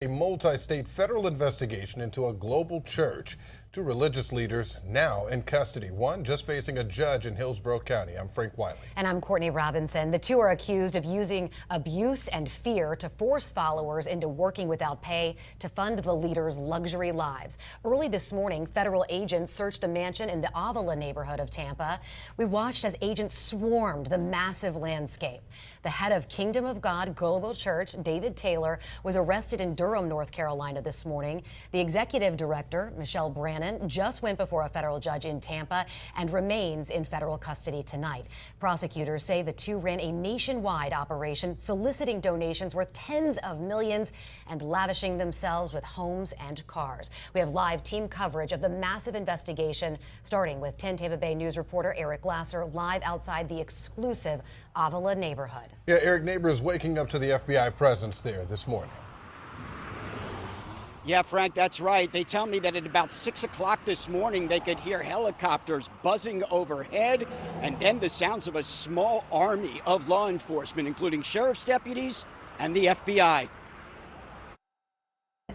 A multi-state federal investigation into a global church. Two religious leaders now in custody. One just facing a judge in Hillsborough County. I'm Frank Wiley. And I'm Courtney Robinson. The two are accused of using abuse and fear to force followers into working without pay to fund the leaders' luxury lives. Early this morning, federal agents searched a mansion in the Avila neighborhood of Tampa. We watched as agents swarmed the massive landscape. The head of Kingdom of God Global Church, David Taylor, was arrested in Durham, North Carolina this morning. The executive director, Michelle Brannon, just went before a federal judge in Tampa and remains in federal custody tonight. Prosecutors say the two ran a nationwide operation soliciting donations worth tens of millions and lavishing themselves with homes and cars. We have live team coverage of the massive investigation, starting with 10 Tampa Bay News reporter Eric Lasser live outside the exclusive Avila neighborhood. Yeah, Eric, neighbors waking up to the FBI presence there this morning. Yeah, Frank, that's right. They tell me that at about 6 o'clock this morning, they could hear helicopters buzzing overhead and then the sounds of a small army of law enforcement, including sheriff's deputies and the FBI.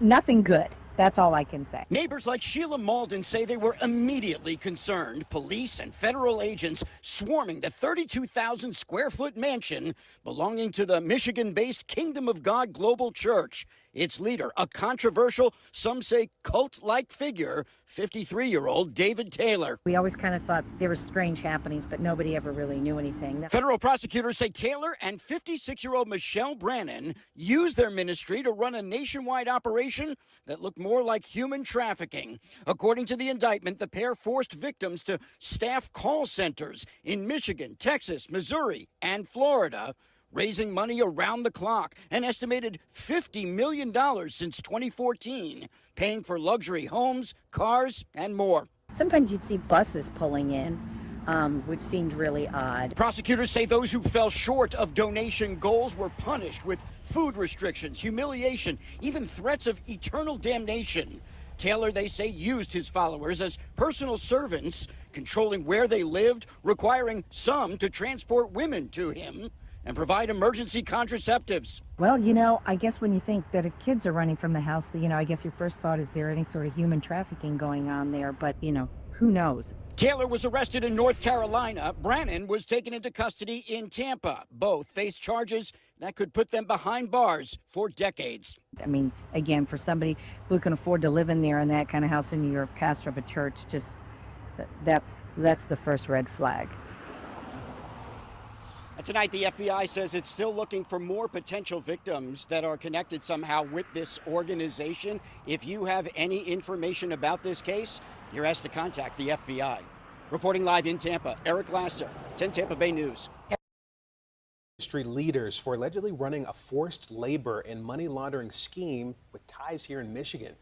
Nothing good. That's all I can say. Neighbors like Sheila Malden say they were immediately concerned. Police and federal agents swarming the 32,000 square foot mansion belonging to the Michigan-based Kingdom of God Global Church. Its leader, a controversial, some say cult-like figure, 53-year-old David Taylor. We always kind of thought there were strange happenings, but nobody ever really knew anything. Federal prosecutors say Taylor and 56-year-old Michelle Brannon used their ministry to run a nationwide operation that looked more like human trafficking. According to the indictment, the pair forced victims to staff call centers in Michigan, Texas, Missouri, and Florida, raising money around the clock, an estimated $50 million since 2014, paying for luxury homes, cars, and more. Sometimes you'd see buses pulling in, which seemed really odd. Prosecutors say those who fell short of donation goals were punished with food restrictions, humiliation, even threats of eternal damnation. Taylor, they say, used his followers as personal servants, controlling where they lived, requiring some to transport women to him and provide emergency contraceptives. Well, I guess when you think that kids are running from the house, I guess your first thought is there any sort of human trafficking going on there, but, who knows? Taylor was arrested in North Carolina. Brannon was taken into custody in Tampa. Both face charges that could put them behind bars for decades. I mean, again, for somebody who can afford to live in there in that kind of house, and you're a pastor of a church, just that's the first red flag. Tonight, the FBI says it's still looking for more potential victims that are connected somehow with this organization. If you have any information about this case, you're asked to contact the FBI. Reporting live in Tampa, Eric Lasser, 10 Tampa Bay News. Industry leaders for allegedly running a forced labor and money laundering scheme with ties here in Michigan.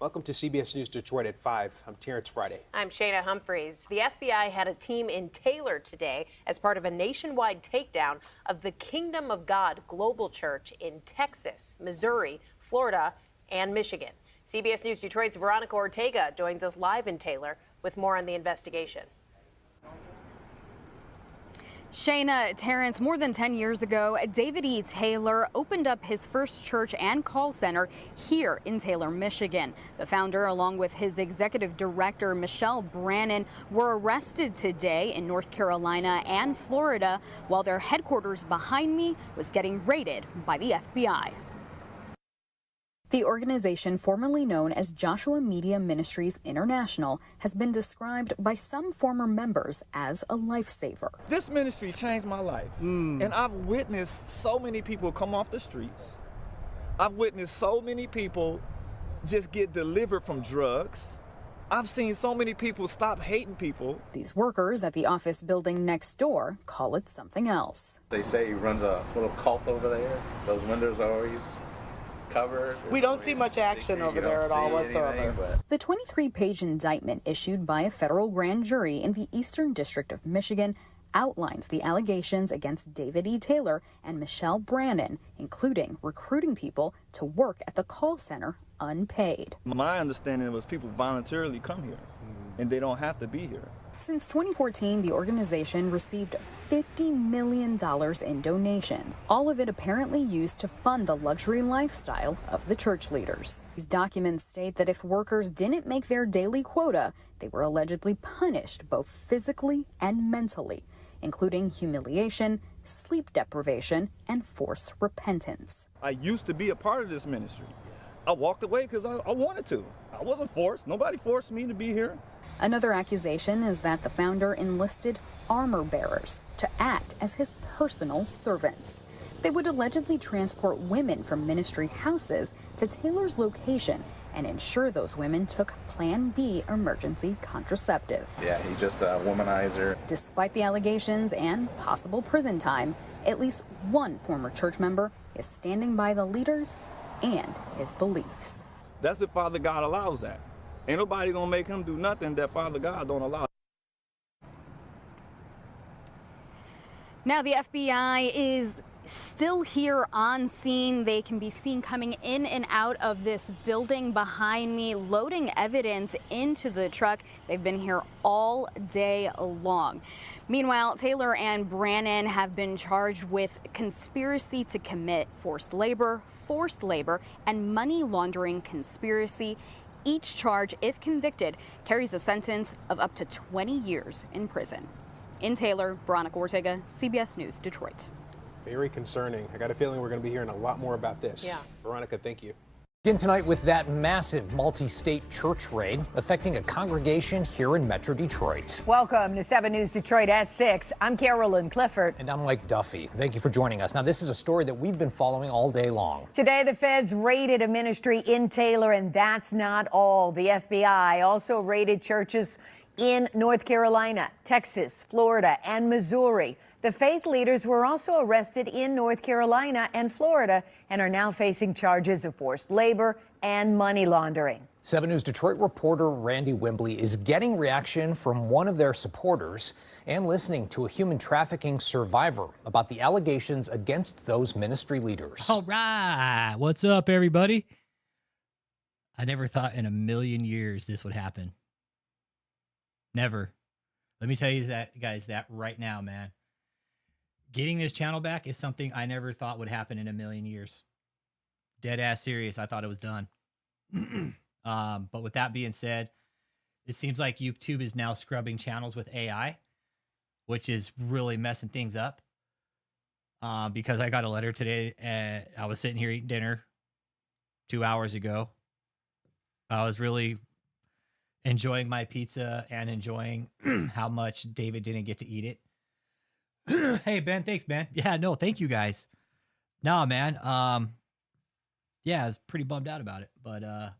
Welcome to CBS News Detroit at 5. I'm Terrence Friday. I'm Shayna Humphreys. The FBI had a team in Taylor today as part of a nationwide takedown of the Kingdom of God Global Church in Texas, Missouri, Florida, and Michigan. CBS News Detroit's Veronica Ortega joins us live in Taylor with more on the investigation. Shayna, Terrence, more than 10 years ago, David E. Taylor opened up his first church and call center here in Taylor, Michigan. The founder, along with his executive director, Michelle Brannon, were arrested today in North Carolina and Florida, while their headquarters behind me was getting raided by the FBI. The organization, formerly known as Joshua Media Ministries International, has been described by some former members as a lifesaver. This ministry changed my life, and I've witnessed so many people come off the streets. I've witnessed so many people just get delivered from drugs. I've seen so many people stop hating people. These workers at the office building next door call it something else. They say he runs a little cult over there. Those windows are always covered. We don't see much action over there at all whatsoever. The 23-page indictment issued by a federal grand jury in the Eastern District of Michigan outlines the allegations against David E. Taylor and Michelle Brannon, including recruiting people to work at the call center unpaid. My understanding was people voluntarily come here, and they don't have to be here. Since 2014, the organization received $50 million in donations, all of it apparently used to fund the luxury lifestyle of the church leaders. These documents state that if workers didn't make their daily quota, they were allegedly punished both physically and mentally, including humiliation, sleep deprivation, and forced repentance. I used to be a part of this ministry. I walked away because I wanted to. I wasn't forced. Nobody forced me to be here. Another accusation is that the founder enlisted armor bearers to act as his personal servants. They would allegedly transport women from ministry houses to Taylor's location and ensure those women took Plan B emergency contraceptive. Yeah, he's just a womanizer. Despite the allegations and possible prison time, at least one former church member is standing by the leaders and his beliefs. That's if Father God allows that. Ain't nobody gonna make him do nothing that Father God don't allow. Now the FBI is still here on scene. They can be seen coming in and out of this building behind me, loading evidence into the truck. They've been here all day long. Meanwhile, Taylor and Brannon have been charged with conspiracy to commit forced labor, and money laundering conspiracy. Each charge, if convicted, carries a sentence of up to 20 years in prison. In Taylor, Veronica Ortega, CBS News, Detroit. Very concerning. I got a feeling we're going to be hearing a lot more about this. Yeah. Veronica, thank you. Begin tonight with that massive multi-state church raid affecting a congregation here in Metro Detroit. Welcome to 7 News Detroit at 6. I'm Carolyn Clifford. And I'm Mike Duffy. Thank you for joining us. Now, this is a story that we've been following all day long. Today, the feds raided a ministry in Taylor, and that's not all. The FBI also raided churches in North Carolina, Texas, Florida, and Missouri. The faith leaders were also arrested in North Carolina and Florida and are now facing charges of forced labor and money laundering. 7 News Detroit reporter Randy Wembley is getting reaction from one of their supporters and listening to a human trafficking survivor about the allegations against those ministry leaders. All right. What's up, everybody? I never thought in a million years this would happen. Never. Let me tell you that, guys, that right now, man. Getting this channel back is something I never thought would happen in a million years. Dead ass serious. I thought it was done. But with that being said, it seems like YouTube is now scrubbing channels with AI, which is really messing things up. Because I got a letter today. I was sitting here eating dinner 2 hours ago. I was really enjoying my pizza and enjoying how much David didn't get to eat it. Hey, Ben, thanks, man. Yeah, no, thank you guys. Nah, man. Yeah, I was pretty bummed out about it. But,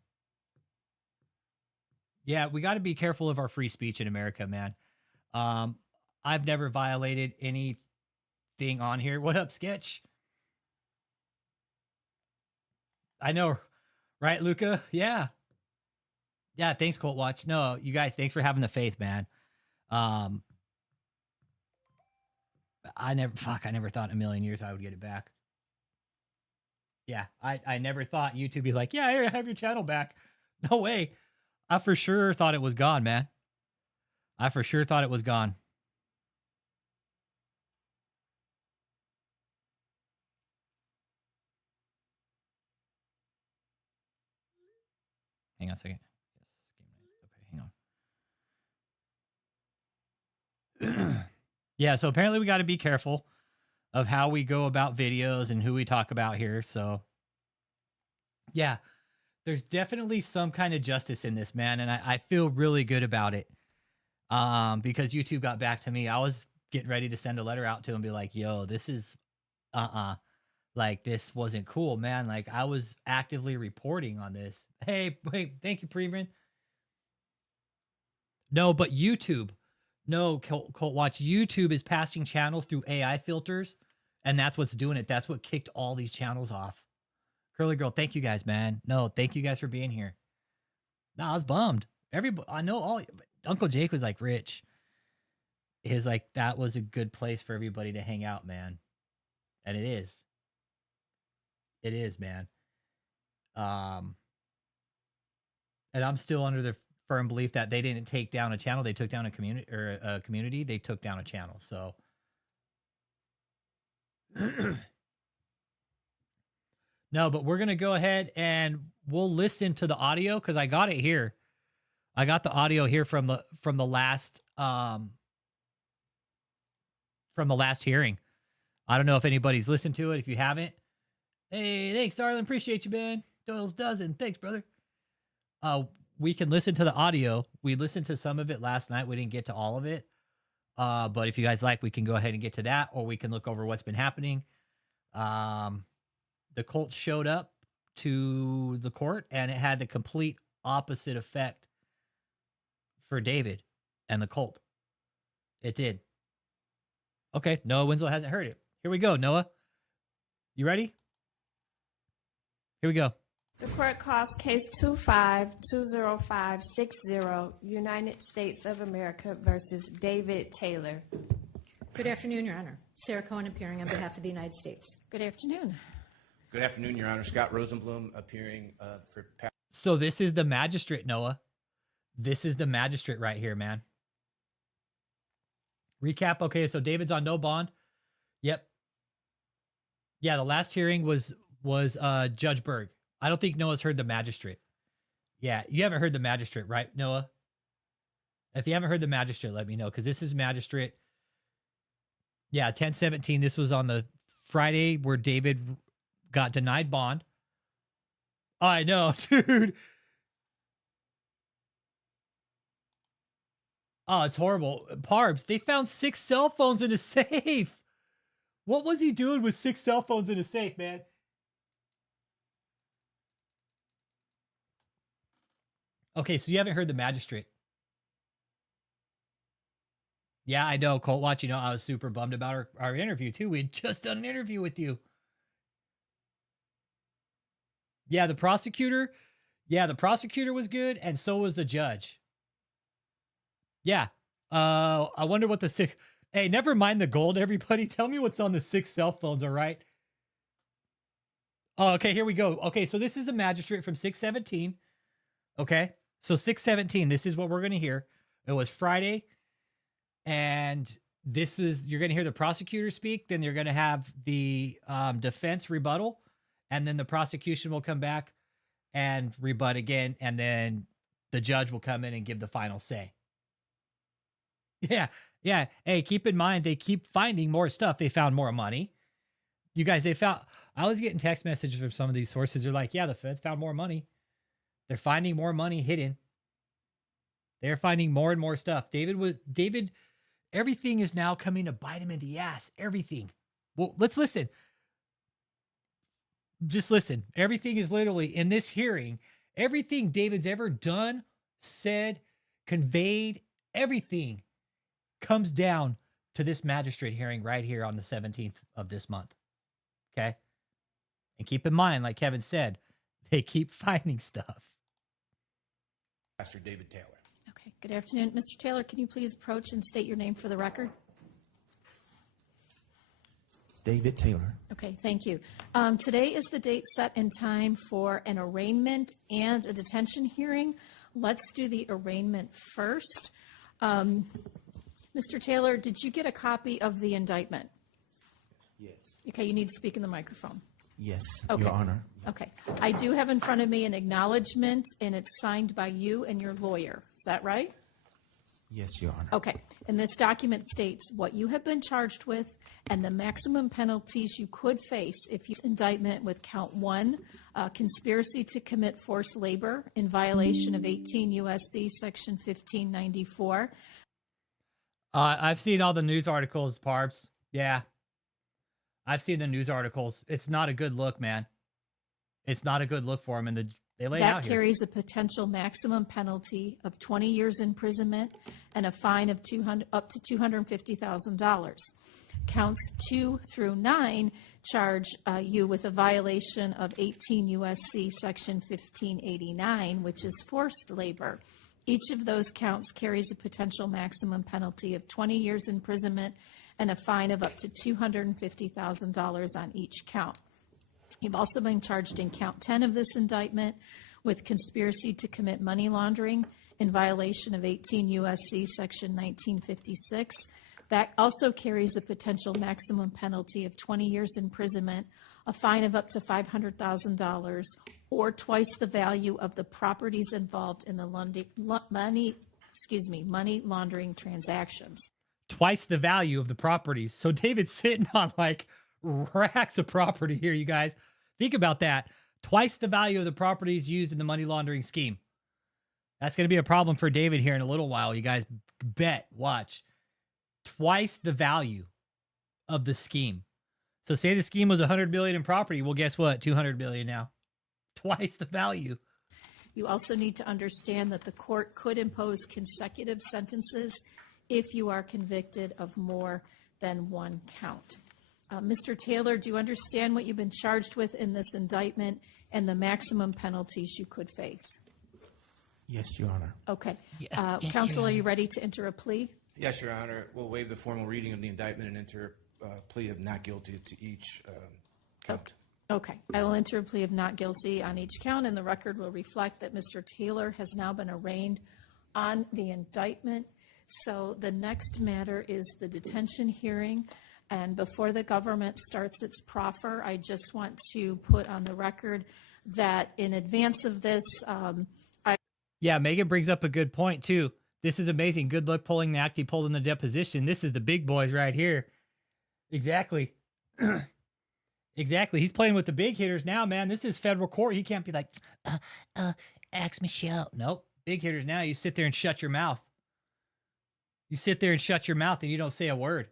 yeah, we got to be careful of our free speech in America, man. I've never violated anything on here. What up, Sketch? I know, right, Luca? Yeah. Yeah, thanks, Colt Watch. No, you guys, thanks for having the faith, man. I never thought in a million years I would get it back. Yeah, I never thought YouTube would be like, yeah, here, have your channel back. No way. I for sure thought it was gone, man. I for sure thought it was gone. Hang on a second. Yes, okay, hang on. Yeah, so apparently we got to be careful of how we go about videos and who we talk about here. So, yeah, there's definitely some kind of justice in this, man. And I feel really good about it because YouTube got back to me. I was getting ready to send a letter out to him and be like, yo, this is, like, this wasn't cool, man. Like, I was actively reporting on this. Hey, wait, thank you, Preeman. No, but YouTube. No, Colt Watch. YouTube is passing channels through AI filters, and that's what's doing it. That's what kicked all these channels off. Curly Girl, thank you guys, man. No, thank you guys for being here. No, I was bummed. Everybody, I know all. Uncle Jake was like, Rich. His like, that was a good place for everybody to hang out, man. And it is. It is, man. And I'm still under the firm belief that they didn't take down a channel; they took down a community or a community. They took down a channel. So. No, but we're gonna go ahead and we'll listen to the audio because I got it here. I got the audio here from the last hearing. I don't know if anybody's listened to it. If you haven't, hey, thanks, darling. Appreciate you, man. Doyle's dozen. Thanks, brother. We can listen to the audio. We listened to some of it last night. We didn't get to all of it. But if you guys like, we can go ahead and get to that, or we can look over what's been happening. The cult showed up to the court, and it had the complete opposite effect for David and the cult. It did. Okay, Noah Winslow hasn't heard it. Here we go, Noah. You ready? Here we go. The court calls case 25-20560, United States of America versus David Taylor. Good afternoon, Your Honor. Sarah Cohen appearing on behalf of the United States. Good afternoon. Good afternoon, Your Honor. Scott Rosenblum appearing for... So this is the magistrate, Noah. This is the magistrate right here, man. Recap. Okay, so David's on no bond. Yep. Yeah, the last hearing was Judge Berg. I don't think Noah's heard the magistrate. Yeah, you haven't heard the magistrate, right, Noah? If you haven't heard the magistrate, let me know, because this is magistrate. Yeah, 10/17. This was on the Friday where David got denied bond. I know, dude. Oh, it's horrible. Parbs, they found 6 cell phones in a safe. What was he doing with 6 cell phones in a safe, man? Okay, so you haven't heard the magistrate. Yeah, I know, Colt Watch. You know, I was super bummed about our interview, too. We had just done an interview with you. Yeah, the prosecutor was good, and so was the judge. Yeah. I wonder what the 6... Hey, never mind the gold, everybody. Tell me what's on the 6 cell phones, all right? Oh, okay, here we go. Okay, so this is a magistrate from 6/17. Okay, so 6/17, this is what we're going to hear. It was Friday, and you're going to hear the prosecutor speak, then you're going to have the defense rebuttal, and then the prosecution will come back and rebut again, and then the judge will come in and give the final say. Yeah. Hey, keep in mind, they keep finding more stuff. They found more money. You guys, I was getting text messages from some of these sources. They're like, yeah, the feds found more money. They're finding more money hidden. They're finding more and more stuff. David, everything is now coming to bite him in the ass. Everything. Well, let's listen. Just listen. Everything is literally in this hearing. Everything David's ever done, said, conveyed, everything comes down to this magistrate hearing right here on the 17th of this month. Okay? And keep in mind, like Kevin said, they keep finding stuff. Pastor David Taylor. Okay, good afternoon. Mr. Taylor, can you please approach and state your name for the record? David Taylor. Okay, thank you. Today is the date set and time for an arraignment and a detention hearing. Let's do the arraignment first. Mr. Taylor, did you get a copy of the indictment? Yes. Okay, you need to speak in the microphone. Yes, Okay. Your Honor. Okay. I do have in front of me an acknowledgement, and it's signed by you and your lawyer. Is that right? Yes, Your Honor. Okay. And this document states what you have been charged with and the maximum penalties you could face if you indictment with count 1, conspiracy to commit forced labor in violation of 18 U.S.C. Section 1594. I've seen all the news articles, Parbs. Yeah. I've seen the news articles. It's not a good look, man. It's not a good look for him. And they lay it out That here. carries a potential maximum penalty of 20 years imprisonment and a fine of up to $250,000. Counts 2 through 9 charge you with a violation of 18 U.S.C. Section 1589, which is forced labor. Each of those counts carries a potential maximum penalty of 20 years imprisonment and a fine of up to $250,000 on each count. You've also been charged in count 10 of this indictment with conspiracy to commit money laundering in violation of 18 U.S.C. Section 1956. That also carries a potential maximum penalty of 20 years imprisonment, a fine of up to $500,000, or twice the value of the properties involved in the money laundering transactions. Twice the value of the properties. So David's sitting on like racks of property here, you guys. Think about that. Twice the value of the properties used in the money laundering scheme. That's going to be a problem for David here in a little while. You guys bet. Watch. Twice the value of the scheme. So say the scheme was $100 billion in property. Well, guess what? $200 billion now. Twice the value. You also need to understand that the court could impose consecutive sentences if you are convicted of more than one count. Mr. Taylor, do you understand what you've been charged with in this indictment and the maximum penalties you could face? Yes, Your Honor. Okay. Yes, Counsel, Your are you ready to enter a plea? Yes, Your Honor. We'll waive the formal reading of the indictment and enter a plea of not guilty to each count. Okay. I will enter a plea of not guilty on each count, and the record will reflect that Mr. Taylor has now been arraigned on the indictment. So the next matter is the detention hearing. And before the government starts its proffer, I just want to put on the record that in advance of this, Yeah, Megan brings up a good point, too. This is amazing. Good luck pulling the act he pulled in the deposition. This is the big boys right here. Exactly. Exactly. He's playing with the big hitters now, man. This is federal court. He can't be like, ask Michelle. Nope. Big hitters now. You sit there and shut your mouth. You sit there and shut your mouth and you don't say a word.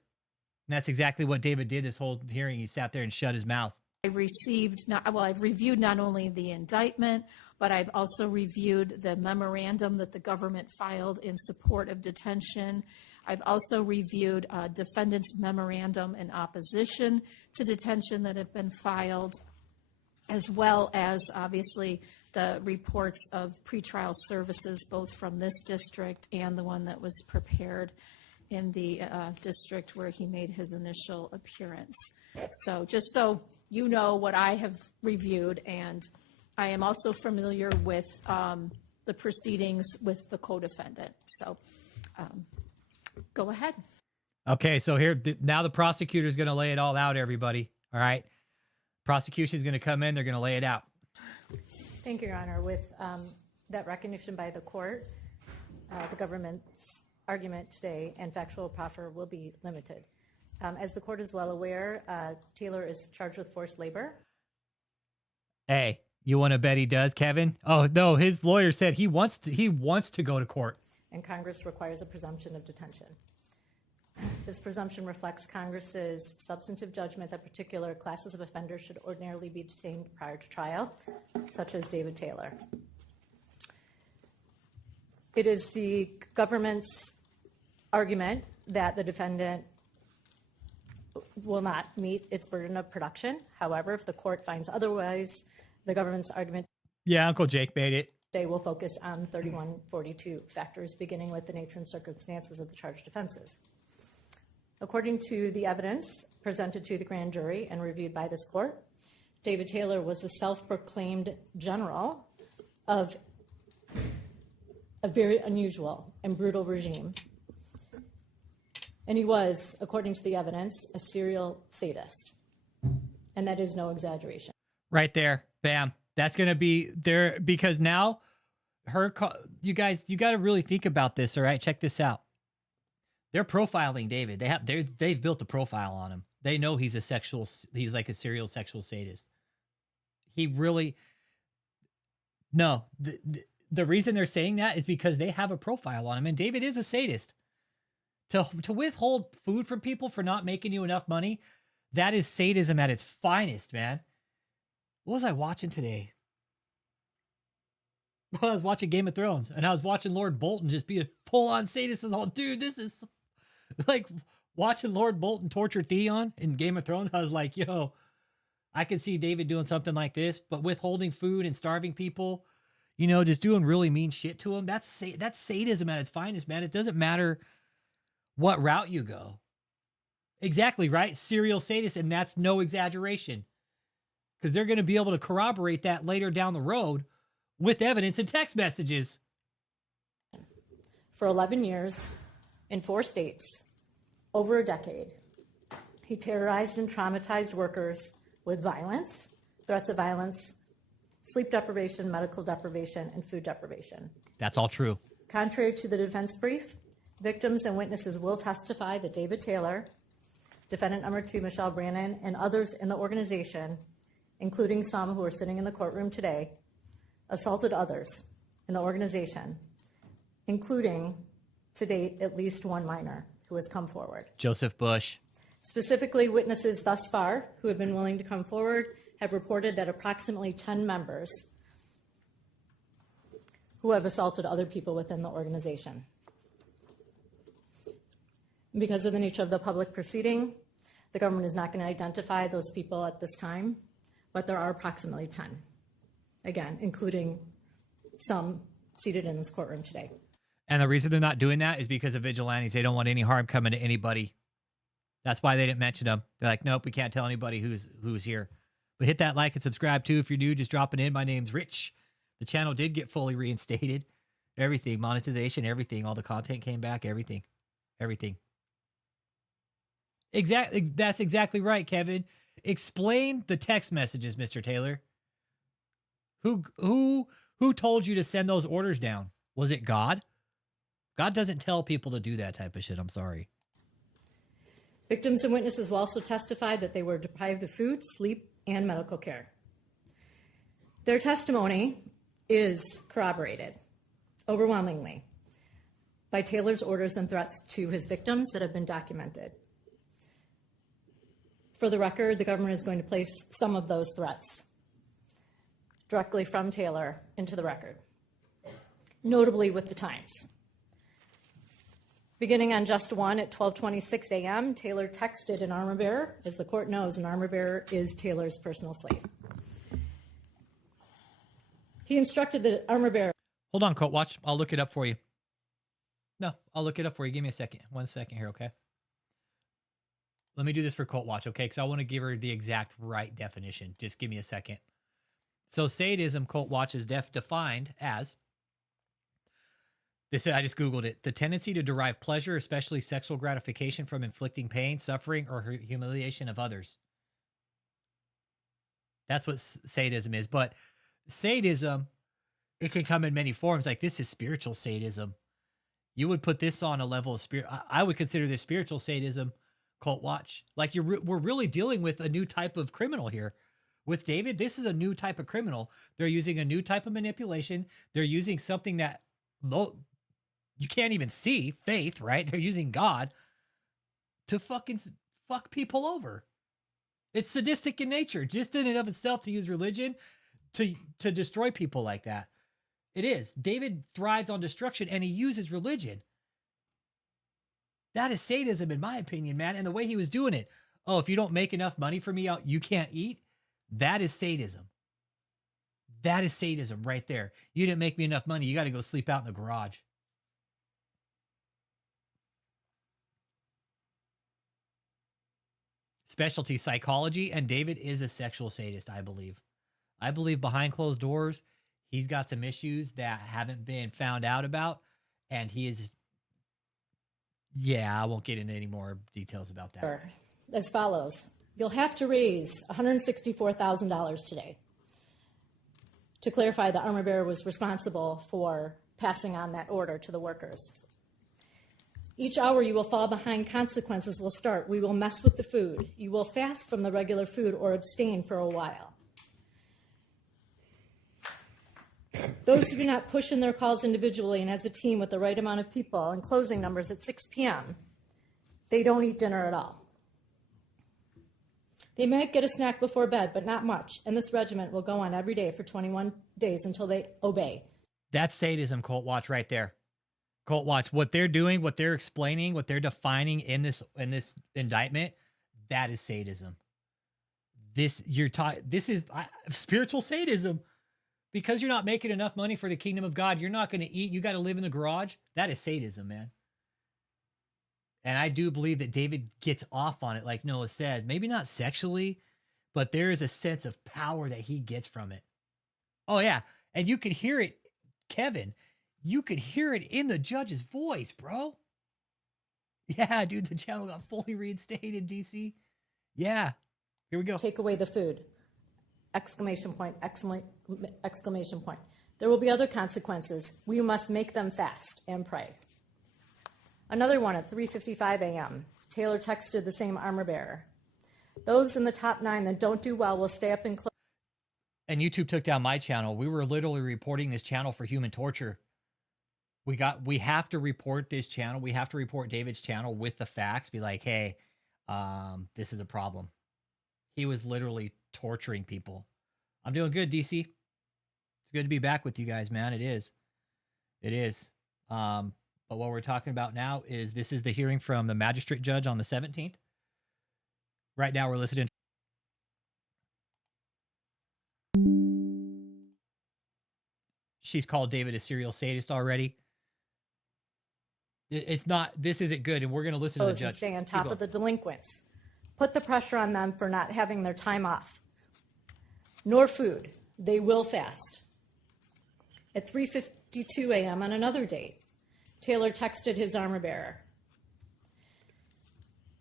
And that's exactly what David did this whole hearing. He sat there and shut his mouth. I've reviewed not only the indictment, but I've also reviewed the memorandum that the government filed in support of detention. I've also reviewed defendant's memorandum in opposition to detention that have been filed, as well as obviously the reports of pretrial services, both from this district and the one that was prepared in the district where he made his initial appearance. So just so you know what I have reviewed, and I am also familiar with the proceedings with the co-defendant. So go ahead. Okay, so here, now the prosecutor's going to lay it all out, everybody. All right? Prosecution's going to come in. They're going to lay it out. Thank you, Your Honor. With that recognition by the court, the government's argument today and factual proffer will be limited. As the court is well aware, Taylor is charged with forced labor. Hey, you want to bet he does, Kevin? Oh, no, his lawyer said he wants to go to court. And Congress requires a presumption of detention. This presumption reflects Congress's substantive judgment that particular classes of offenders should ordinarily be detained prior to trial, such as David Taylor. It is the government's argument that the defendant will not meet its burden of production. However, if the court finds otherwise, the government's argument Yeah, Uncle Jake made it. today will focus on 3142 factors, beginning with the nature and circumstances of the charged offenses. According to the evidence presented to the grand jury and reviewed by this court, David Taylor was a self-proclaimed general of a very unusual and brutal regime. And he was, according to the evidence, a serial sadist. And that is no exaggeration. Right there. Bam. That's going to be there because now you guys, you got to really think about this. All right. Check this out. They're profiling David. They've built a profile on him. They know he's like a serial sexual sadist. He really, no, the reason they're saying that is because they have a profile on him, and David is a sadist. To withhold food from people for not making you enough money, that is sadism at its finest, man. What was I watching today? Well, I was watching Game of Thrones, and I was watching Lord Bolton just be a full-on sadist. And all, dude, this is like watching Lord Bolton torture Theon in Game of Thrones. I was like, yo, I could see David doing something like this, but withholding food and starving people, just doing really mean shit to them. That's sadism at its finest, man. It doesn't matter what route you go. Exactly, right? Serial sadist, and that's no exaggeration. Because they're going to be able to corroborate that later down the road with evidence and text messages. For 11 years in 4 states, over a decade, he terrorized and traumatized workers with violence, threats of violence, sleep deprivation, medical deprivation, and food deprivation. That's all true. Contrary to the defense brief, victims and witnesses will testify that David Taylor, defendant number 2, Michelle Brannon, and others in the organization, including some who are sitting in the courtroom today, assaulted others in the organization, including, to date, at least one minor who has come forward. Joseph Bush. Specifically, witnesses thus far who have been willing to come forward have reported that approximately 10 members who have assaulted other people within the organization. Because of the nature of the public proceeding, the government is not going to identify those people at this time, but there are approximately 10, again, including some seated in this courtroom today. And the reason they're not doing that is because of vigilantes. They don't want any harm coming to anybody. That's why they didn't mention them. They're like, nope, we can't tell anybody who's here. But hit that like and subscribe too if you're new, just dropping in. My name's Rich. The channel did get fully reinstated. Everything, monetization, everything, all the content came back, everything. Exactly. That's exactly right, Kevin. Explain the text messages, Mr. Taylor. Who told you to send those orders down? Was it God? God doesn't tell people to do that type of shit. I'm sorry. Victims and witnesses will also testify that they were deprived of food, sleep, and medical care. Their testimony is corroborated overwhelmingly by Taylor's orders and threats to his victims that have been documented. For the record, the government is going to place some of those threats directly from Taylor into the record, notably with the times. Beginning on just one at 12:26 a.m., Taylor texted an armor bearer. As the court knows, an armor bearer is Taylor's personal slave. He instructed the armor bearer. Hold on, Coat Watch. I'll look it up for you. No, I'll look it up for you. Give me a second. 1 second here, okay? Let me do this for Coat Watch, okay? Because I want to give her the exact right definition. Just give me a second. So sadism, Coat Watch, is defined as... This, I just Googled it. The tendency to derive pleasure, especially sexual gratification, from inflicting pain, suffering, or humiliation of others. That's what sadism is. But sadism, it can come in many forms. Like, this is spiritual sadism. You would put this on a level of spirit. I would consider this spiritual sadism, Colt Watch. Like, we're really dealing with a new type of criminal here. With David, this is a new type of criminal. They're using a new type of manipulation. They're using something that you can't even see, faith, right? They're using God to fucking fuck people over. It's sadistic in nature, just in and of itself, to use religion to destroy people like that. It is. David thrives on destruction, and he uses religion. That is sadism, in my opinion, man. And the way he was doing it. Oh, if you don't make enough money for me, you can't eat. That is sadism. That is sadism right there. You didn't make me enough money. You got to go sleep out in the garage. Specialty psychology, and David is a sexual sadist, I believe. I believe behind closed doors, he's got some issues that haven't been found out about, and he is... Yeah, I won't get into any more details about that. As follows. You'll have to raise $164,000 today. To clarify, the armor bearer was responsible for passing on that order to the workers. Each hour you will fall behind, consequences will start. We will mess with the food. You will fast from the regular food or abstain for a while. Those who do not push in their calls individually and as a team with the right amount of people and closing numbers at 6 p.m., they don't eat dinner at all. They might get a snack before bed, but not much, and this regiment will go on every day for 21 days until they obey. That's sadism, Colt Watch, right there. Colt Watch, what they're doing, what they're explaining, what they're defining in this indictment, that is sadism. This is spiritual sadism. Because you're not making enough money for the kingdom of God, you're not going to eat, you got to live in the garage. That is sadism, man. And I do believe that David gets off on it, like Noah said. Maybe not sexually, but there is a sense of power that he gets from it. Oh, yeah. And you could hear it, Kevin, you could hear it in the judge's voice, bro. Yeah, dude, the channel got fully reinstated, DC. Yeah, here we go. Take away the food. Exclamation point, exclamation point. There will be other consequences. We must make them fast and pray. Another one at 3:55 a.m. Taylor texted the same armor bearer. Those in the top 9 that don't do well will stay up and close. And YouTube took down my channel. We were literally reporting this channel for human torture. We have to report this channel. We have to report David's channel with the facts. Be like, hey, this is a problem. He was literally torturing people. I'm doing good, DC. It's good to be back with you guys, man. It is. It is. But what we're talking about now is this is the hearing from the magistrate judge on the 17th. Right now we're listening. She's called David a serial sadist already. It's not, this isn't good, and we're going to listen to the judge. Stay on top of the delinquents. Put the pressure on them for not having their time off. Nor food. They will fast. At 3:52 a.m. on another date, Taylor texted his armor bearer.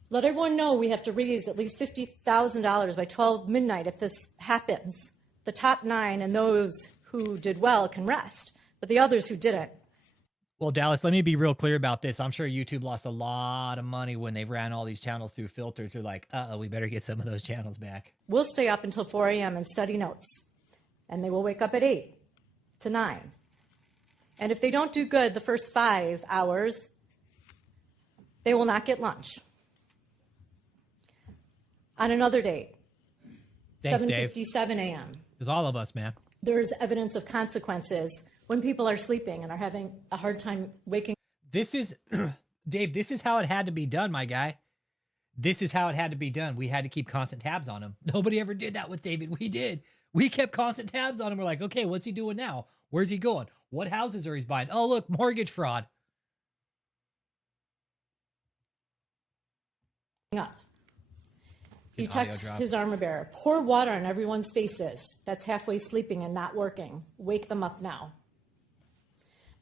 Let everyone know we have to raise at least $50,000 by 12 midnight if this happens. The top 9 and those who did well can rest, but the others who didn't. Well, Dallas, let me be real clear about this. I'm sure YouTube lost a lot of money when they ran all these channels through filters. They're like, uh-oh, we better get some of those channels back. We'll stay up until 4 a.m. and study notes, and they will wake up at 8 to 9. And if they don't do good the first 5 hours, they will not get lunch. On another date, 7:57 a.m. It's all of us, man. There's evidence of consequences when people are sleeping and are having a hard time waking. This is, Dave, this is how it had to be done, my guy. This is how it had to be done. We had to keep constant tabs on him. Nobody ever did that with David. We did. We kept constant tabs on him. We're like, okay, what's he doing now? Where's he going? What houses are he buying? Oh, look, mortgage fraud. Up. He texts his armor bearer, pour water on everyone's faces that's halfway sleeping and not working. Wake them up now.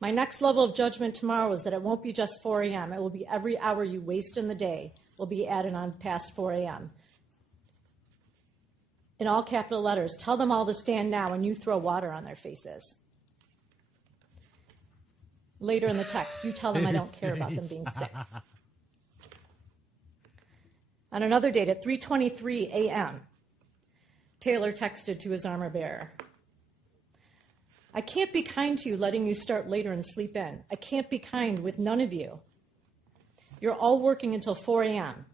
My next level of judgment tomorrow is that it won't be just 4 a.m. It will be every hour you waste in the day will be added on past 4 a.m. In all capital letters, tell them all to stand now when you throw water on their faces. Later in the text, you tell them I don't care about them being sick. On another date at 3:23 a.m., Taylor texted to his armor bearer. I can't be kind to you letting you start later and sleep in. I can't be kind with none of you. You're all working until 4 a.m.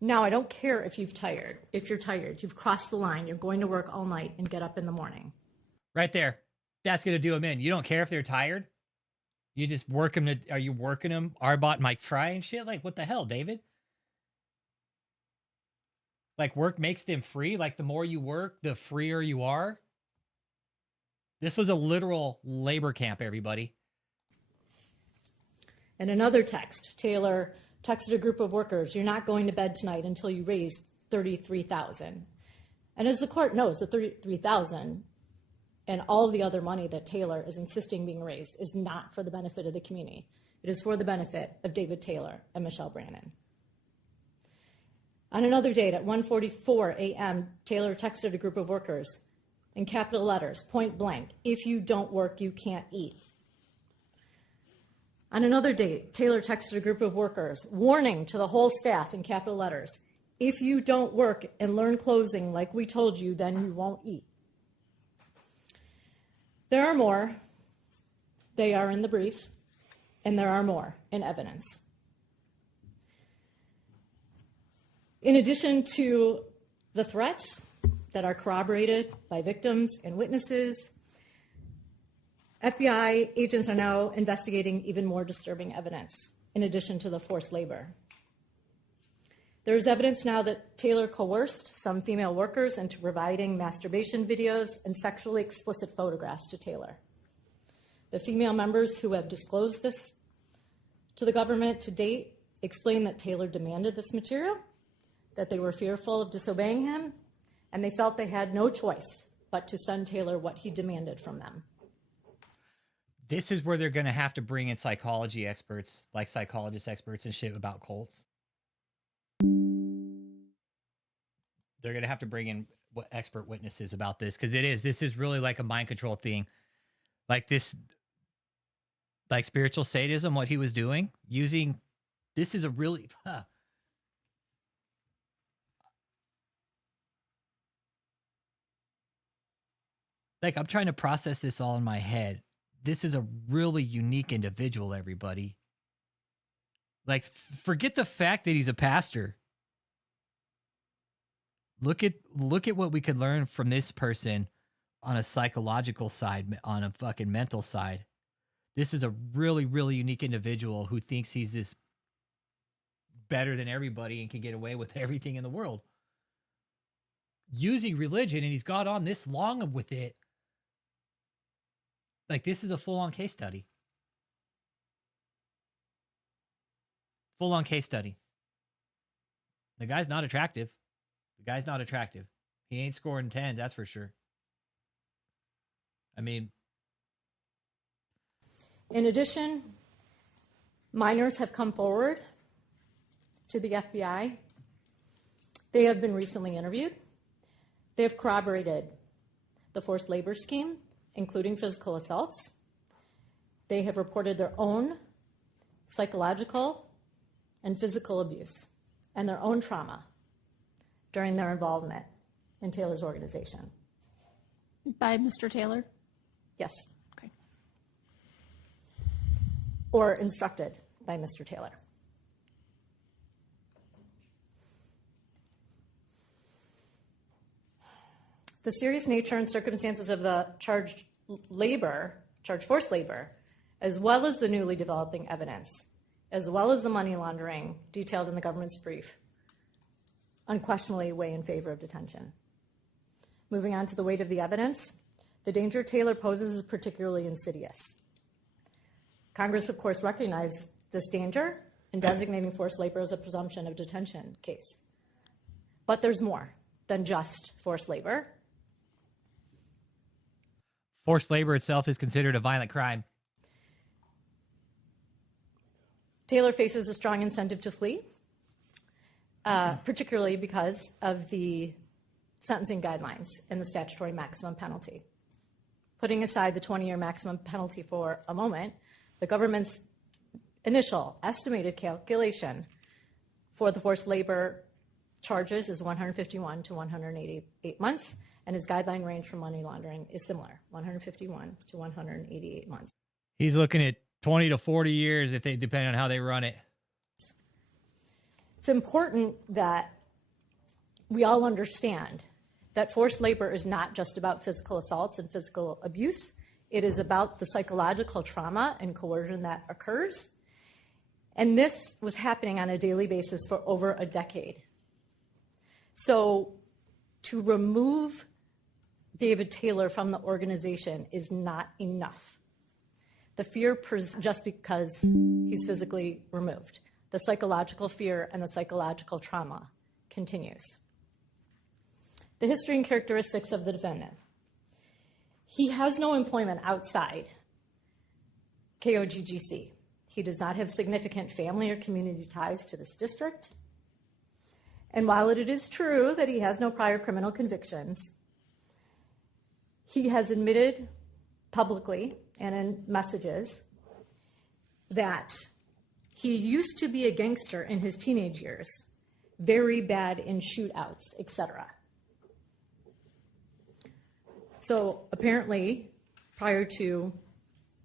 Now, I don't care if you're tired. You've crossed the line. You're going to work all night and get up in the morning. Right there. That's going to do them in. You don't care if they're tired? You just work them are you working them? Arbot, Mike Fry and shit? Like, what the hell, David? Like, work makes them free? Like, the more you work, the freer you are? This was a literal labor camp, everybody. In another text, Taylor texted a group of workers, you're not going to bed tonight until you raise $33,000. And as the court knows, the $33,000 and all the other money that Taylor is insisting being raised is not for the benefit of the community. It is for the benefit of David Taylor and Michelle Brannon. On another date at 1:44 a.m., Taylor texted a group of workers in capital letters, point blank, if you don't work, you can't eat. On another date, Taylor texted a group of workers, warning to the whole staff in capital letters, if you don't work and learn closing like we told you, then you won't eat. There are more. They are in the brief, and there are more in evidence. In addition to the threats that are corroborated by victims and witnesses, FBI agents are now investigating even more disturbing evidence, in addition to the forced labor. There is evidence now that Taylor coerced some female workers into providing masturbation videos and sexually explicit photographs to Taylor. The female members who have disclosed this to the government to date explain that Taylor demanded this material, that they were fearful of disobeying him, and they felt they had no choice but to send Taylor what he demanded from them. This is where they're going to have to bring in psychology experts, like psychologist experts and shit about cults. They're going to have to bring in expert witnesses about this, because this is really like a mind control thing. Like this, like spiritual sadism, what he was doing, this is a really, like I'm trying to process this all in my head. This is a really unique individual, everybody. Like, forget the fact that he's a pastor. Look at what we could learn from this person on a psychological side, on a fucking mental side. This is a really, really unique individual who thinks he's this better than everybody and can get away with everything in the world. Using religion, and he's got on this long with it. Like, this is a full-on case study. Full-on case study. The guy's not attractive. He ain't scoring 10s, that's for sure. I mean... In addition, minors have come forward to the FBI. They have been recently interviewed. They have corroborated the forced labor scheme, including physical assaults. They have reported their own psychological and physical abuse and their own trauma during their involvement in Taylor's organization. By Mr. Taylor? Yes. Okay. Or instructed by Mr. Taylor. The serious nature and circumstances of the charged forced labor, as well as the newly developing evidence, as well as the money laundering detailed in the government's brief, unquestionably weigh in favor of detention. Moving on to the weight of the evidence, the danger Taylor poses is particularly insidious. Congress, of course, recognized this danger in designating forced labor as a presumption of detention case. But there's more than just forced labor. Forced labor itself is considered a violent crime. Taylor faces a strong incentive to flee, particularly because of the sentencing guidelines and the statutory maximum penalty. Putting aside the 20-year maximum penalty for a moment, the government's initial estimated calculation for the forced labor charges is 151 to 188 months, and his guideline range for money laundering is similar, 151 to 188 months. He's looking at 20 to 40 years if they depend on how they run it. It's important that we all understand that forced labor is not just about physical assaults and physical abuse. It is about the psychological trauma and coercion that occurs. And this was happening on a daily basis for over a decade. So to remove David Taylor from the organization is not enough. The fear just because he's physically removed. The psychological fear and the psychological trauma continues. The history and characteristics of the defendant. He has no employment outside KOGGC. He does not have significant family or community ties to this district. And while it is true that he has no prior criminal convictions, he has admitted publicly and in messages that he used to be a gangster in his teenage years, very bad in shootouts, etc. So apparently, prior to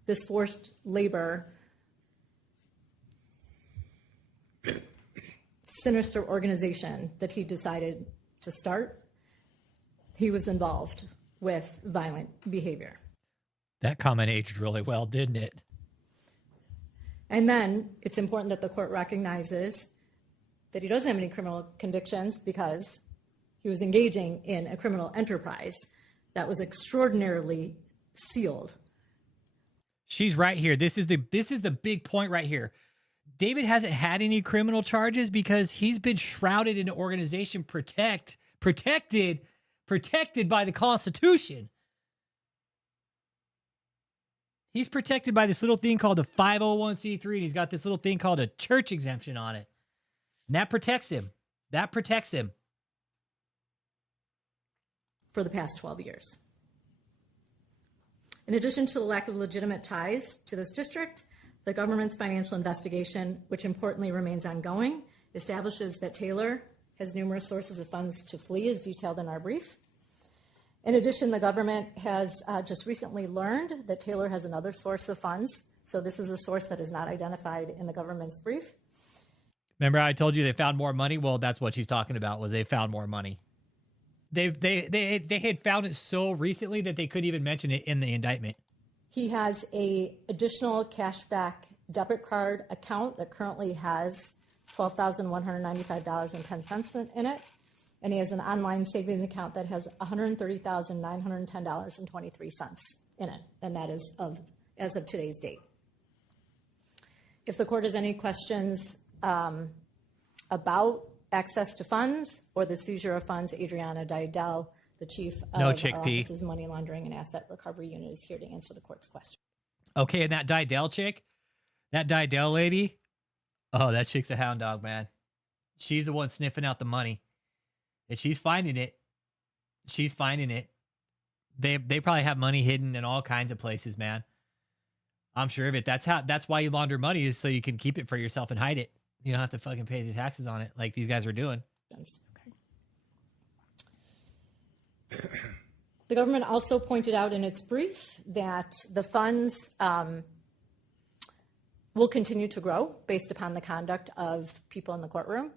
this forced labor sinister organization that he decided to start, he was involved with violent behavior. That comment aged really well, didn't it? And then it's important that the court recognizes that he doesn't have any criminal convictions because he was engaging in a criminal enterprise that was extraordinarily sealed. She's right here. This is the big point right here. David hasn't had any criminal charges because he's been shrouded in an organization protected protected by the Constitution. He's protected by this little thing called the 501c3, and he's got this little thing called a church exemption on it. And that protects him. That protects him. For the past 12 years. In addition to the lack of legitimate ties to this district, the government's financial investigation, which importantly remains ongoing, establishes that Taylor has numerous sources of funds to flee, as detailed in our brief. In addition, the government has just recently learned that Taylor has another source of funds. So this is a source that is not identified in the government's brief. Remember I told you they found more money? Well, that's what she's talking about, was they found more money. They had found it so recently that they couldn't even mention it in the indictment. He has a additional cashback debit card account that currently has $12,195.10 in it. And he has an online savings account that has $130,910.23 in it. And that is as of today's date. If the court has any questions about access to funds or the seizure of funds, Adriana Didel, the chief of our office's money laundering and asset recovery unit, is here to answer the court's question. Okay, and that Didel chick, that Didel lady, oh, that chick's a hound dog, man. She's the one sniffing out the money. And she's finding it. She's finding it. They probably have money hidden in all kinds of places, man. I'm sure of it. That's why you launder money, is so you can keep it for yourself and hide it. You don't have to fucking pay the taxes on it like these guys are doing. The government also pointed out in its brief that the funds will continue to grow based upon the conduct of people in the courtroom,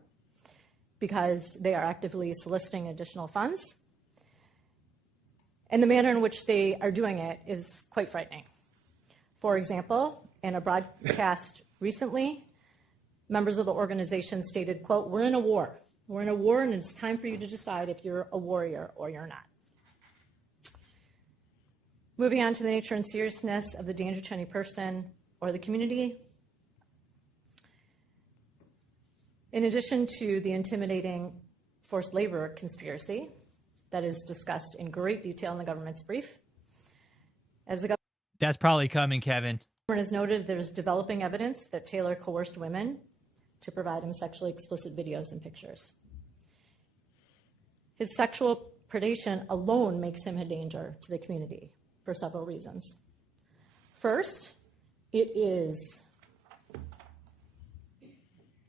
because they are actively soliciting additional funds. And the manner in which they are doing it is quite frightening. For example, in a broadcast recently, members of the organization stated, quote, "We're in a war. We're in a war, and it's time for you to decide if you're a warrior or you're not." Moving on to the nature and seriousness of the danger to any person or the community. In addition to the intimidating forced labor conspiracy that is discussed in great detail in the government's brief, as the That's probably coming, Kevin. government has noted, there's developing evidence that Taylor coerced women to provide him sexually explicit videos and pictures. His sexual predation alone makes him a danger to the community for several reasons. First, it is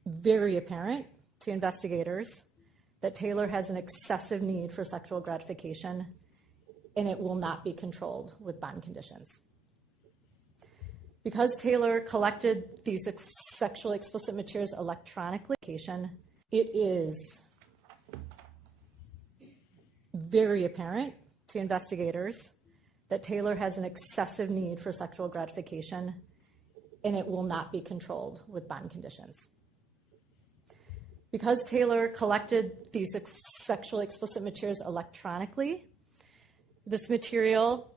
very apparent to investigators that Taylor has an excessive need for sexual gratification, and it will not be controlled with bond conditions. Because Taylor collected these sexually explicit materials electronically, it is very apparent to investigators that Taylor has an excessive need for sexual gratification, and it will not be controlled with bond conditions. Because Taylor collected these sexually explicit materials electronically, this material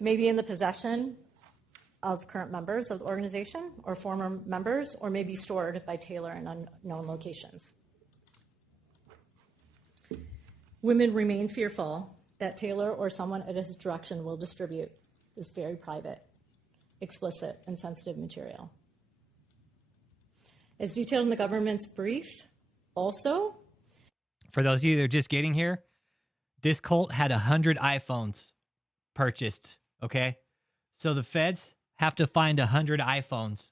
may be in the possession of current members of the organization or former members, or may be stored by Taylor in unknown locations. Women remain fearful that Taylor or someone at his direction will distribute this very private, explicit, and sensitive material. As detailed in the government's brief, also, for those of you that are just getting here, this cult had 100 iPhones purchased, okay? So the feds have to find 100 iPhones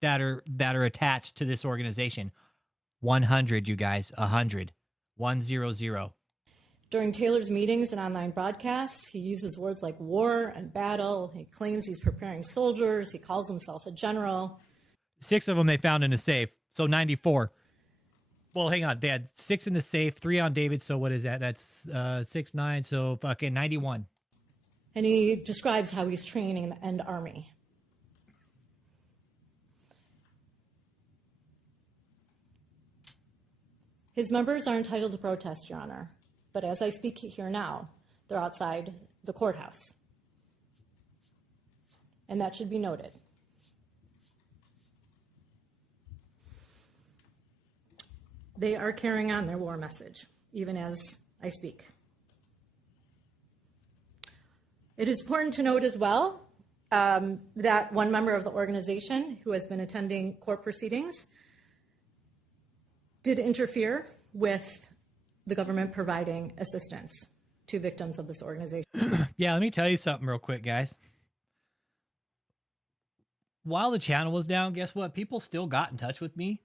that are attached to this organization. 100, you guys, 100. 100. During Taylor's meetings and online broadcasts, he uses words like war and battle. He claims he's preparing soldiers. He calls himself a general. 6 of them they found in a safe, so 94. Well, hang on. They had 6 in the safe, 3 on David, so what is that? That's 6, 9, so fucking 91. And he describes how he's training the End Army. His members are entitled to protest, Your Honor, but as I speak here now, they're outside the courthouse. And that should be noted. They are carrying on their war message, even as I speak. It is important to note as well that one member of the organization who has been attending court proceedings did interfere with the government providing assistance to victims of this organization. Yeah, let me tell you something real quick, guys. While the channel was down, guess what? People still got in touch with me.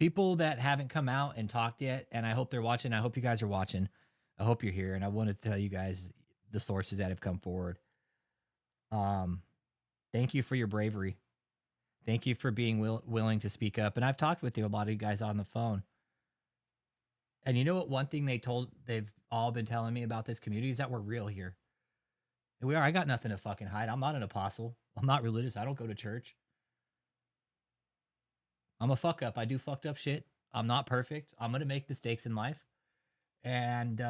People that haven't come out and talked yet, and I hope they're watching. I hope you guys are watching. I hope you're here, and I want to tell you guys the sources that have come forward. Thank you for your bravery. Thank you for being willing to speak up. And I've talked with you, a lot of you guys on the phone. And you know what? One thing they've all been telling me about this community is that we're real here. And we are. I got nothing to fucking hide. I'm not an apostle. I'm not religious. I don't go to church. I'm a fuck up. I do fucked up shit. I'm not perfect. I'm going to make mistakes in life. And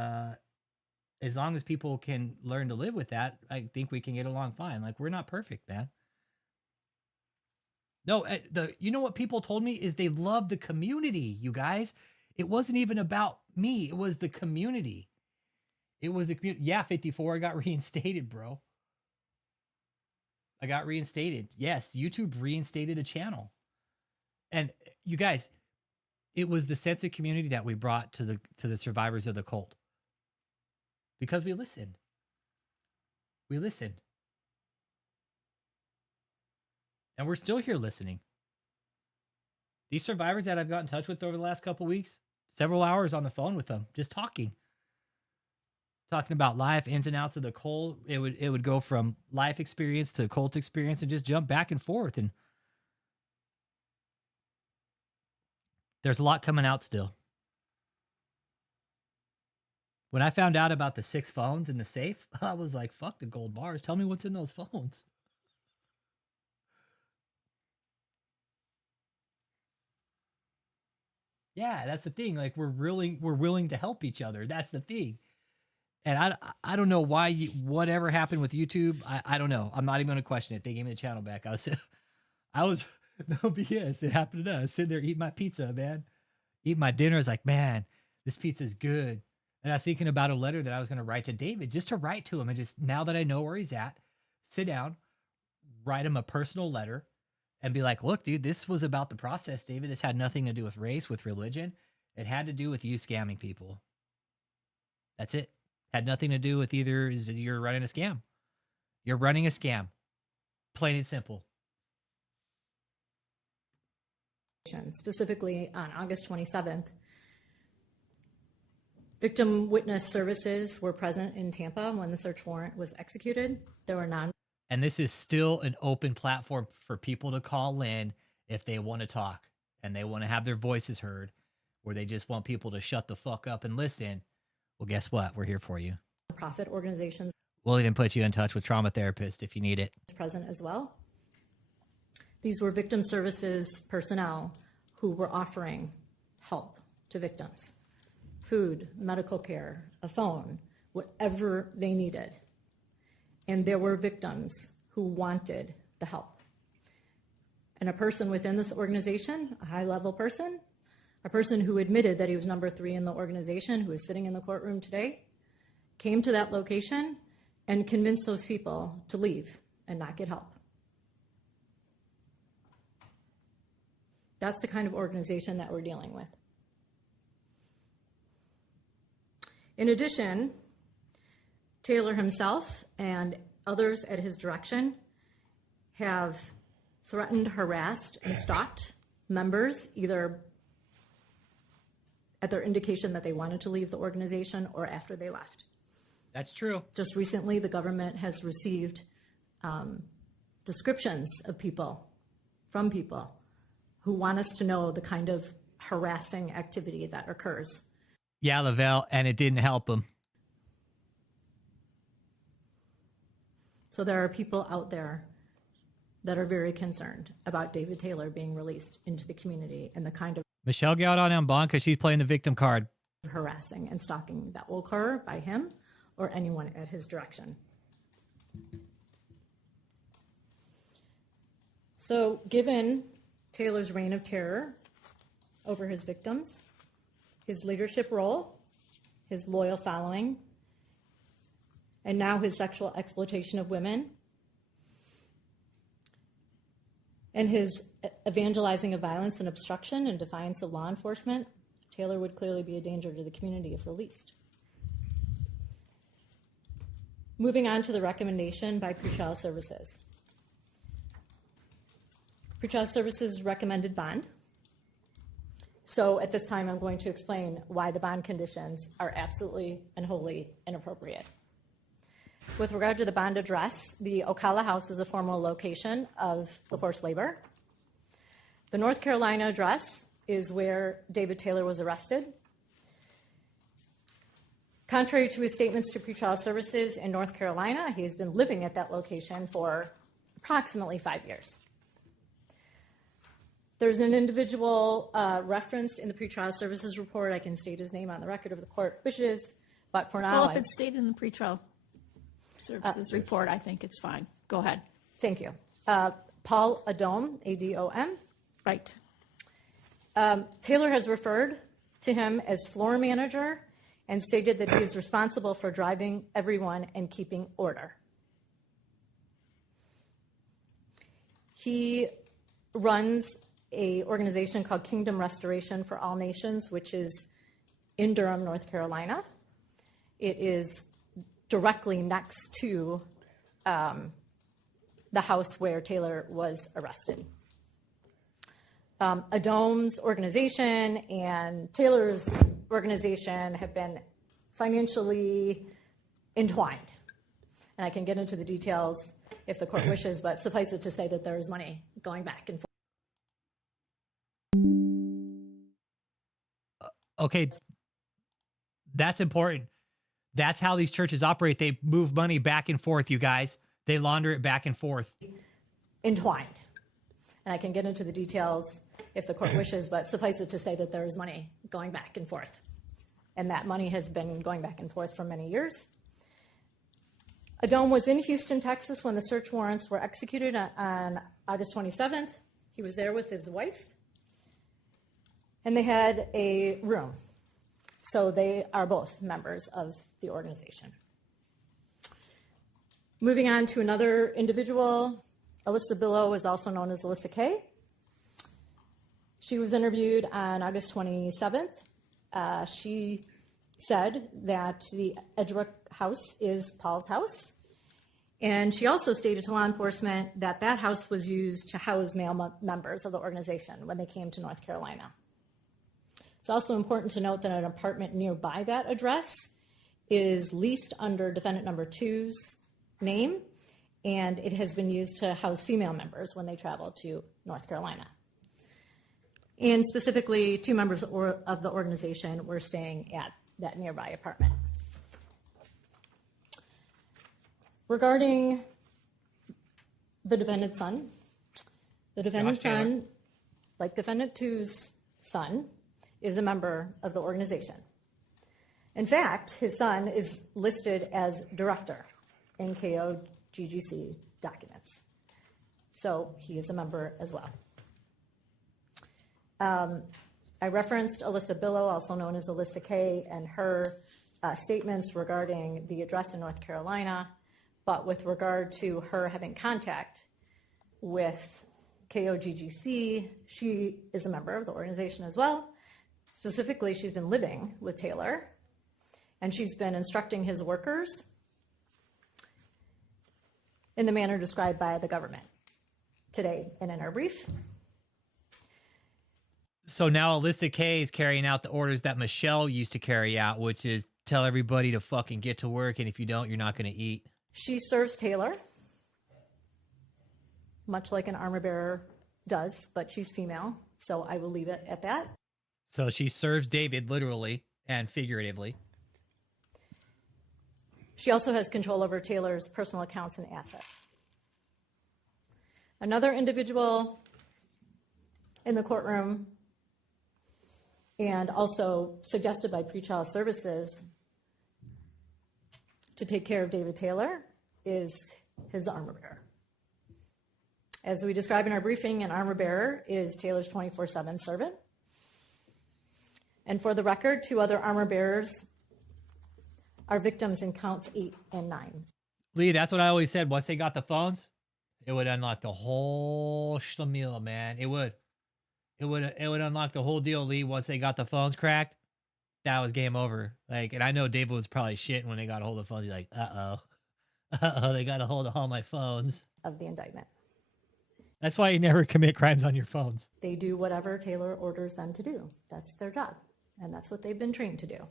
as long as people can learn to live with that, I think we can get along fine. Like, we're not perfect, man. No, you know what people told me is they love the community, you guys. It wasn't even about me. It was the community. It was the community. Yeah, 54, I got reinstated, bro. I got reinstated. Yes, YouTube reinstated the channel. And you guys, it was the sense of community that we brought to the survivors of the cult. Because we listened. We listened. And we're still here listening. These survivors that I've got in touch with over the last couple weeks, several hours on the phone with them, just talking about life, ins and outs of the cult. It would go from life experience to cult experience and just jump back and forth. And there's a lot coming out still. When I found out about the 6 phones in the safe, I was like, fuck the gold bars. Tell me what's in those phones. Yeah, that's the thing. Like, we're willing to help each other. That's the thing. And I don't know why whatever happened with YouTube. I don't know. I'm not even going to question it. They gave me the channel back. I was no BS. It happened to us. Sitting there eating my pizza, man. Eating my dinner. I was like, man, this pizza's good. And I was thinking about a letter that I was going to write to David, just to write to him. And just, now that I know where he's at, sit down, write him a personal letter and be like, look, dude, this was about the process, David. This had nothing to do with race, with religion. It had to do with you scamming people. That's it. Had nothing to do with either you're running a scam. You're running a scam. Plain and simple. Specifically on August 27th, victim witness services were present in Tampa when the search warrant was executed. There were none. And this is still an open platform for people to call in if they want to talk and they want to have their voices heard, or they just want people to shut the fuck up and listen. Well, guess what? We're here for you. Profit organizations. We'll even put you in touch with trauma therapists if you need it. Present as well. These were victim services personnel who were offering help to victims. Food, medical care, a phone, whatever they needed. And there were victims who wanted the help. And a person within this organization, a high-level person, a person who admitted that he was number 3 in the organization, who is sitting in the courtroom today, came to that location and convinced those people to leave and not get help. That's the kind of organization that we're dealing with. In addition, Taylor himself and others at his direction have threatened, harassed, and stalked members, either at their indication that they wanted to leave the organization or after they left. That's true. Just recently, the government has received descriptions of people, from people, who want us to know the kind of harassing activity that occurs. Yeah, Lavelle, and it didn't help them. So there are people out there that are very concerned about David Taylor being released into the community and the kind of Michelle got on bond because she's playing the victim card. Harassing and stalking that will occur by him or anyone at his direction. So given Taylor's reign of terror over his victims, his leadership role, his loyal following, and now his sexual exploitation of women, and his evangelizing of violence and obstruction and defiance of law enforcement, Taylor would clearly be a danger to the community if released. Moving on to the recommendation by pretrial services. Pretrial services recommended bond. So at this time, I'm going to explain why the bond conditions are absolutely and wholly inappropriate. With regard to the bond address, the Ocala House is a formal location of the forced labor. The North Carolina address is where David Taylor was arrested. Contrary to his statements to pretrial services in North Carolina, he has been living at that location for approximately 5 years. There's an individual referenced in the pretrial services report. I can state his name on the record of the court wishes, but for now, Well, if it's stated in the pretrial services report, I think it's fine. Go ahead. Thank you. Paul Adom, A-D-O-M. Right. Taylor has referred to him as floor manager and stated that he is responsible for driving everyone and keeping order. He runs an organization called Kingdom Restoration for All Nations, which is in Durham, North Carolina. It is directly next to the house where Taylor was arrested. Adom's organization and Taylor's organization have been financially entwined. And I can get into the details if the court wishes, but suffice it to say that there is money going back and forth. Okay, that's important. That's how these churches operate. They move money back and forth, you guys. They launder it back and forth. Entwined. And I can get into the details if the court wishes, but suffice it to say that there is money going back and forth. And that money has been going back and forth for many years. Adom was in Houston, Texas when the search warrants were executed on August 27th. He was there with his wife. And they had a room. So they are both members of the organization. Moving on to another individual, Alyssa Billow is also known as Alyssa K. She was interviewed on August 27th. She said that the Edgewick house is Paul's house. And she also stated to law enforcement that that house was used to house male members of the organization when they came to North Carolina. It's also important to note that an apartment nearby that address is leased under defendant number 2's name, and it has been used to house female members when they travel to North Carolina. And specifically, 2 members of the organization were staying at that nearby apartment. Regarding the defendant's son, the defendant's son, like defendant 2's son, is a member of the organization. In fact, his son is listed as director in KOGGC documents. So he is a member as well. I referenced Alyssa Billow, also known as Alyssa K, and her statements regarding the address in North Carolina, but with regard to her having contact with KOGGC, she is a member of the organization as well. Specifically, she's been living with Taylor, and she's been instructing his workers in the manner described by the government today and in our brief. So now Alyssa K is carrying out the orders that Michelle used to carry out, which is tell everybody to fucking get to work, and if you don't, you're not going to eat. She serves Taylor, much like an armor bearer does, but she's female, so I will leave it at that. So she serves David literally and figuratively. She also has control over Taylor's personal accounts and assets. Another individual in the courtroom, and also suggested by pretrial services to take care of David Taylor, is his armor bearer. As we describe in our briefing, an armor bearer is Taylor's 24/7 servant. And for the record, 2 other armor bearers are victims in counts 8 and 9. Lee, that's what I always said. Once they got the phones, it would unlock the whole schlemiel, man. It would unlock the whole deal, Lee. Once they got the phones cracked, that was game over. Like, and I know David was probably shitting when they got a hold of the phones. He's like, they got a hold of all my phones. Of the indictment. That's why you never commit crimes on your phones. They do whatever Taylor orders them to do. That's their job, and that's what they've been trained to do.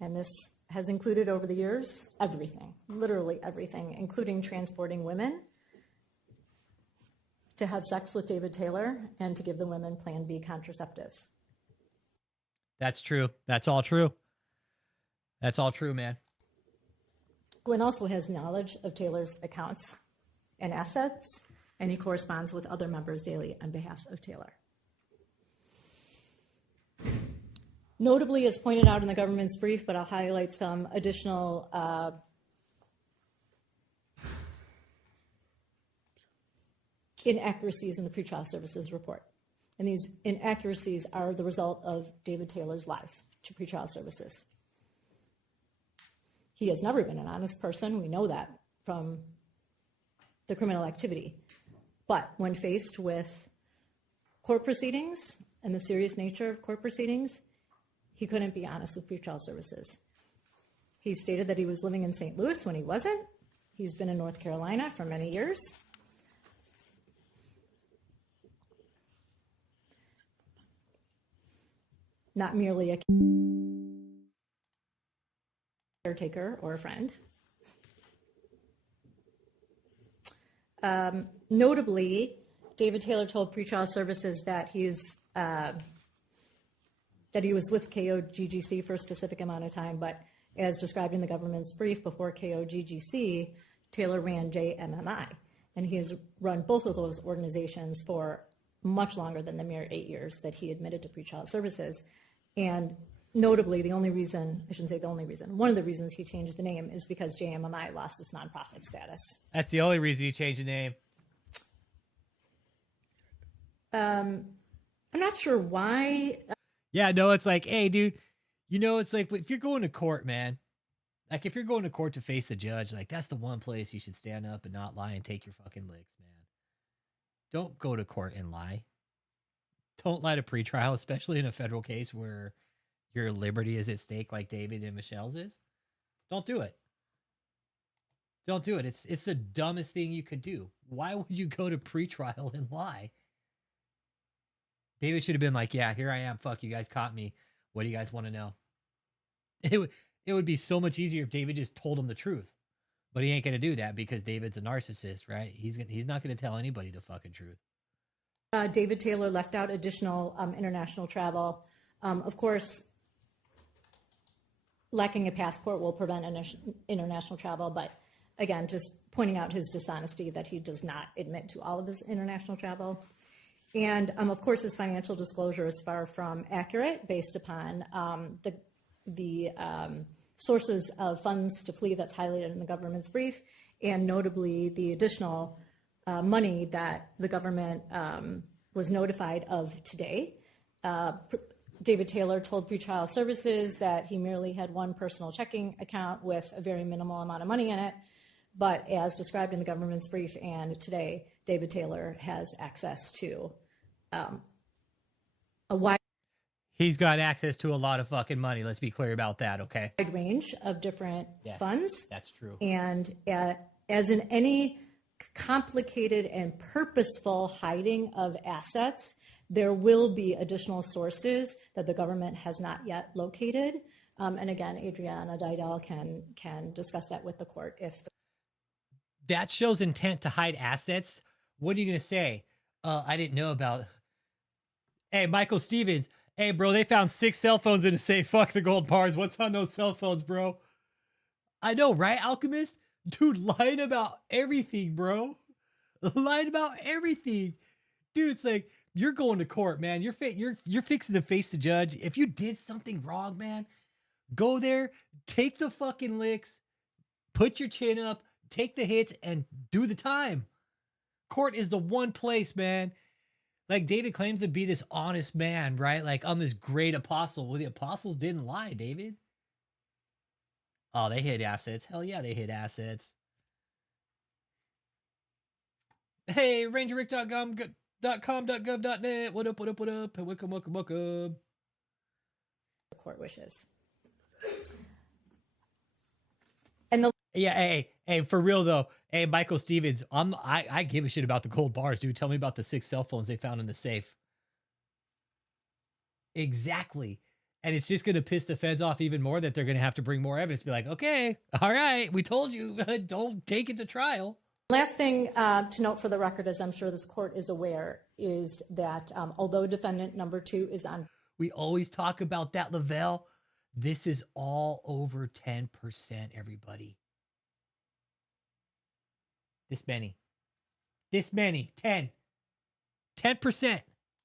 And this has included over the years everything, literally everything, including transporting women to have sex with David Taylor and to give the women Plan B contraceptives. That's true. That's all true. That's all true, man. Gwen also has knowledge of Taylor's accounts and assets, and he corresponds with other members daily on behalf of Taylor. Notably, as pointed out in the government's brief, but I'll highlight some additional inaccuracies in the pretrial services report. And these inaccuracies are the result of David Taylor's lies to pretrial services. He has never been an honest person. We know that from the criminal activity. But when faced with court proceedings and the serious nature of court proceedings, he couldn't be honest with pretrial services. He stated that he was living in St. Louis when he wasn't. He's been in North Carolina for many years. Not merely a caretaker or a friend. Notably, David Taylor told pretrial services that he was with KOGGC for a specific amount of time, but as described in the government's brief, before KOGGC, Taylor ran JMMI, and he has run both of those organizations for much longer than the mere 8 years that he admitted to pretrial services. And notably, the only reason, I shouldn't say the only reason, one of the reasons he changed the name is because JMMI lost its nonprofit status. That's the only reason he changed the name. I'm not sure why. Yeah, no, it's like, hey, dude, it's like if you're going to court, man, like if you're going to court to face the judge, like that's the one place you should stand up and not lie and take your fucking licks, man. Don't go to court and lie. Don't lie to pretrial, especially in a federal case where your liberty is at stake like David and Michelle's is. Don't do it. Don't do it. It's the dumbest thing you could do. Why would you go to pretrial and lie? David should have been like, yeah, here I am. Fuck, you guys caught me. What do you guys want to know? It would be so much easier if David just told him the truth. But he ain't going to do that because David's a narcissist, right? He's not going to tell anybody the fucking truth. David Taylor left out additional international travel. Of course, lacking a passport will prevent international travel, but again, just pointing out his dishonesty that he does not admit to all of his international travel. And of course, his financial disclosure is far from accurate based upon the sources of funds to flee that's highlighted in the government's brief, and notably the additional money that the government was notified of today. David Taylor told pretrial services that he merely had one personal checking account with a very minimal amount of money in it. But as described in the government's brief and today, David Taylor has access to a wide He's got access to a lot of fucking money. Let's be clear about that, okay? range of different funds. That's true. And as in any complicated and purposeful hiding of assets, there will be additional sources that the government has not yet located. And again, Adriana Didal can discuss that with the court if that shows intent to hide assets. What are you going to say? I didn't know about. Hey, Michael Stevens. Hey, bro, they found 6 cell phones in a safe. Fuck the gold bars. What's on those cell phones, bro? I know, right, Alchemist? Dude, lying about everything, bro. Lying about everything. Dude, it's like, you're going to court, man. You're fixing to face the judge. If you did something wrong, man, go there, take the fucking licks, put your chin up, take the hits, and do the time. Court is the one place, man. Like, David claims to be this honest man, right? Like, I'm this great apostle. Well, the apostles didn't lie, David. Oh, they hid assets. Hell yeah, they hid assets. Hey, rangerrick.com.gov.net. What up, what up, what up? Welcome, welcome, welcome. The court wishes. And the Yeah, hey, for real though. Hey, Michael Stevens, I give a shit about the gold bars, dude. Tell me about the 6 cell phones they found in the safe. Exactly. And it's just going to piss the feds off even more that they're going to have to bring more evidence. Be like, okay, all right, we told you, don't take it to trial. last thing to note for the record, as I'm sure this court is aware, is that although defendant number 2 is on. We always talk about that, Lavelle. This is all over 10%, everybody. This many. 10%.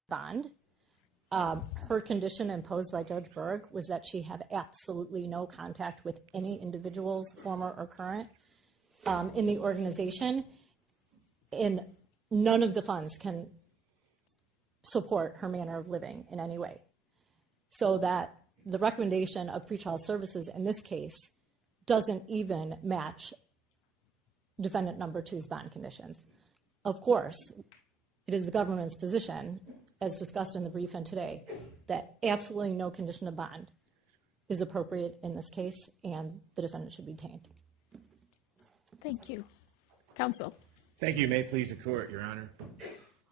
Bond. Her condition imposed by Judge Berg was that she have absolutely no contact with any individuals, former or current, in the organization, and none of the funds can support her manner of living in any way. So that the recommendation of pretrial services in this case doesn't even match defendant number 2's bond conditions. Of course, it is the government's position, as discussed in the brief and today, that absolutely no condition of bond is appropriate in this case, and the defendant should be detained. Thank you. Counsel. Thank you. May it please the court, Your Honor.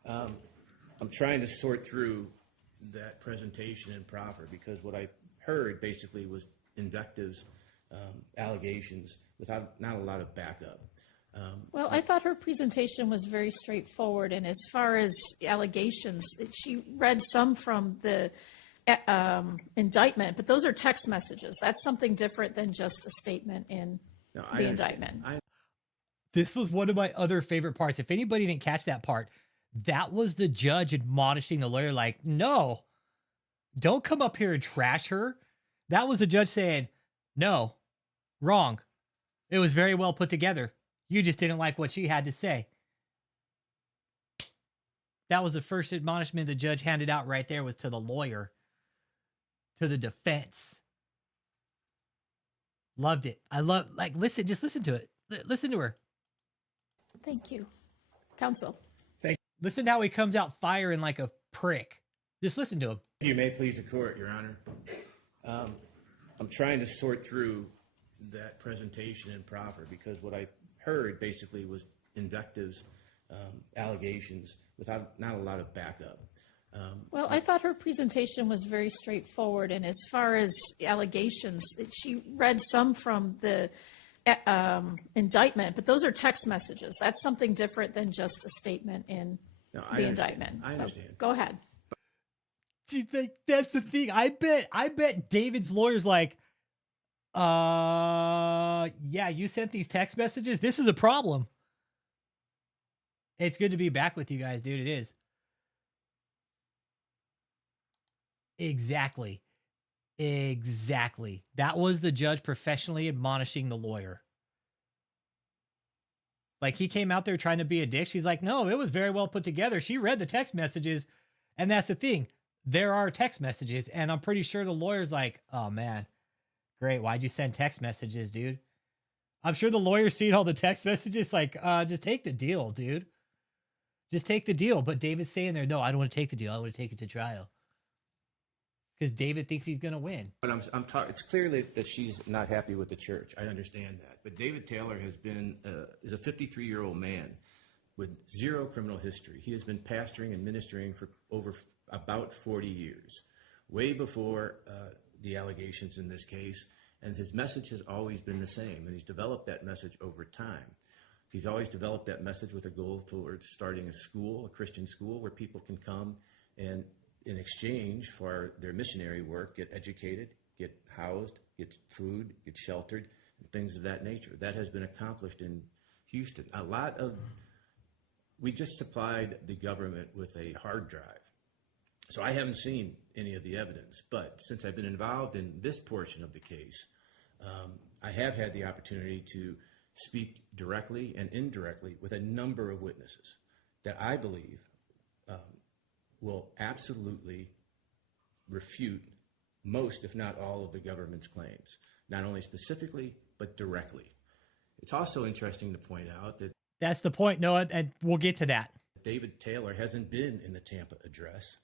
I'm trying to sort through that presentation and proffer because what I heard basically was invectives, allegations, without not a lot of backup. Well, I thought her presentation was very straightforward, and as far as allegations, she read some from the indictment, but those are text messages. That's something different than just a statement in the indictment. This was one of my other favorite parts. If anybody didn't catch that part, that was the judge admonishing the lawyer like, no, don't come up here and trash her. That was the judge saying, no, wrong. It was very well put together. You just didn't like what she had to say. That was the first admonishment the judge handed out right there, was to the lawyer, to the defense. Loved it. Listen, just listen to it. Listen to her. Thank you. Counsel. Listen to how he comes out firing like a prick. Just listen to him. You may please the court, Your Honor. I'm trying to sort through that presentation and proffer because what I heard basically was invectives, allegations, without not a lot of backup. Well, I thought her presentation was very straightforward, and as far as allegations, she read some from the indictment, but those are text messages. That's something different than just a statement in the indictment. I understand. So, go ahead. Dude, that's the thing. I bet David's lawyer's like, yeah, you sent these text messages. This is a problem. It's good to be back with you guys, dude. It is. Exactly. That was the judge professionally admonishing the lawyer. Like, he came out there trying to be a dick. She's like, no, it was very well put together. She read the text messages. And that's the thing. There are text messages. And I'm pretty sure the lawyer's like, oh, man, great. Why'd you send text messages, dude? I'm sure the lawyer's seen all the text messages like, just take the deal, dude. Just take the deal. But David's saying there, no, I don't want to take the deal. I want to take it to trial. Because David thinks he's going to win. But I'm talking. It's clearly that she's not happy with the church. I understand that. But David Taylor is a 53-year-old man with zero criminal history. He has been pastoring and ministering for over about 40 years, way before the allegations in this case. And his message has always been the same. And he's developed that message over time. He's always developed that message with a goal towards starting a school, a Christian school, where people can come and, in exchange for their missionary work, get educated, get housed, get food, get sheltered, and things of that nature. That has been accomplished in Houston. We just supplied the government with a hard drive. So I haven't seen any of the evidence, but since I've been involved in this portion of the case, I have had the opportunity to speak directly and indirectly with a number of witnesses that I believe will absolutely refute most, if not all, of the government's claims, not only specifically but directly. It's also interesting to point out that That's the point, Noah, and we'll get to that. David Taylor hasn't been in the Tampa address,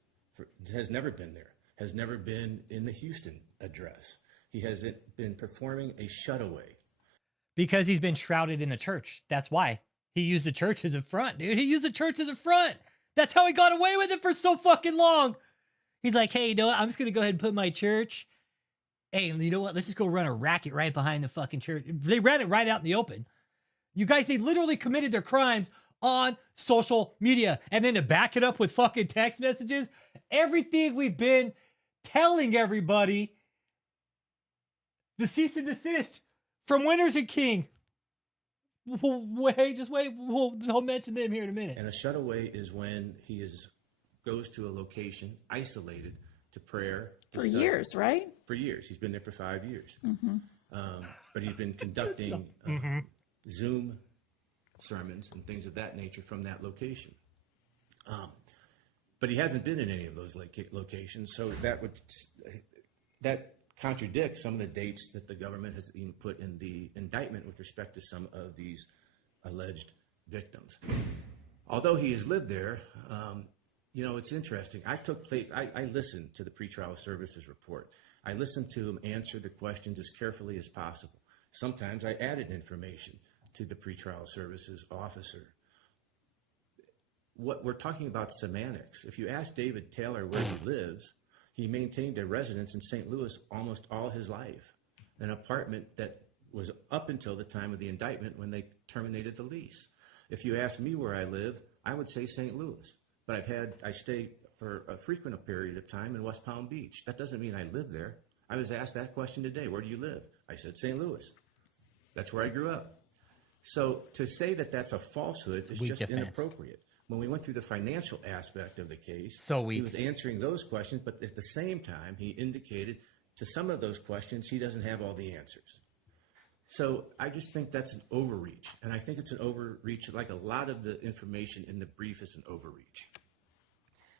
has never been there, has never been in the Houston address. He hasn't been performing a shutaway. Because he's been shrouded in the church. That's why. He used the church as a front, dude. He used the church as a front. That's how he got away with it for so fucking long. He's like, hey, you know what? I'm just going to go ahead and put my church. Hey, you know what? Let's just go run a racket right behind the fucking church. They ran it right out in the open. You guys, they literally committed their crimes on social media. And then to back it up with fucking text messages, everything we've been telling everybody, the cease and desist from Winners and King. Wait, just wait. I'll mention them here in a minute. And a shutaway is when he goes to a location isolated to prayer. For years, right? For years. He's been there for 5 years. Mm-hmm. But he's been conducting Zoom sermons and things of that nature from that location. But he hasn't been in any of those locations, so that contradicts some of the dates that the government has even put in the indictment with respect to some of these alleged victims. Although he has lived there, you know, it's interesting. I listened to the pretrial services report. I listened to him answer the questions as carefully as possible. Sometimes I added information to the pretrial services officer. What we're talking about semantics. If you ask David Taylor where he lives, he maintained a residence in St. Louis almost all his life, an apartment that was up until the time of the indictment when they terminated the lease. If you ask me where I live, I would say St. Louis, but I stay for a frequent period of time in West Palm Beach. That doesn't mean I live there. I was asked that question today. Where do you live? I said St. Louis. That's where I grew up. So to say that that's a falsehood is just inappropriate. When we went through the financial aspect of the case, he was answering those questions, but at the same time, he indicated to some of those questions, he doesn't have all the answers. So I just think that's an overreach. And I think it's an overreach, like a lot of the information in the brief is an overreach.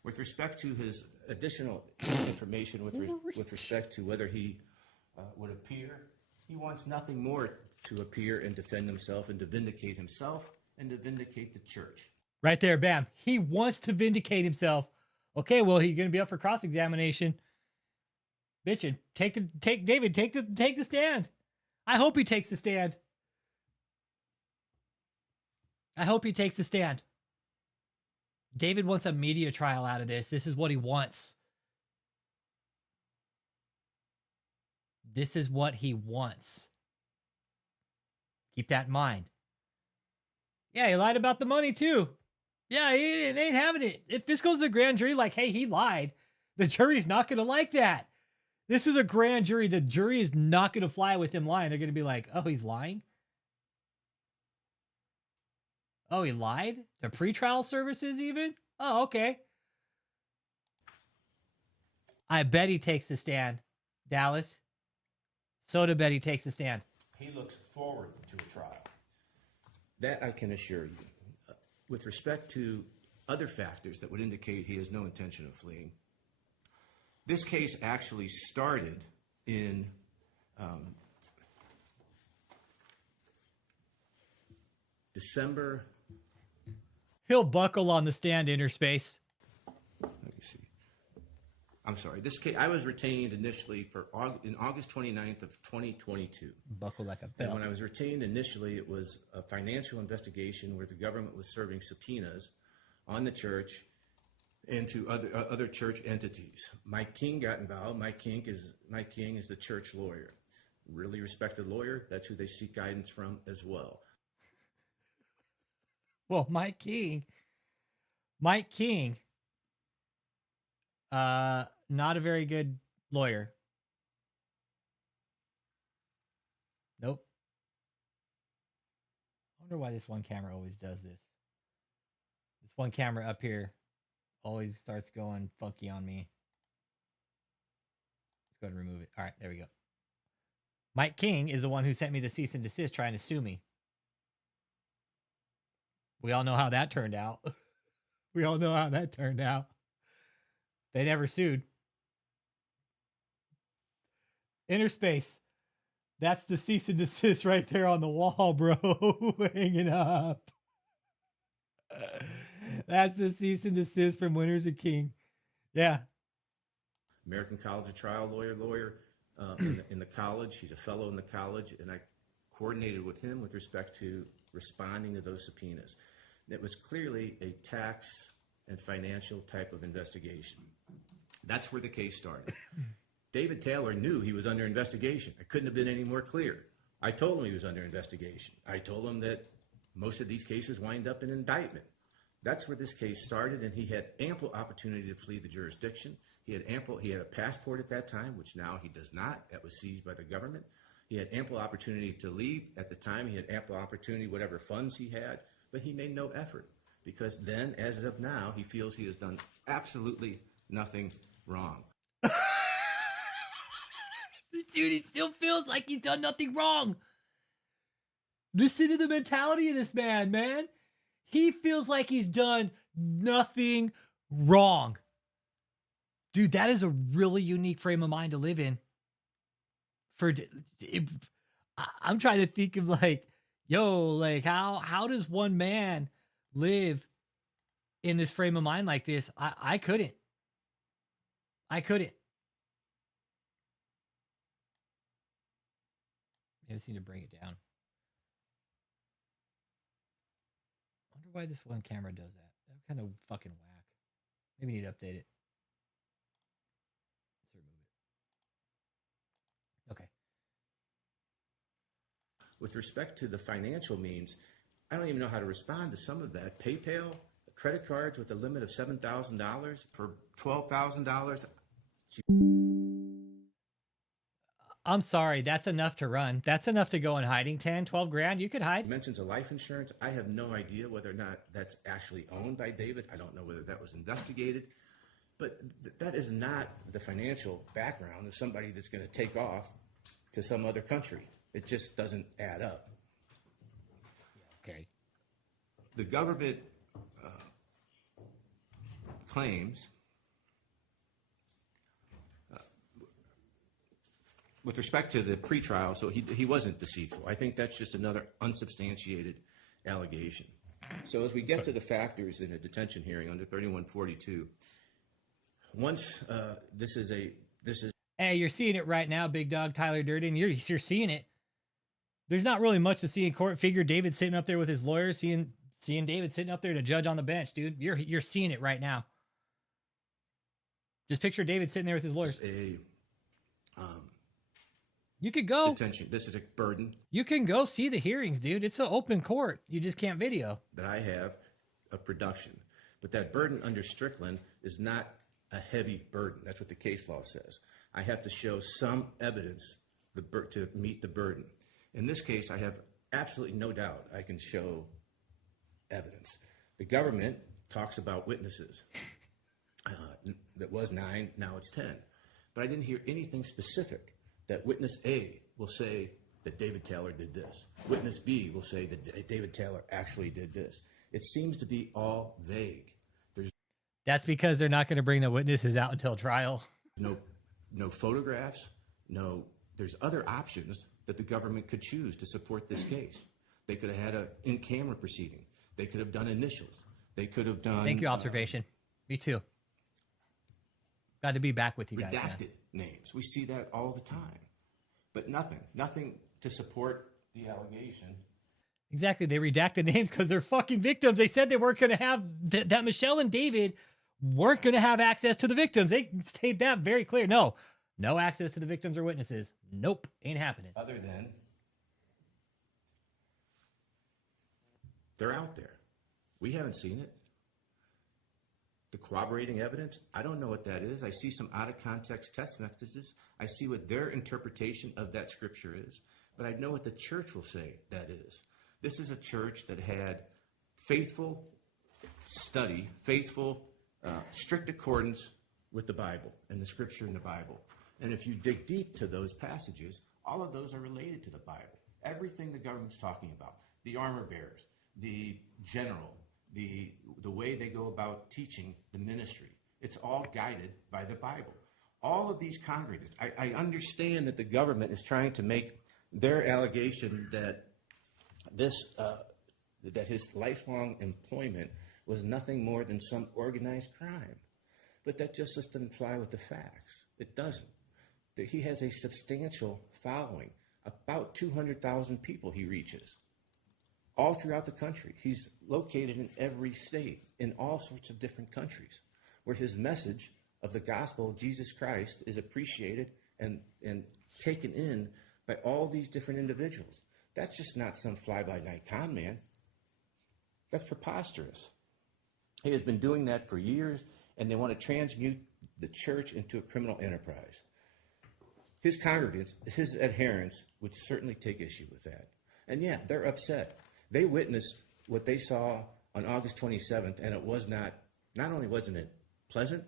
With respect to his additional information with respect to whether he would appear, he wants nothing more to appear and defend himself and to vindicate himself and to vindicate the church. Right there, bam. He wants to vindicate himself. Okay, well, he's going to be up for cross-examination. Bitchin', take the stand. I hope he takes the stand. I hope he takes the stand. David wants a media trial out of this. This is what he wants. This is what he wants. Keep that in mind. Yeah, he lied about the money too. Yeah, he ain't having it. If this goes to the grand jury like, hey, he lied, the jury's not going to like that. This is a grand jury. The jury is not going to fly with him lying. They're going to be like, oh, he's lying? Oh, he lied? The pretrial services even? Oh, okay. I bet he takes the stand, Dallas. Soda bet he takes the stand. He looks forward to a trial. That I can assure you. With respect to other factors that would indicate he has no intention of fleeing, this case actually started in December. He'll buckle on the stand, Interspace. Let me see. I'm sorry. This case, I was retained initially in August 29th of 2022. Buckle like a belt. And when I was retained initially, it was a financial investigation where the government was serving subpoenas on the church and to other church entities. Mike King got involved. Mike King is the church lawyer, really respected lawyer. That's who they seek guidance from as well. Well, Mike King, not a very good lawyer. Nope. I wonder why this one camera always does this. This one camera up here always starts going funky on me. Let's go ahead and remove it. All right, there we go. Mike King is the one who sent me the cease and desist trying to sue me. We all know how that turned out. We all know how that turned out. They never sued. Interspace. That's the cease and desist right there on the wall, bro. Hanging up. That's the cease and desist from Winners of King. Yeah. American College of Trial lawyer in the college. He's a fellow in the college, and I coordinated with him with respect to responding to those subpoenas. It was clearly a tax and financial type of investigation. That's where the case started. David Taylor knew he was under investigation. It couldn't have been any more clear. I told him he was under investigation. I told him that most of these cases wind up in indictment. That's where this case started, and he had ample opportunity to flee the jurisdiction. He had a passport at that time, which now he does not. That was seized by the government. He had ample opportunity to leave. At the time, he had ample opportunity, whatever funds he had, but he made no effort because then, as of now, he feels he has done absolutely nothing wrong. Dude, he still feels like he's done nothing wrong. Listen to the mentality of this man. He feels like he's done nothing wrong. Dude, that is a really unique frame of mind to live in. I'm trying to think of how does one man live in this frame of mind like this? I couldn't. I just need to bring it down. I wonder why this one camera does that. That kind of fucking whack. Maybe we need to update it. Let's remove it. Okay. With respect to the financial means, I don't even know how to respond to some of that. PayPal, credit cards with a limit of $7,000 for $12,000. I'm sorry, that's enough to run. That's enough to go in hiding. 10, 12 grand, you could hide. Mentions of life insurance. I have no idea whether or not that's actually owned by David. I don't know whether that was investigated. But that is not the financial background of somebody that's going to take off to some other country. It just doesn't add up. Okay. The government claims, with respect to the pretrial, so he wasn't deceitful. I think that's just another unsubstantiated allegation. So as we get to the factors in a detention hearing under 3142, once this is. Hey, you're seeing it right now, big dog Tyler Durden. You're seeing it. There's not really much to see in court. Figure David sitting up there with his lawyer, seeing David sitting up there to judge on the bench, dude. You're seeing it right now. Just picture David sitting there with his lawyers. You could go. Detention. This is a burden. You can go see the hearings, dude. It's an open court. You just can't video. That I have of production. But that burden under Strickland is not a heavy burden. That's what the case law says. I have to show some evidence to meet the burden. In this case, I have absolutely no doubt I can show evidence. The government talks about witnesses. That was 9, now it's 10. But I didn't hear anything specific that witness A will say that David Taylor did this. Witness B will say that David Taylor actually did this. It seems to be all vague. That's because they're not going to bring the witnesses out until trial. No photographs, there's other options that the government could choose to support this case. They could have had an in-camera proceeding. They could have done initials. They could have done... Thank you, observation. Me too. Glad to be back with you guys. Redacted names. We see that all the time. But nothing to support the allegation. Exactly. They redacted names because they're fucking victims. They said they weren't going to have... that Michelle and David weren't going to have access to the victims. They stated that very clear. No access to the victims or witnesses. Nope. Ain't happening. Other than they're out there. We haven't seen it. The corroborating evidence, I don't know what that is. I see some out of context text messages. I see what their interpretation of that scripture is. But I know what the church will say that is. This is a church that had faithful study, strict accordance with the Bible and the scripture in the Bible. And if you dig deep to those passages, all of those are related to the Bible. Everything the government's talking about, the armor bearers, the general, the way they go about teaching the ministry, it's all guided by the Bible. All of these congregants, I understand that the government is trying to make Their allegation that that his lifelong employment was nothing more than some organized crime. But that just doesn't fly with the facts. It doesn't. He has a substantial following, about 200,000 people he reaches, all throughout the country. He's located in every state, in all sorts of different countries, where his message of the gospel of Jesus Christ is appreciated and taken in by all these different individuals. That's just not some fly-by-night con man. That's preposterous. He has been doing that for years, and they want to transmute the church into a criminal enterprise. His congregants, his adherents, would certainly take issue with that. And yeah, they're upset. They witnessed what they saw on August 27th, and it was not only wasn't it pleasant,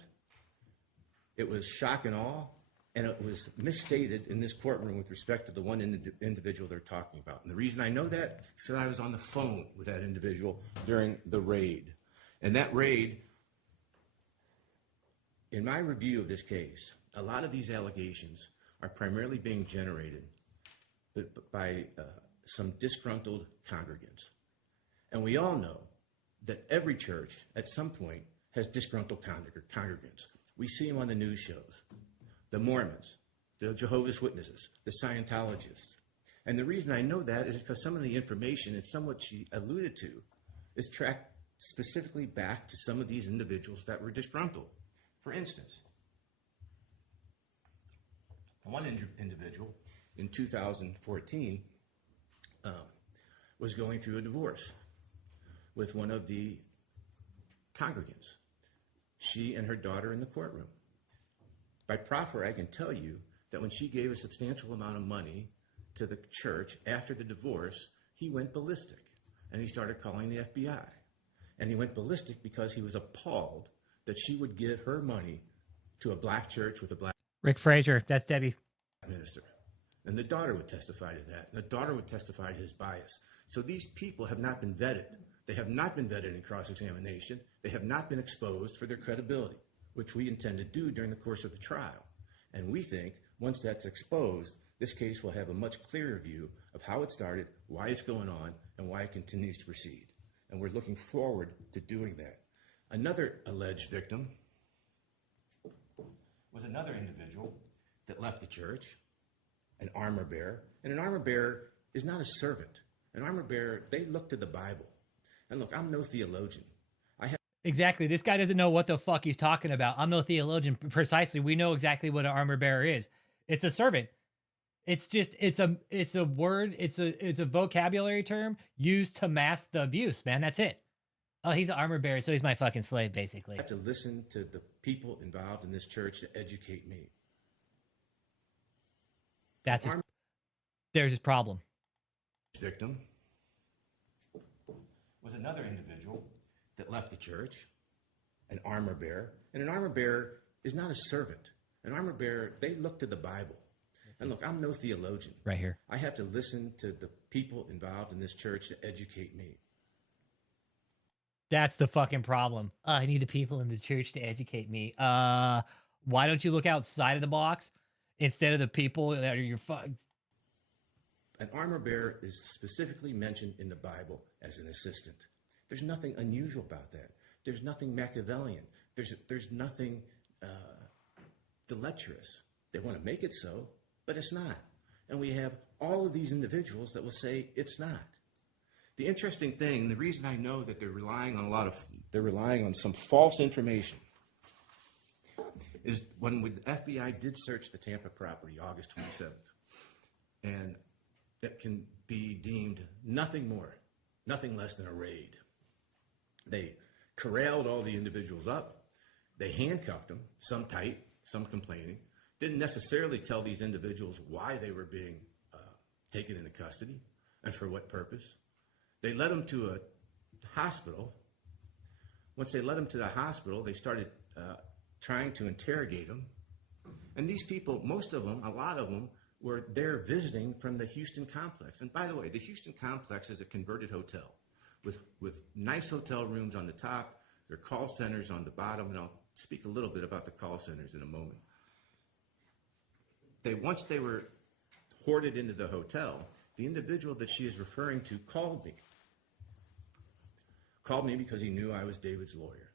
it was shock and awe, and it was misstated in this courtroom with respect to the one individual they're talking about. And the reason I know that is that I was on the phone with that individual during the raid. And that raid, in my review of this case, a lot of these allegations are primarily being generated by some disgruntled congregants. And we all know that every church at some point has disgruntled congregants. We see them on the news shows. The Mormons, the Jehovah's Witnesses, the Scientologists. And the reason I know that is because some of the information and some what she alluded to is tracked specifically back to some of these individuals that were disgruntled. For instance, one individual in 2014 was going through a divorce with one of the congregants. She and her daughter in the courtroom. By proffer, I can tell you that when she gave a substantial amount of money to the church after the divorce, he went ballistic and he started calling the FBI. And he went ballistic because he was appalled that she would give her money to a black church with a black Rick Frazier, that's Debbie. minister. And the daughter would testify to that. The daughter would testify to his bias. So these people have not been vetted. They have not been vetted in cross-examination. They have not been exposed for their credibility, which we intend to do during the course of the trial. And we think once that's exposed, this case will have a much clearer view of how it started, why it's going on, and why it continues to proceed. And we're looking forward to doing that. Another alleged victim was another individual that left the church, an armor bearer. And an armor bearer is not a servant. An armor bearer, they look to the Bible. And look, I'm no theologian. Exactly. This guy doesn't know what the fuck he's talking about. I'm no theologian. Precisely. We know exactly what an armor bearer is. It's a servant. It's just, it's a word. It's a vocabulary term used to mask the abuse, man. That's it. Oh, he's an armor bearer, so he's my fucking slave, basically. I have to listen to the people involved in this church to educate me. That's there's his problem. Victim was another individual that left the church, an armor bearer. And an armor bearer is not a servant. An armor bearer, they look to the Bible. And look, I'm no theologian. Right here. I have to listen to the people involved in this church to educate me. That's the fucking problem. I need the people in the church to educate me. Why don't you look outside of the box instead of the people that are your An armor bearer is specifically mentioned in the Bible as an assistant. There's nothing unusual about that. There's nothing Machiavellian. There's nothing deleterious. They want to make it so, but it's not. And we have all of these individuals that will say it's not. The interesting thing, the reason I know that they're relying on some false information is when the FBI did search the Tampa property August 27th, and that can be deemed nothing more, nothing less than a raid. They corralled all the individuals up. They handcuffed them, some tight, some complaining. Didn't necessarily tell these individuals why they were being taken into custody and for what purpose. They led them to a hospital. Once they led them to the hospital, they started trying to interrogate them. And these people, most of them, a lot of them, were there visiting from the Houston complex. And by the way, the Houston complex is a converted hotel with nice hotel rooms on the top. There are call centers on the bottom, and I'll speak a little bit about the call centers in a moment. Once they were hoarded into the hotel, the individual that she is referring to called me. Called me because he knew I was David's lawyer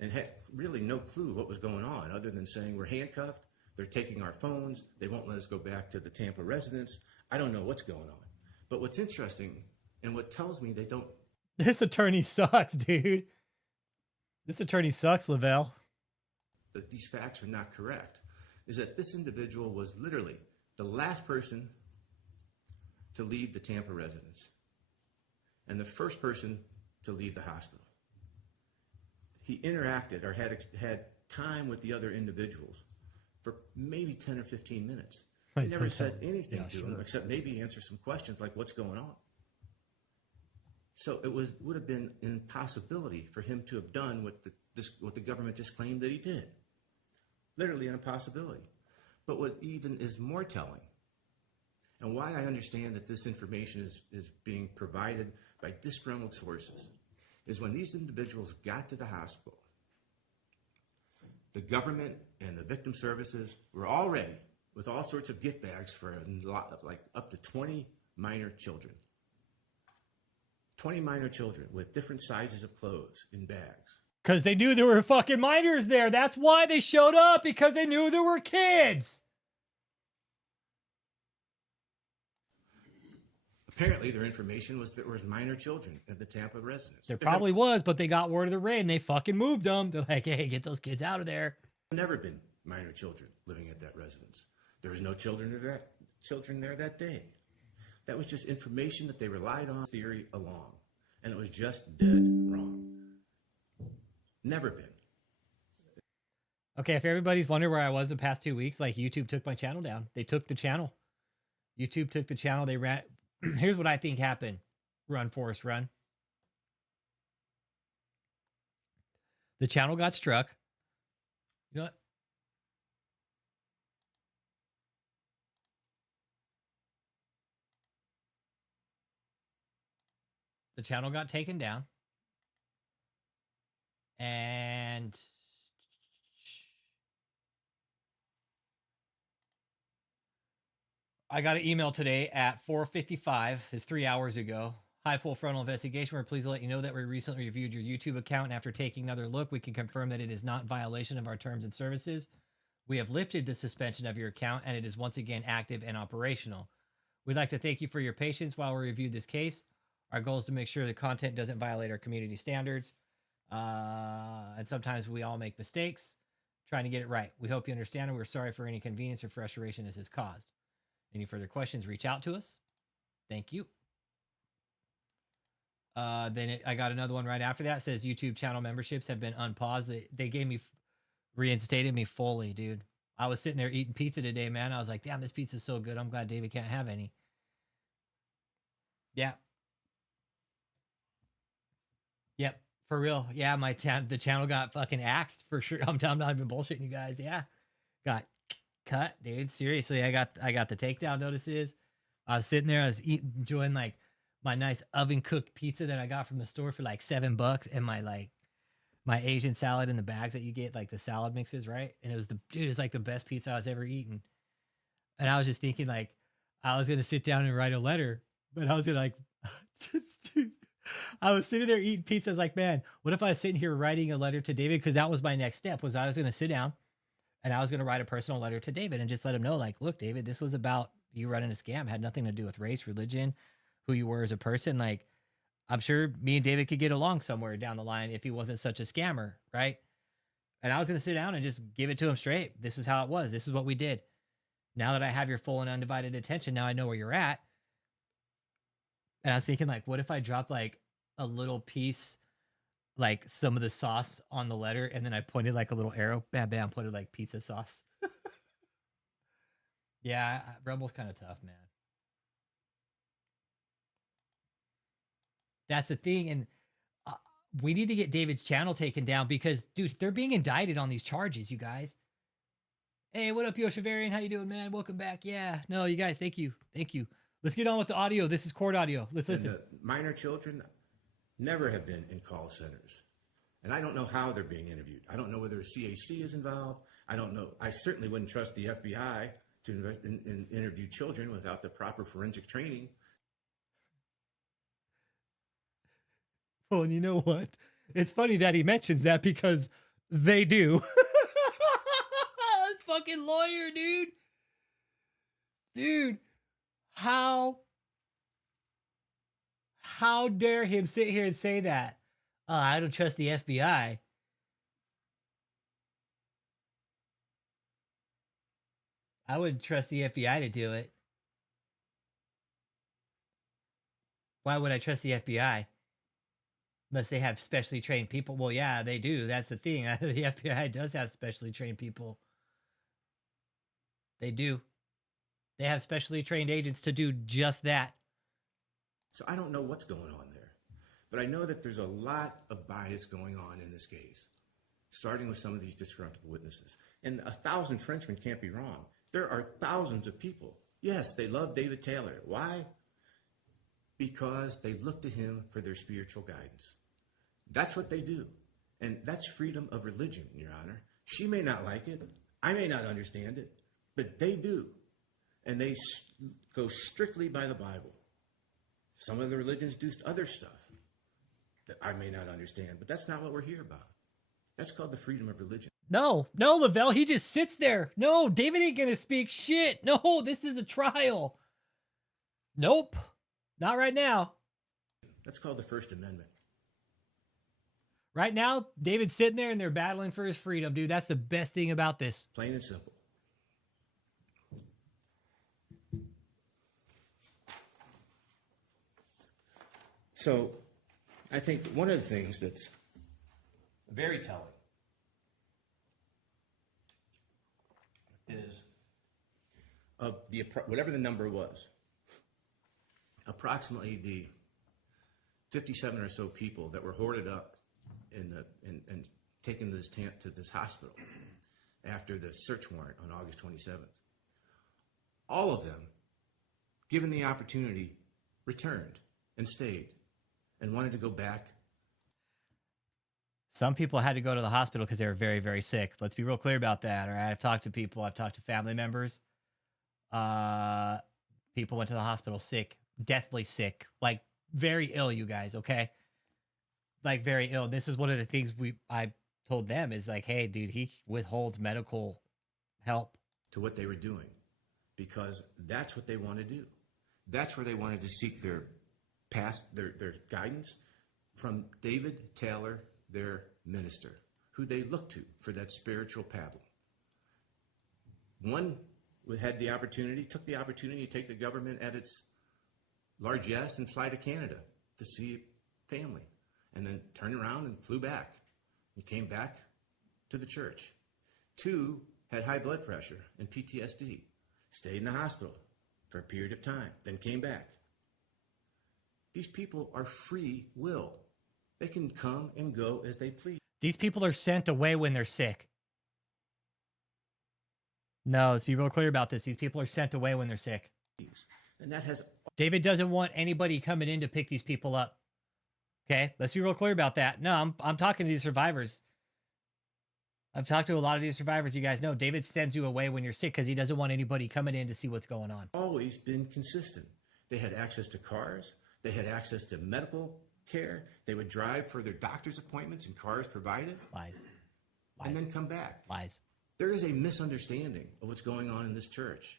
and had really no clue what was going on other than saying we're handcuffed, they're taking our phones, they won't let us go back to the Tampa residence. I don't know what's going on. But what's interesting and what tells me they don't... This attorney sucks, dude. This attorney sucks, Lavelle. That these facts are not correct is that this individual was literally the last person to leave the Tampa residence and the first person to leave the hospital. He interacted or had time with the other individuals for maybe 10 or 15 minutes. He never said anything to him except maybe answer some questions like what's going on. So it would have been an impossibility for him to have done what the government just claimed that he did. Literally an impossibility. But what even is more telling, and why I understand that this information is being provided by disgruntled sources, is when these individuals got to the hospital, the government and the victim services were already with all sorts of gift bags for a lot of, like, up to 20 minor children. 20 minor children with different sizes of clothes in bags. Because they knew there were fucking minors there. That's why they showed up, because they knew there were kids. Apparently, their information was there was minor children at the Tampa residence. There probably was, but they got word of the raid and they fucking moved them. They're like, hey, get those kids out of there. There have never been minor children living at that residence. There was no children there that day. That was just information that they relied on theory along. And it was just dead wrong. Never been. Okay, if everybody's wondering where I was the past 2 weeks, like YouTube took my channel down. They took the channel. YouTube took the channel. They ran. Here's what I think happened. Run, Forrest, run. The channel got struck. You know what? The channel got taken down. And I got an email today at 4:55, it's 3 hours ago. Hi, Full Frontal Investigation. We're pleased to let you know that we recently reviewed your YouTube account, and after taking another look, we can confirm that it is not in violation of our terms and services. We have lifted the suspension of your account, and it is once again active and operational. We'd like to thank you for your patience while we review this case. Our goal is to make sure the content doesn't violate our community standards. And sometimes we all make mistakes trying to get it right. We hope you understand, and we're sorry for any inconvenience or frustration this has caused. Any further questions, reach out to us. Thank you. I got another one right after that. It says YouTube channel memberships have been unpaused. They gave me, reinstated me fully, dude. I was sitting there eating pizza today, man. I was like, damn, this pizza's so good. I'm glad David can't have any. Yeah. Yep, for real. Yeah, the channel got fucking axed for sure. I'm not even bullshitting you guys. Yeah, got cut, dude. Seriously, I got the takedown notices. I was sitting there, I was enjoying like my nice oven cooked pizza that I got from the store for like $7, and my Asian salad in the bags that you get, like the salad mixes, right? And it was like the best pizza I was ever eaten. And I was just thinking like I was gonna sit down and write a letter, but I was gonna like, dude. I was sitting there eating pizza. I was like, man, what if I was sitting here writing a letter to David? Because that was my next step, was I was going to sit down and I was going to write a personal letter to David and just let him know, like, look, David, this was about you running a scam. It had nothing to do with race, religion, who you were as a person. Like, I'm sure me and David could get along somewhere down the line if he wasn't such a scammer, right? And I was going to sit down and just give it to him straight. This is how it was. This is what we did. Now that I have your full and undivided attention, now I know where you're at. And I was thinking, like, what if I dropped like a little piece, like some of the sauce on the letter, and then I pointed like a little arrow, bam, bam, pointed like pizza sauce. Yeah, Rebel's kind of tough, man. That's the thing, and we need to get David's channel taken down because, dude, they're being indicted on these charges, you guys. Hey, what up, Yoshavarian? How you doing, man? Welcome back. Yeah, no, you guys, thank you. Thank you. Let's get on with the audio. This is court audio. Let's listen. Minor children never have been in call centers. And I don't know how they're being interviewed. I don't know whether a CAC is involved. I don't know. I certainly wouldn't trust the FBI to interview children without the proper forensic training. Well, and you know what? It's funny that he mentions that because they do. Fucking lawyer, dude. Dude, how dare him sit here and say that? I don't trust the FBI. I wouldn't trust the FBI to do it. Why would I trust the FBI? Unless they have specially trained people. Well, yeah, they do. That's the thing. The FBI does have specially trained people. They do. They have specially trained agents to do just that. So I don't know what's going on there, but I know that there's a lot of bias going on in this case, starting with some of these disgruntled witnesses. And 1,000 Frenchmen can't be wrong. There are thousands of people. Yes, they love David Taylor. Why? Because they look to him for their spiritual guidance. That's what they do. And that's freedom of religion, Your Honor. She may not like it. I may not understand it, but they do. And they go strictly by the Bible. Some of the religions do other stuff that I may not understand, but that's not what we're here about. That's called the freedom of religion. No, Lavelle, he just sits there. No, David ain't gonna speak shit. No, this is a trial. Nope, not right now. That's called the First Amendment. Right now, David's sitting there and they're battling for his freedom, dude. That's the best thing about this. Plain and simple. So, I think one of the things that's very telling is of the whatever the number was, approximately the 57 or so people that were hoarded up and taken to this hospital after the search warrant on August 27th. All of them, given the opportunity, returned and stayed and wanted to go back. Some people had to go to the hospital because they were very, very sick. Let's be real clear about that. All right. I've talked to people. I've talked to family members. People went to the hospital sick, deathly sick, like very ill, you guys. Okay. Like very ill. This is one of the things I told them is like, hey, dude, he withholds medical help. To what they were doing, because that's what they want to do. That's where they wanted to seek their guidance from David Taylor, their minister, who they looked to for that spiritual paddle. One took the opportunity to take the government at its largesse and fly to Canada to see family, and then turned around and flew back and came back to the church. Two had high blood pressure and PTSD, stayed in the hospital for a period of time, then came back. These people are free will. They can come and go as they please. These people are sent away when they're sick. No, let's be real clear about this. These people are sent away when they're sick. And that has... David doesn't want anybody coming in to pick these people up. Okay, let's be real clear about that. No, I'm talking to these survivors. I've talked to a lot of these survivors. You guys know David sends you away when you're sick because he doesn't want anybody coming in to see what's going on. Always been consistent. They had access to cars. They had access to medical care. They would drive for their doctor's appointments in cars provided. Lies. And then come back. Lies. There is a misunderstanding of what's going on in this church.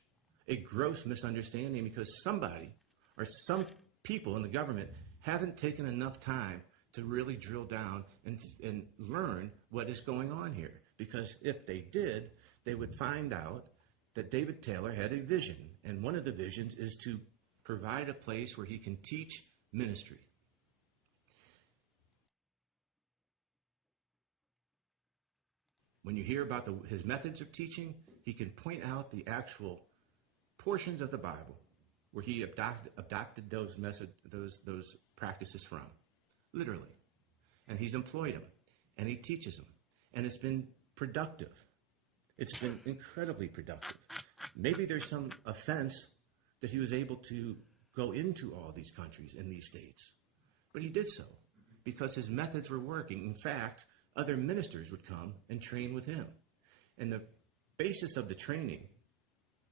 A gross misunderstanding because somebody or some people in the government haven't taken enough time to really drill down and learn what is going on here. Because if they did, they would find out that David Taylor had a vision. And one of the visions is to provide a place where he can teach ministry. When you hear about his methods of teaching, he can point out the actual portions of the Bible where he adopted those practices from, literally. And he's employed them, and he teaches them. And it's been productive. It's been incredibly productive. Maybe there's some offense that he was able to go into all these countries and these states. But he did so because his methods were working. In fact, other ministers would come and train with him. And the basis of the training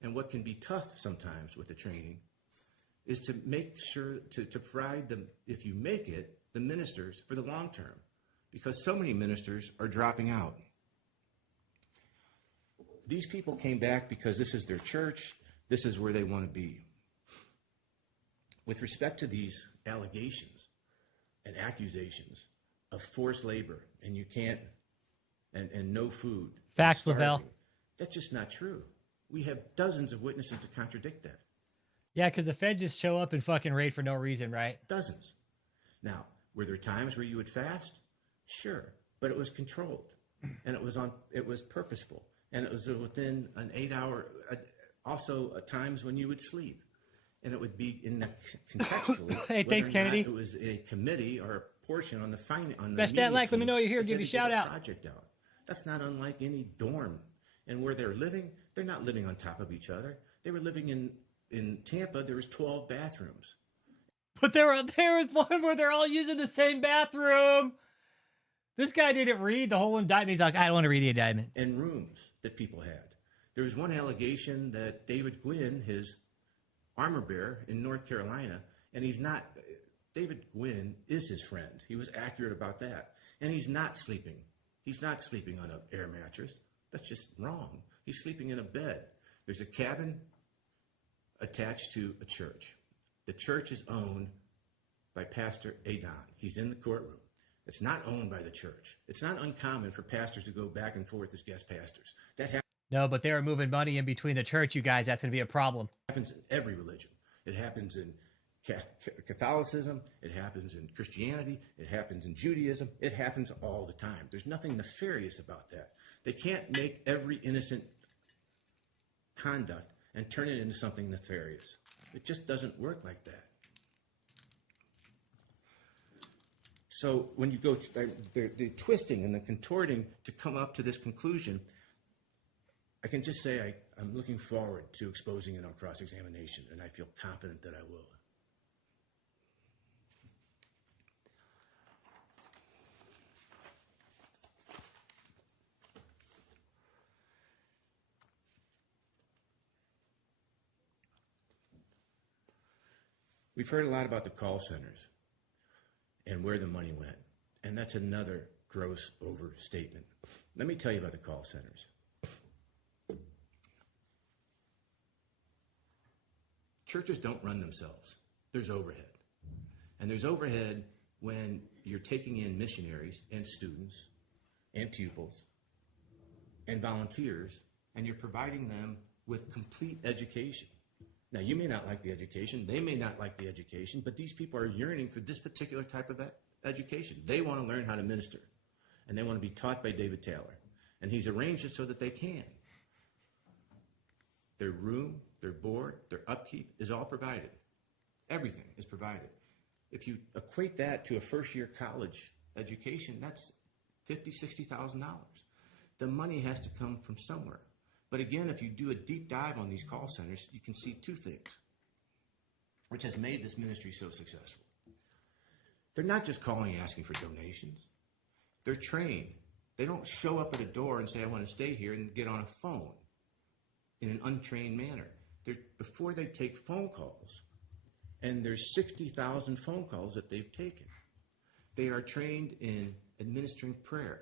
and what can be tough sometimes with the training is to make sure to provide them, if you make it, the ministers for the long term, because so many ministers are dropping out. These people came back because this is their church, this is where they want to be. With respect to these allegations and accusations of forced labor and you can't, and no food. Facts, Lavelle. That's just not true. We have dozens of witnesses to contradict that. Yeah, because the Feds just show up and fucking raid for no reason, right? Dozens. Now, were there times where you would fast? Sure, but it was controlled, and it was purposeful, and it was within an 8-hour. Also, times when you would sleep, and it would be in that contextually. Hey, thanks, Kennedy. It was a committee or a portion on the Best that like. Let me know you're here. Give you a shout out. Project out. That's not unlike any dorm, and where they're living, they're not living on top of each other. They were living in Tampa. There was 12 bathrooms. But there was one where they're all using the same bathroom. This guy didn't read the whole indictment. He's like, I don't want to read the indictment. And rooms that people had. There was one allegation that David Gwynn, his armor bearer in North Carolina, and he's not, David Gwynn is his friend. He was accurate about that. And he's not sleeping. He's not sleeping on an air mattress. That's just wrong. He's sleeping in a bed. There's a cabin attached to a church. The church is owned by Pastor Adon. He's in the courtroom. It's not owned by the church. It's not uncommon for pastors to go back and forth as guest pastors. That No, but they were moving money in between the church, you guys. That's going to be a problem. happens in every religion. It happens in Catholicism. It happens in Christianity. It happens in Judaism. It happens all the time. There's nothing nefarious about that. They can't make every innocent conduct and turn it into something nefarious. It just doesn't work like that. So when you go through the twisting and the contorting to come up to this conclusion, I can just say I'm looking forward to exposing it on cross-examination, and I feel confident that I will. We've heard a lot about the call centers and where the money went, and that's another gross overstatement. Let me tell you about the call centers. Churches don't run themselves. There's overhead. And there's overhead when you're taking in missionaries and students and pupils and volunteers, and you're providing them with complete education. Now, you may not like the education, they may not like the education, but these people are yearning for this particular type of education. They want to learn how to minister, and they want to be taught by David Taylor. And he's arranged it so that they can. Their room, their board, their upkeep is all provided. Everything is provided. If you equate that to a first-year college education, that's $50,000, $60,000. The money has to come from somewhere. But again, if you do a deep dive on these call centers, you can see two things, which has made this ministry so successful. They're not just calling asking for donations. They're trained. They don't show up at a door and say, I want to stay here, and get on a phone in an untrained manner. Before they take phone calls, and there's 60,000 phone calls that they've taken, they are trained in administering prayer,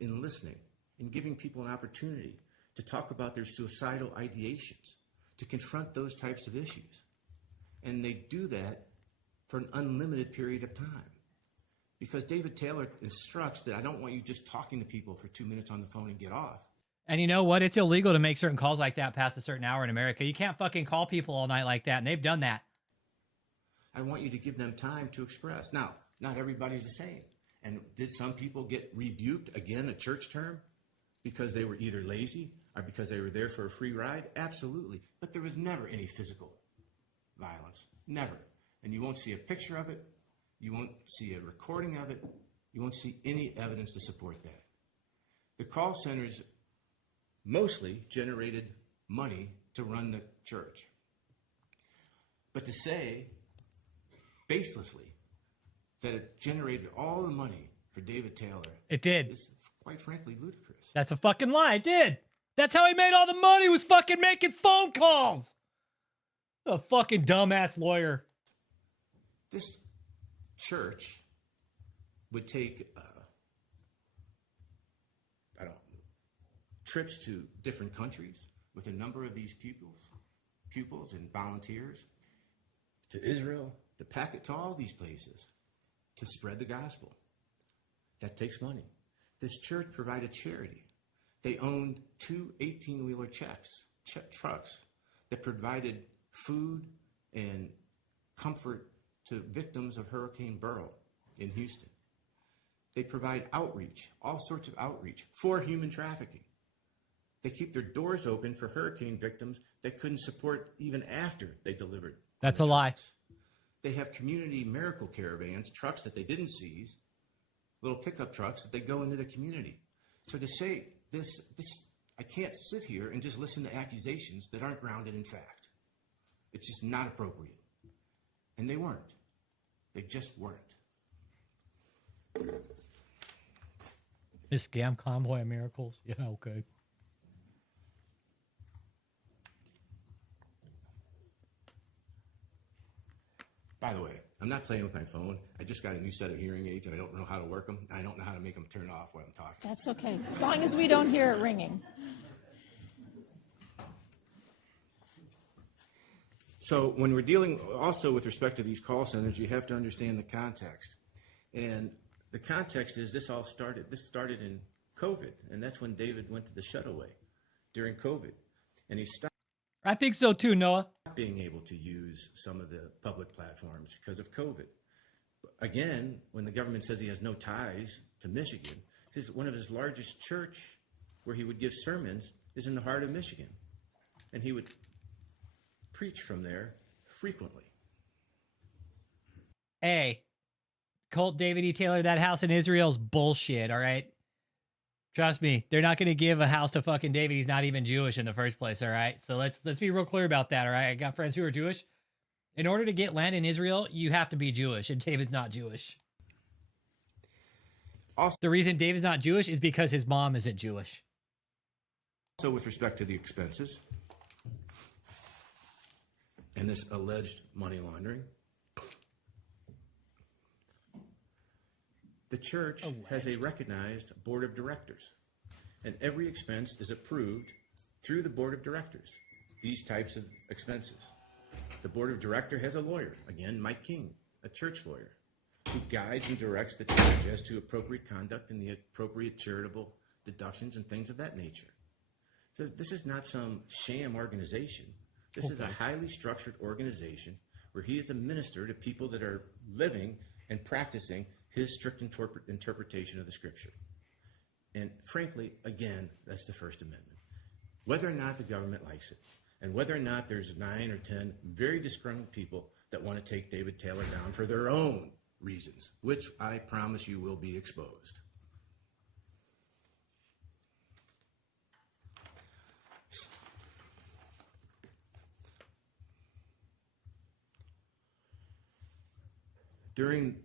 in listening, in giving people an opportunity to talk about their suicidal ideations, to confront those types of issues. And they do that for an unlimited period of time. Because David Taylor instructs that I don't want you just talking to people for 2 minutes on the phone and get off. And you know what? It's illegal to make certain calls like that past a certain hour in America. You can't fucking call people all night like that, and they've done that. I want you to give them time to express. Now, not everybody's the same. And did some people get rebuked, again, a church term, because they were either lazy or because they were there for a free ride? Absolutely. But there was never any physical violence. Never. And you won't see a picture of it. You won't see a recording of it. You won't see any evidence to support that. The call centers mostly generated money to run the church. But to say, baselessly, that it generated all the money for David Taylor. It did. Is quite frankly ludicrous. That's a fucking lie. It did. That's how he made all the money, was fucking making phone calls. A fucking dumbass lawyer. This church would take, trips to different countries with a number of these pupils and volunteers, to Israel, to all these places, to spread the gospel. That takes money. This church provided charity. They owned 2 18-wheeler trucks that provided food and comfort to victims of Hurricane Beryl in Houston. They provide outreach, all sorts of outreach for human trafficking. They keep their doors open for hurricane victims that couldn't support even after they delivered. That's a lie. They have community miracle caravans, trucks that they didn't seize, little pickup trucks that they go into the community. So to say this, I can't sit here and just listen to accusations that aren't grounded in fact. It's just not appropriate. And they weren't. They just weren't. This scam convoy of miracles? Yeah, okay. By the way, I'm not playing with my phone. I just got a new set of hearing aids, and I don't know how to work them. I don't know how to make them turn off when I'm talking. That's okay, as long as we don't hear it ringing. So when we're dealing also with respect to these call centers, you have to understand the context. And the context is this started in COVID, and that's when David went to the shutaway during COVID. And he stopped. I think so too, Noah. Being able to use some of the public platforms because of COVID. Again, when the government says he has no ties to Michigan, one of his largest church where he would give sermons is in the heart of Michigan. And he would preach from there frequently. Hey, Colt David E. Taylor, that house in Israel's bullshit, all right? Trust me, they're not going to give a house to fucking David. He's not even Jewish in the first place, all right? So let's be real clear about that, all right? I got friends who are Jewish. In order to get land in Israel, you have to be Jewish, and David's not Jewish. Also, the reason David's not Jewish is because his mom isn't Jewish. Also, with respect to the expenses and this alleged money laundering, the church has a recognized board of directors, and every expense is approved through the board of directors, these types of expenses. The board of directors has a lawyer, again, Mike King, a church lawyer, who guides and directs the church as to appropriate conduct and the appropriate charitable deductions and things of that nature. So this is not some sham organization. This is a highly structured organization where he is a minister to people that are living and practicing his strict interpretation of the scripture. And frankly, again, that's the First Amendment. Whether or not the government likes it, and whether or not there's 9 or 10 very disgruntled people that want to take David Taylor down for their own reasons, which I promise you will be exposed. During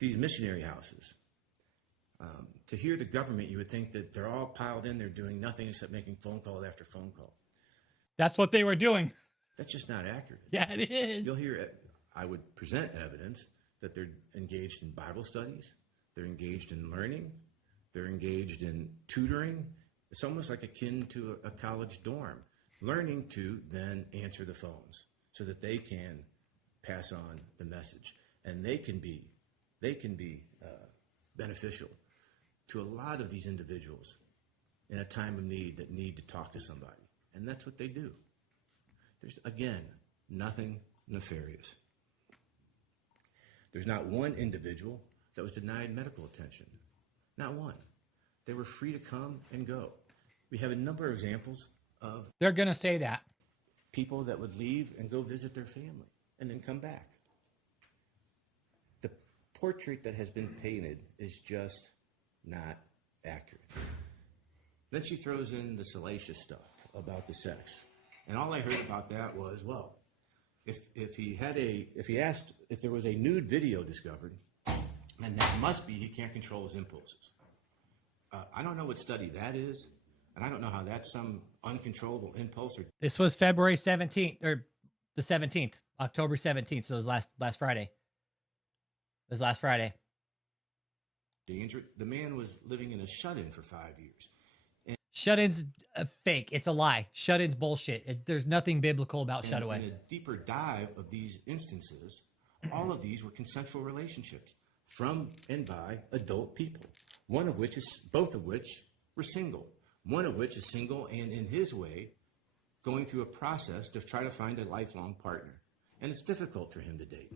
these missionary houses, to hear the government, you would think that they're all piled in there doing nothing except making phone call after phone call. That's what they were doing. That's just not accurate. Yeah, it is. You'll hear, I would present evidence that they're engaged in Bible studies, they're engaged in learning, they're engaged in tutoring. It's almost like akin to a college dorm, learning to then answer the phones so that they can pass on the message. And they can be beneficial to a lot of these individuals in a time of need that need to talk to somebody. And that's what they do. There's, again, nothing nefarious. There's not one individual that was denied medical attention. Not one. They were free to come and go. We have a number of examples of... They're going to say that. People that would leave and go visit their family and then come back. The portrait that has been painted is just not accurate. Then she throws in the salacious stuff about the sex. And all I heard about that was, well, if he asked if there was a nude video discovered, And that must be he can't control his impulses. I don't know what study that is, and I don't know how that's some uncontrollable impulse. Or This was February 17th, or the 17th, October 17th. So it was last Friday. It was last Friday. Danger. The man was living in a shut-in for 5 years. And Shut-in's fake. It's a lie. Shut-in's bullshit. There's nothing biblical about shut-away. In a deeper dive of these instances, all of these were consensual relationships from and by adult people. Both of which were single. One of which is single and in his way going through a process to try to find a lifelong partner. And it's difficult for him to date.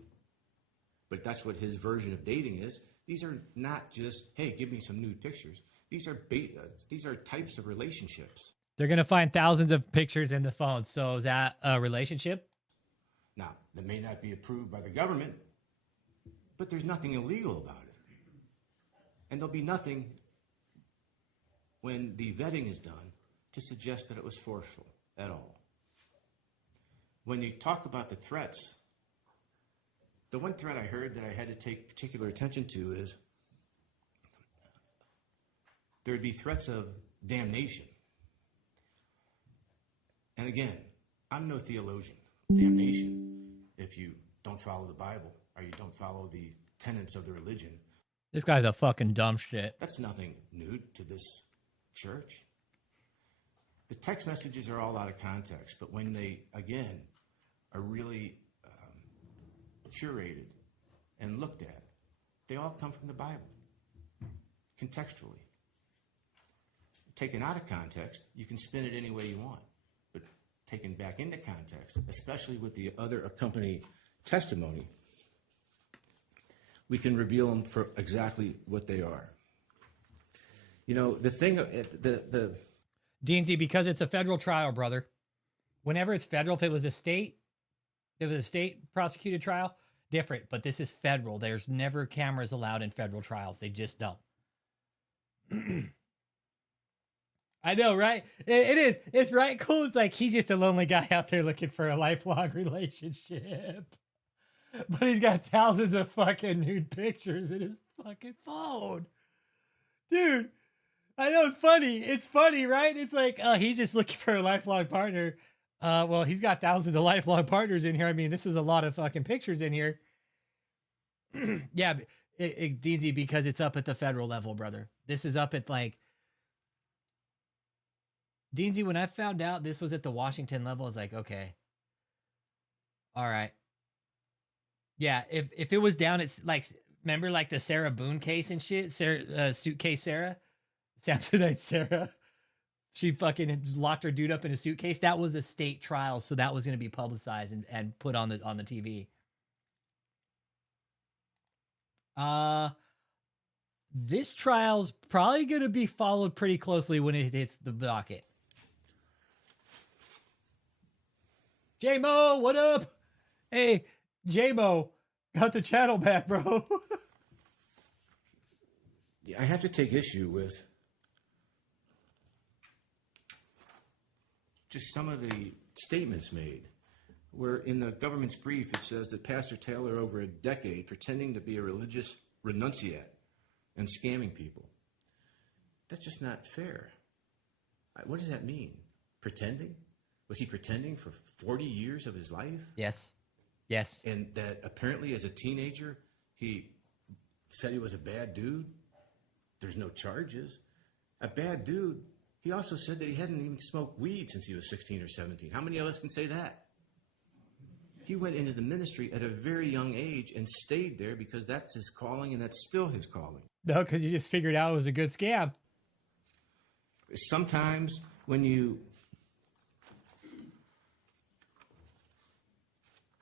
But that's what his version of dating is. These are not just, hey, give me some nude pictures. These are types of relationships. They're going to find thousands of pictures in the phone. So is that a relationship? Now, that may not be approved by the government, but there's nothing illegal about it. And there'll be nothing when the vetting is done to suggest that it was forceful at all. When you talk about the threats, the one threat I heard that I had to take particular attention to is there would be threats of damnation. And again, I'm no theologian. Damnation, if you don't follow the Bible or you don't follow the tenets of the religion. This guy's a fucking dumb shit. That's nothing new to this church. The text messages are all out of context, but when they, again, are really curated and looked at, they all come from the Bible, contextually. Taken out of context, you can spin it any way you want, but taken back into context, especially with the other accompanying testimony, we can reveal them for exactly what they are. You know, the thing, Deansy, because it's a federal trial, brother. Whenever it's federal, if it was a state prosecuted trial, different. But this is federal. There's never cameras allowed in federal trials. They just don't. I know, right? It is. It's right cool. It's like he's just a lonely guy out there looking for a lifelong relationship. But he's got thousands of fucking nude pictures in his fucking phone. Dude, I know it's funny. It's funny, right? It's like, he's just looking for a lifelong partner. Well, he's got thousands of lifelong partners in here. I mean, this is a lot of fucking pictures in here. Yeah, DZ, because it's up at the federal level, brother. This is up at like... Deansy, when I found out this was at the Washington level, I was like, okay. All right. Yeah, if it was down, it's like, remember like the Sarah Boone case and shit? Suitcase Sarah? Samsonite Sarah? She fucking locked her dude up in a suitcase. That was a state trial, so that was going to be publicized and put on the TV. This trial's probably going to be followed pretty closely when it hits the docket. J-Mo, what up? Hey, J-Mo, got the channel back, bro. I have to take issue with just some of the statements made, where in the government's brief it says that Pastor Taylor, over a decade, pretending to be a religious renunciate and scamming people. That's just not fair. What does that mean? Pretending? Was he pretending for 40 years of his life? Yes. Yes. And that apparently as a teenager, he said he was a bad dude? There's no charges. A bad dude. He also said that he hadn't even smoked weed since he was 16 or 17. How many of us can say that? He went into the ministry at a very young age and stayed there because that's his calling and that's still his calling. No, because you just figured out it was a good scam. Sometimes when you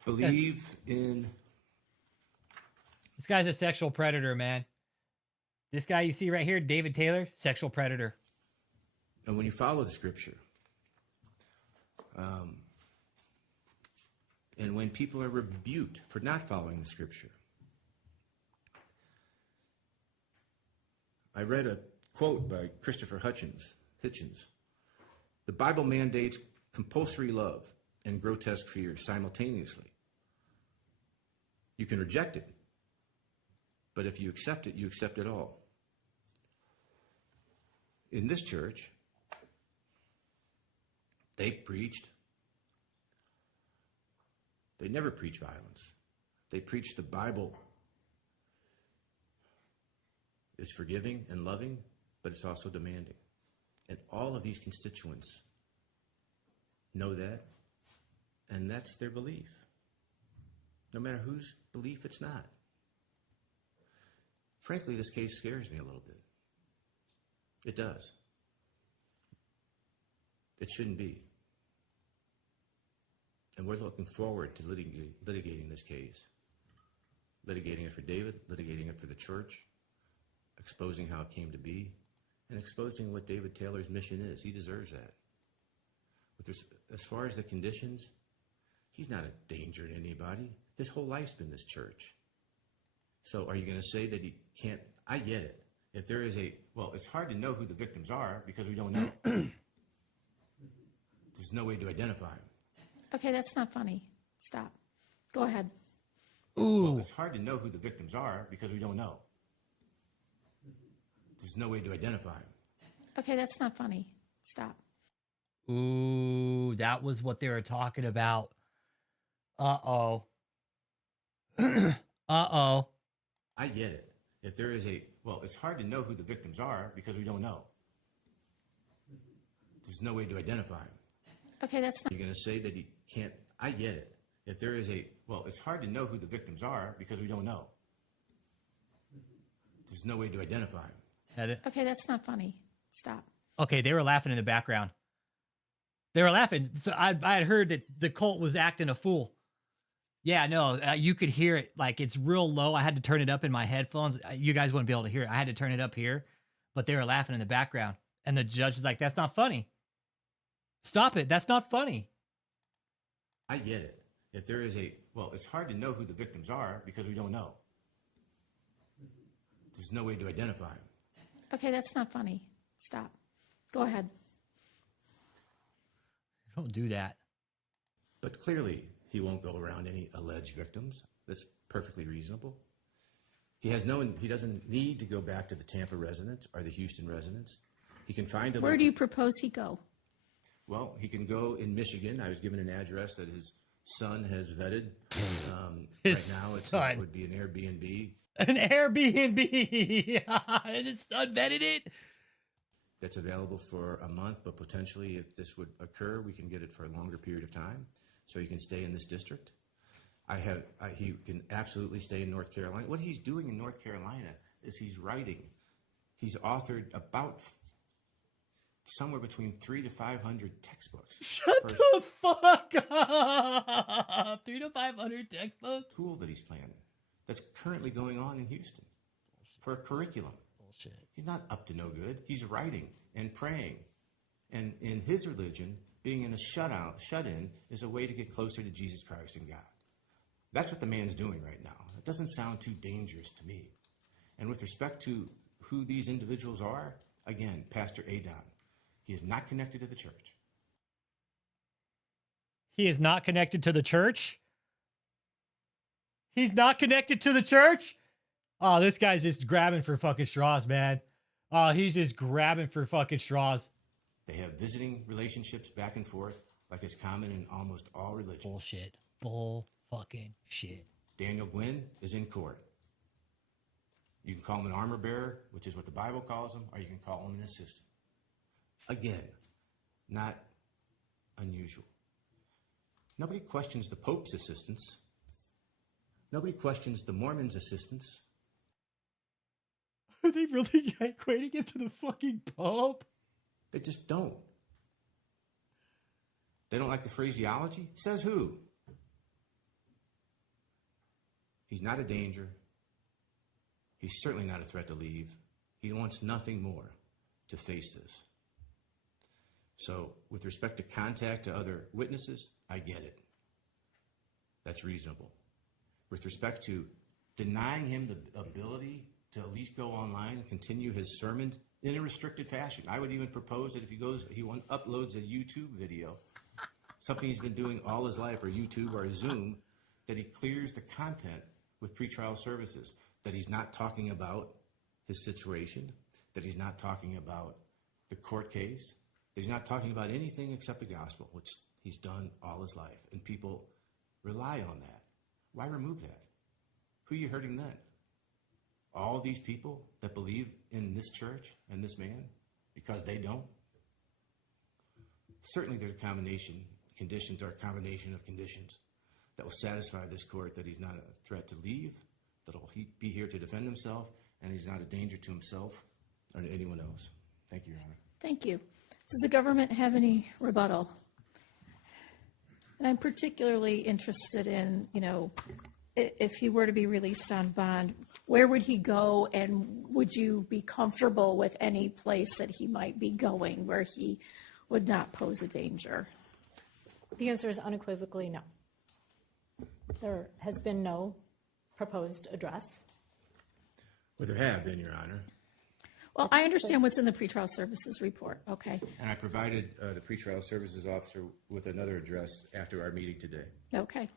believe in... This guy's a sexual predator, man. This guy you see right here, David Taylor, sexual predator. And when you follow the scripture, and when people are rebuked for not following the scripture. I read a quote by Christopher Hitchens. The Bible mandates compulsory love and grotesque fear simultaneously. You can reject it, But if you accept it, you accept it all. In this church, they preached. They never preach violence. They preach the Bible is forgiving and loving, but it's also demanding. And all of these constituents know that, and that's their belief. No matter whose belief it's not. Frankly, this case scares me a little bit. It does. It shouldn't be. And we're looking forward to litigating this case. Litigating it for David, litigating it for the church, exposing how it came to be, and exposing what David Taylor's mission is. He deserves that. But as far as the conditions, he's not a danger to anybody. His whole life's been this church. So are you going to say that he can't? I get it. If there is well, it's hard to know who the victims are because we don't know. There's no way to identify them. Okay, that's not funny. Stop. Go ahead. Ooh. Well, it's hard to know who the victims are because we don't know. There's no way to identify them. Okay, that's not funny. Stop. Ooh, that was what they were talking about. Uh-oh. Uh-oh. I get it. If there is well, it's hard to know who the victims are because we don't know. There's no way to identify them. Okay, that's not... You're going to say that he can't... I get it. If there is well, it's hard to know who the victims are because we don't know. There's no way to identify them. Okay, that's not funny. Stop. Okay, they were laughing in the background. They were laughing. So I had heard that the cult was acting a fool. Yeah, no, you could hear it. Like, it's real low. I had to turn it up in my headphones. You guys wouldn't be able to hear it. I had to turn it up here. But they were laughing in the background. And the judge is like, that's not funny. Stop it. That's not funny. I get it. If there is well, it's hard to know who the victims are because we don't know. There's no way to identify them. Okay, that's not funny. Stop. Go ahead. Don't do that. But clearly, he won't go around any alleged victims. That's perfectly reasonable. He doesn't need to go back to the Tampa residents or the Houston residents. He can find a... Where do you propose he go? Well, he can go in Michigan. I was given an address that his son has vetted. His right now, it would be an Airbnb. An Airbnb. His son vetted it. That's available for a month, but potentially, if this would occur, we can get it for a longer period of time. So he can stay in this district. He can absolutely stay in North Carolina. What he's doing in North Carolina is he's writing. He's authored about somewhere between 300 to 500 textbooks. Shut the fuck up! 300 to 500 textbooks? School that he's planning that's currently going on in Houston for a curriculum. Bullshit. He's not up to no good. He's writing and praying. And in his religion, being in a shut-in is a way to get closer to Jesus Christ and God. That's what the man's doing right now. It doesn't sound too dangerous to me. And with respect to who these individuals are, again, Pastor Adon, he is not connected to the church. He is not connected to the church? He's not connected to the church? Oh, this guy's just grabbing for fucking straws, man. Oh, he's just grabbing for fucking straws. They have visiting relationships back and forth like is common in almost all religions. Bullshit. Bull fucking shit. Daniel Gwynn is in court. You can call him an armor bearer, which is what the Bible calls him, or you can call him an assistant. Again, not unusual. Nobody questions the Pope's assistance. Nobody questions the Mormons' assistance. Are they really equating him to the fucking Pope? They just don't. They don't like the phraseology? Says who? He's not a danger. He's certainly not a threat to leave. He wants nothing more to face this. So, with respect to contact to other witnesses, I get it. That's reasonable. With respect to denying him the ability to at least go online and continue his sermons in a restricted fashion. I would even propose that if he uploads a YouTube video, something he's been doing all his life, or YouTube or Zoom, that he clears the content with pretrial services. that he's not talking about his situation, that he's not talking about the court case, that he's not talking about anything except the gospel, which he's done all his life. And people rely on that. Why remove that? Who are you hurting then? All these people that believe in this church and this man because they don't? Certainly there's a combination of conditions that will satisfy this court that he's not a threat to leave, that he'll be here to defend himself, and he's not a danger to himself or to anyone else. Thank you, Your Honor. Thank you. Does the government have any rebuttal? And I'm particularly interested in, if he were to be released on bond, where would he go, and would you be comfortable with any place that he might be going where he would not pose a danger? The answer is unequivocally no. There has been no proposed address. Well, there have been, Your Honor. Well, I understand what's in the pretrial services report, okay? And I provided the pretrial services officer with another address after our meeting today. Okay.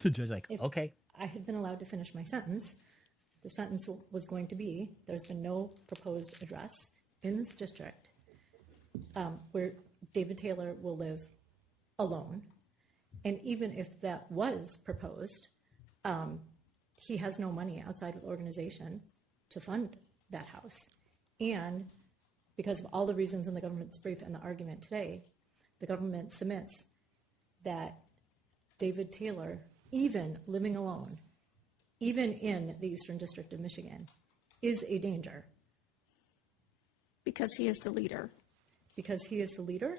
The judge's like, okay. I had been allowed to finish my sentence. The sentence was going to be, there's been no proposed address in this district where David Taylor will live alone. And even if that was proposed, he has no money outside of the organization to fund that house. And because of all the reasons in the government's brief and the argument today, the government submits that David Taylor, even living alone, even in the Eastern District of Michigan, is a danger. Because he is the leader. Because he is the leader,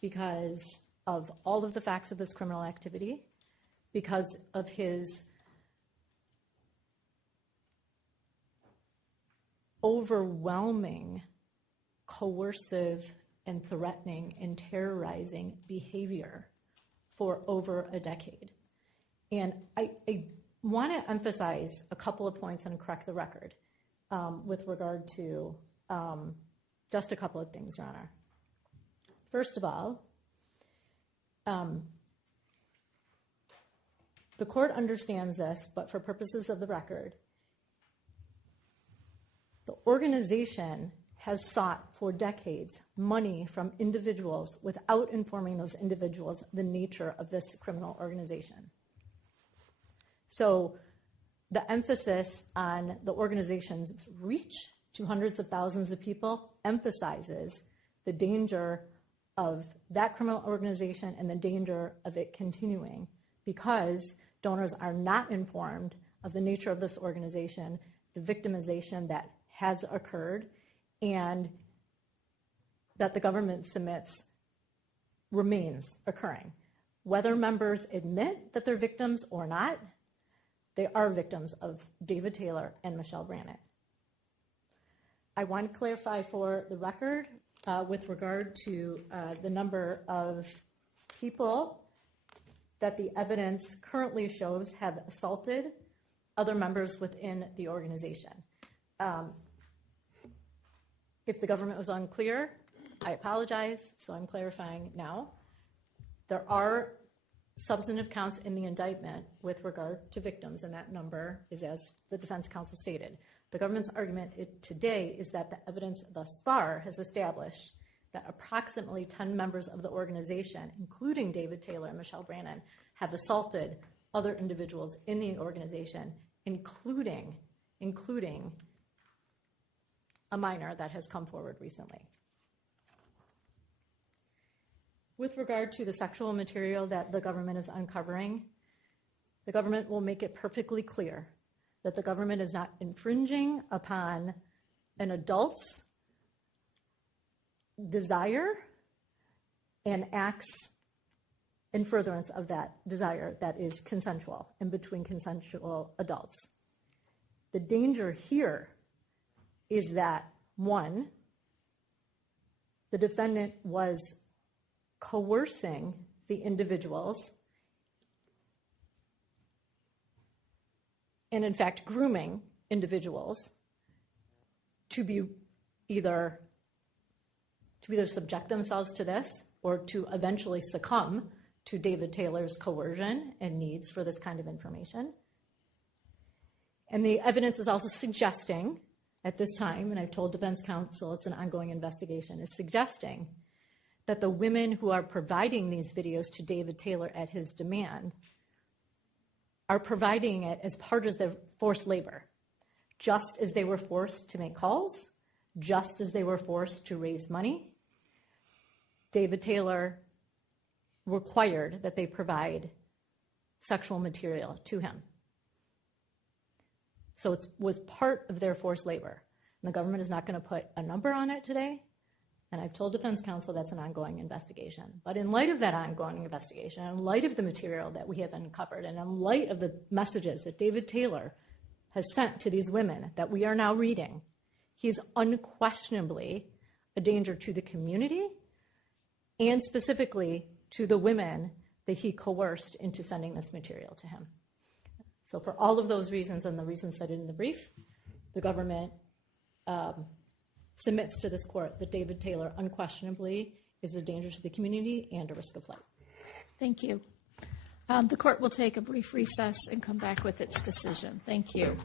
because of all of the facts of this criminal activity, because of his overwhelming, coercive, and threatening and terrorizing behavior for over a decade. And I want to emphasize a couple of points and correct the record with regard to just a couple of things, Your Honor. First of all, the court understands this, but for purposes of the record, the organization has sought for decades money from individuals without informing those individuals the nature of this criminal organization. So the emphasis on the organization's reach to hundreds of thousands of people emphasizes the danger of that criminal organization and the danger of it continuing, because donors are not informed of the nature of this organization, the victimization that has occurred, and that the government submits remains occurring. Whether members admit that they're victims or not, they are victims of David Taylor and Michelle Brannon. I want to clarify for the record with regard to the number of people that the evidence currently shows have assaulted other members within the organization. If the government was unclear, I apologize, so I'm clarifying now. There are substantive counts in the indictment with regard to victims, and that number is as the defense counsel stated. The government's argument today is that the evidence thus far has established that approximately 10 members of the organization, including David Taylor and Michelle Brannon, have assaulted other individuals in the organization, including a minor that has come forward recently. With regard to the sexual material that the government is uncovering, the government will make it perfectly clear that the government is not infringing upon an adult's desire and acts in furtherance of that desire that is consensual and between consensual adults. The danger here is that, one, the defendant was coercing the individuals and, in fact, grooming individuals to either subject themselves to this or to eventually succumb to David Taylor's coercion and needs for this kind of information. And the evidence is also suggesting at this time, and I've told defense counsel it's an ongoing investigation, is suggesting that the women who are providing these videos to David Taylor at his demand are providing it as part of their forced labor, just as they were forced to make calls, just as they were forced to raise money. David Taylor required that they provide sexual material to him. So it was part of their forced labor. And the government is not going to put a number on it today. And I've told defense counsel that's an ongoing investigation. But in light of that ongoing investigation, in light of the material that we have uncovered, and in light of the messages that David Taylor has sent to these women that we are now reading, he's unquestionably a danger to the community and specifically to the women that he coerced into sending this material to him. So for all of those reasons and the reasons cited in the brief, the government submits to this court that David Taylor unquestionably is a danger to the community and a risk of flight. Thank you. The court will take a brief recess and come back with its decision. Thank you.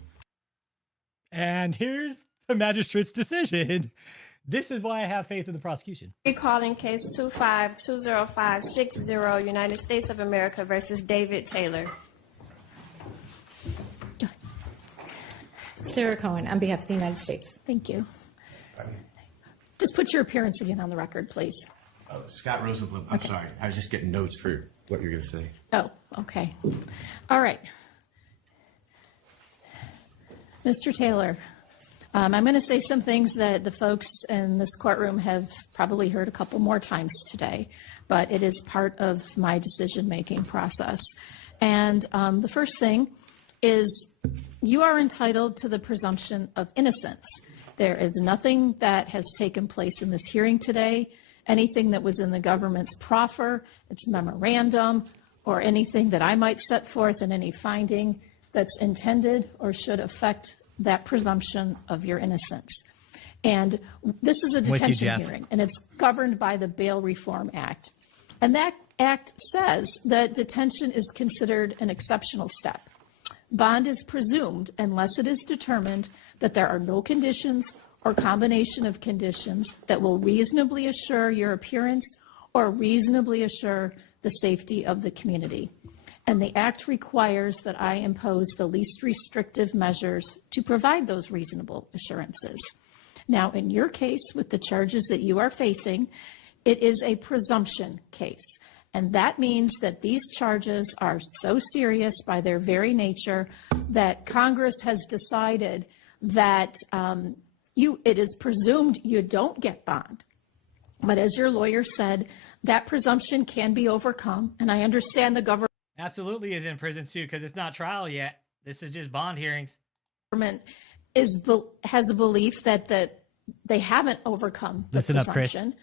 And here's the magistrate's decision. This is why I have faith in the prosecution. Recalling case 25-20560, United States of America versus David Taylor. Sarah Cohen, on behalf of the United States. Thank you. Just put your appearance again on the record, please. Oh, Scott Rosenblum. I'm sorry. I was just getting notes for what you're going to say. Oh, okay. All right. Mr. Taylor, I'm going to say some things that the folks in this courtroom have probably heard a couple more times today, but it is part of my decision-making process. And the first thing is you are entitled to the presumption of innocence. There is nothing that has taken place in this hearing today, anything that was in the government's proffer, its memorandum, or anything that I might set forth in any finding that's intended or should affect that presumption of your innocence. And this is a detention hearing, and it's governed by the Bail Reform Act. And that act says that detention is considered an exceptional step. Bond is presumed unless it is determined that there are no conditions or combination of conditions that will reasonably assure your appearance or reasonably assure the safety of the community. And the act requires that I impose the least restrictive measures to provide those reasonable assurances. Now, in your case, with the charges that you are facing, it is a presumption case. And that means that these charges are so serious by their very nature that Congress has decided that it is presumed you don't get bond. But as your lawyer said, that presumption can be overcome. And I understand the government Absolutely is in prison too, because it's not trial yet. This is just bond hearings. Government has a belief that they haven't overcome the presumption,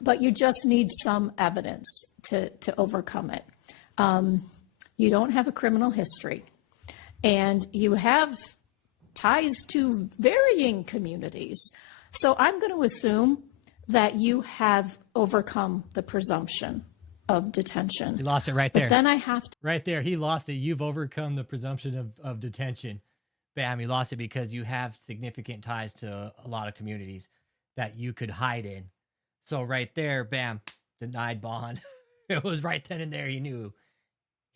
but you just need some evidence to overcome it. You don't have a criminal history, and you have ties to varying communities. So I'm going to assume that you have overcome the presumption of detention. He lost it right there. But then I have to. Right there. He lost it. You've overcome the presumption of detention. Bam, he lost it because you have significant ties to a lot of communities that you could hide in. So right there, bam, denied bond. It was right then and there he knew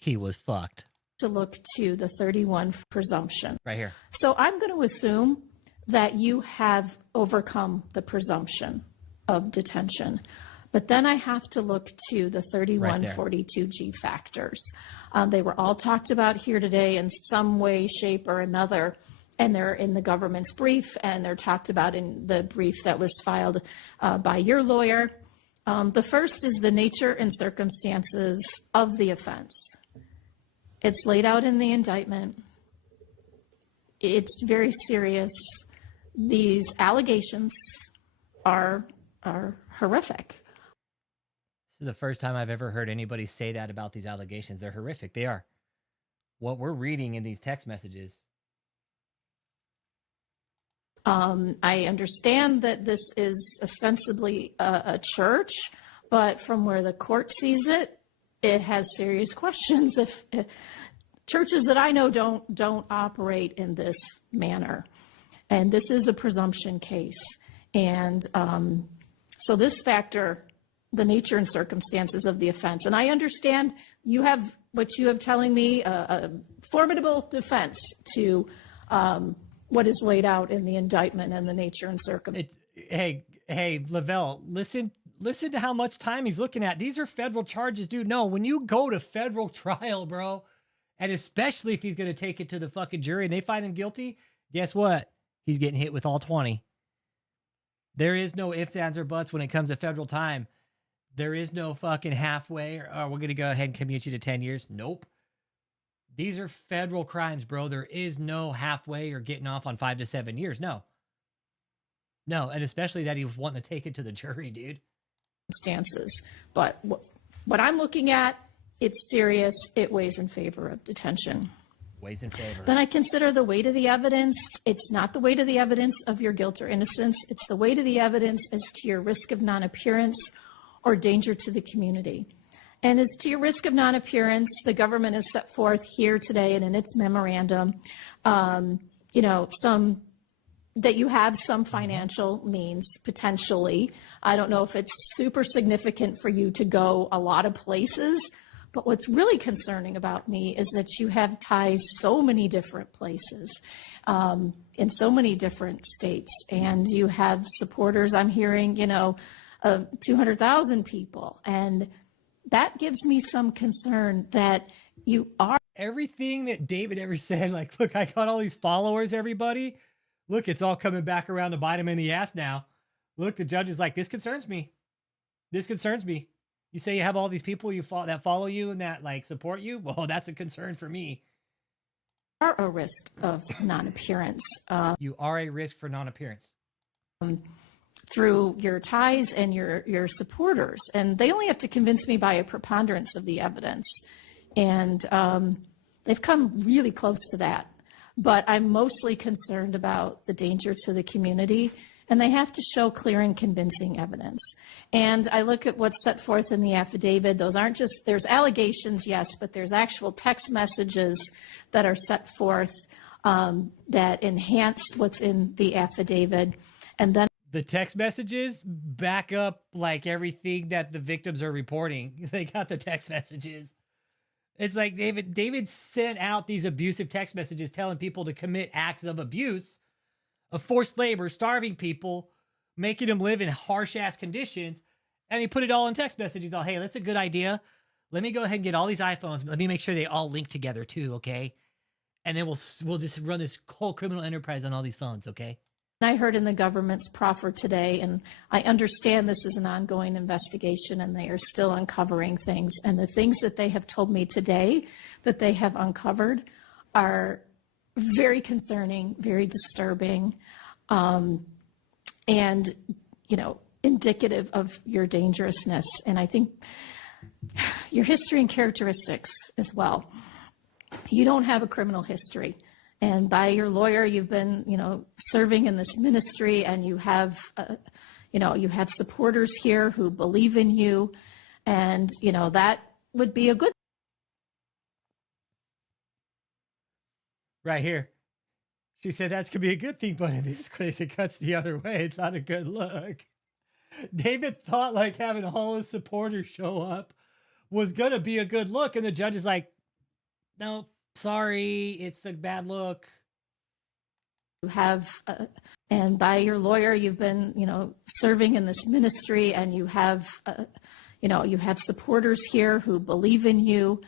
he was fucked. To look to the 31 presumption. Right here. So I'm going to assume that you have overcome the presumption of detention. But then I have to look to the 3142G factors. They were all talked about here today in some way, shape, or another, and they're in the government's brief, and they're talked about in the brief that was filed by your lawyer. The first is the nature and circumstances of the offense. It's laid out in the indictment. It's very serious. These allegations are horrific. This is the first time I've ever heard anybody say that about these allegations. They're horrific. They are. What we're reading in these text messages. I understand that this is ostensibly a church, but from where the court sees it, it has serious questions. churches that I know don't operate in this manner. And this is a presumption case. And so this factor, the nature and circumstances of the offense, and I understand you have what you have telling me, a formidable defense to what is laid out in the indictment and the nature and circumstances. Hey, Lavelle, listen to how much time he's looking at. These are federal charges, dude. No, when you go to federal trial, bro, and especially if he's going to take it to the fucking jury and they find him guilty, guess what? He's getting hit with all 20. There is no ifs, ands, or buts when it comes to federal time. There is no fucking halfway or we're going to go ahead and commute you to 10 years. Nope. These are federal crimes, bro. There is no halfway or getting off on 5 to 7 years. No. And especially that he was wanting to take it to the jury, dude. Circumstances. But what I'm looking at, it's serious. It weighs in favor of detention. Weighs in favor. Then I consider the weight of the evidence. It's not the weight of the evidence of your guilt or innocence. It's the weight of the evidence as to your risk of non-appearance or danger to the community. And as to your risk of non-appearance, the government has set forth here today and in its memorandum, that you have some financial means potentially. I don't know if it's super significant for you to go a lot of places, but what's really concerning about me is that you have ties so many different places in so many different states, and you have supporters. I'm hearing, of 200,000 people, and that gives me some concern that you are. Everything that David ever said, like, look, I got all these followers, everybody. Look, it's all coming back around to bite him in the ass now. Look, the judge is like, this concerns me. This concerns me. You say you have all these people that follow you and that like support you. Well, that's a concern for me. Are a risk of non-appearance. You are a risk for non-appearance. Through your ties and your supporters. And they only have to convince me by a preponderance of the evidence. And they've come really close to that. But I'm mostly concerned about the danger to the community, and they have to show clear and convincing evidence. And I look at what's set forth in the affidavit. Those aren't just, there's allegations, yes, but there's actual text messages that are set forth that enhance what's in the affidavit. And then the text messages back up like everything that the victims are reporting. They got the text messages. It's like David sent out these abusive text messages telling people to commit acts of abuse, of forced labor, starving people, making them live in harsh ass conditions. And he put it all in text messages. Oh, hey, that's a good idea. Let me go ahead and get all these iPhones. Let me make sure they all link together too. Okay. And then we'll just run this whole criminal enterprise on all these phones. Okay. I heard in the government's proffer today, and I understand this is an ongoing investigation and they are still uncovering things. And the things that they have told me today that they have uncovered are very concerning, very disturbing, and, indicative of your dangerousness. And I think your history and characteristics as well. You don't have a criminal history. And by your lawyer, you've been, serving in this ministry, and you have supporters here who believe in you, and that would be a good. Right here, she said that's gonna be a good thing, but in this case, it cuts the other way. It's not a good look. David thought like having all his supporters show up was gonna be a good look, and the judge is like, no. Sorry, it's a bad look. You have, and by your lawyer, you've been, serving in this ministry, and you have supporters here who believe in you,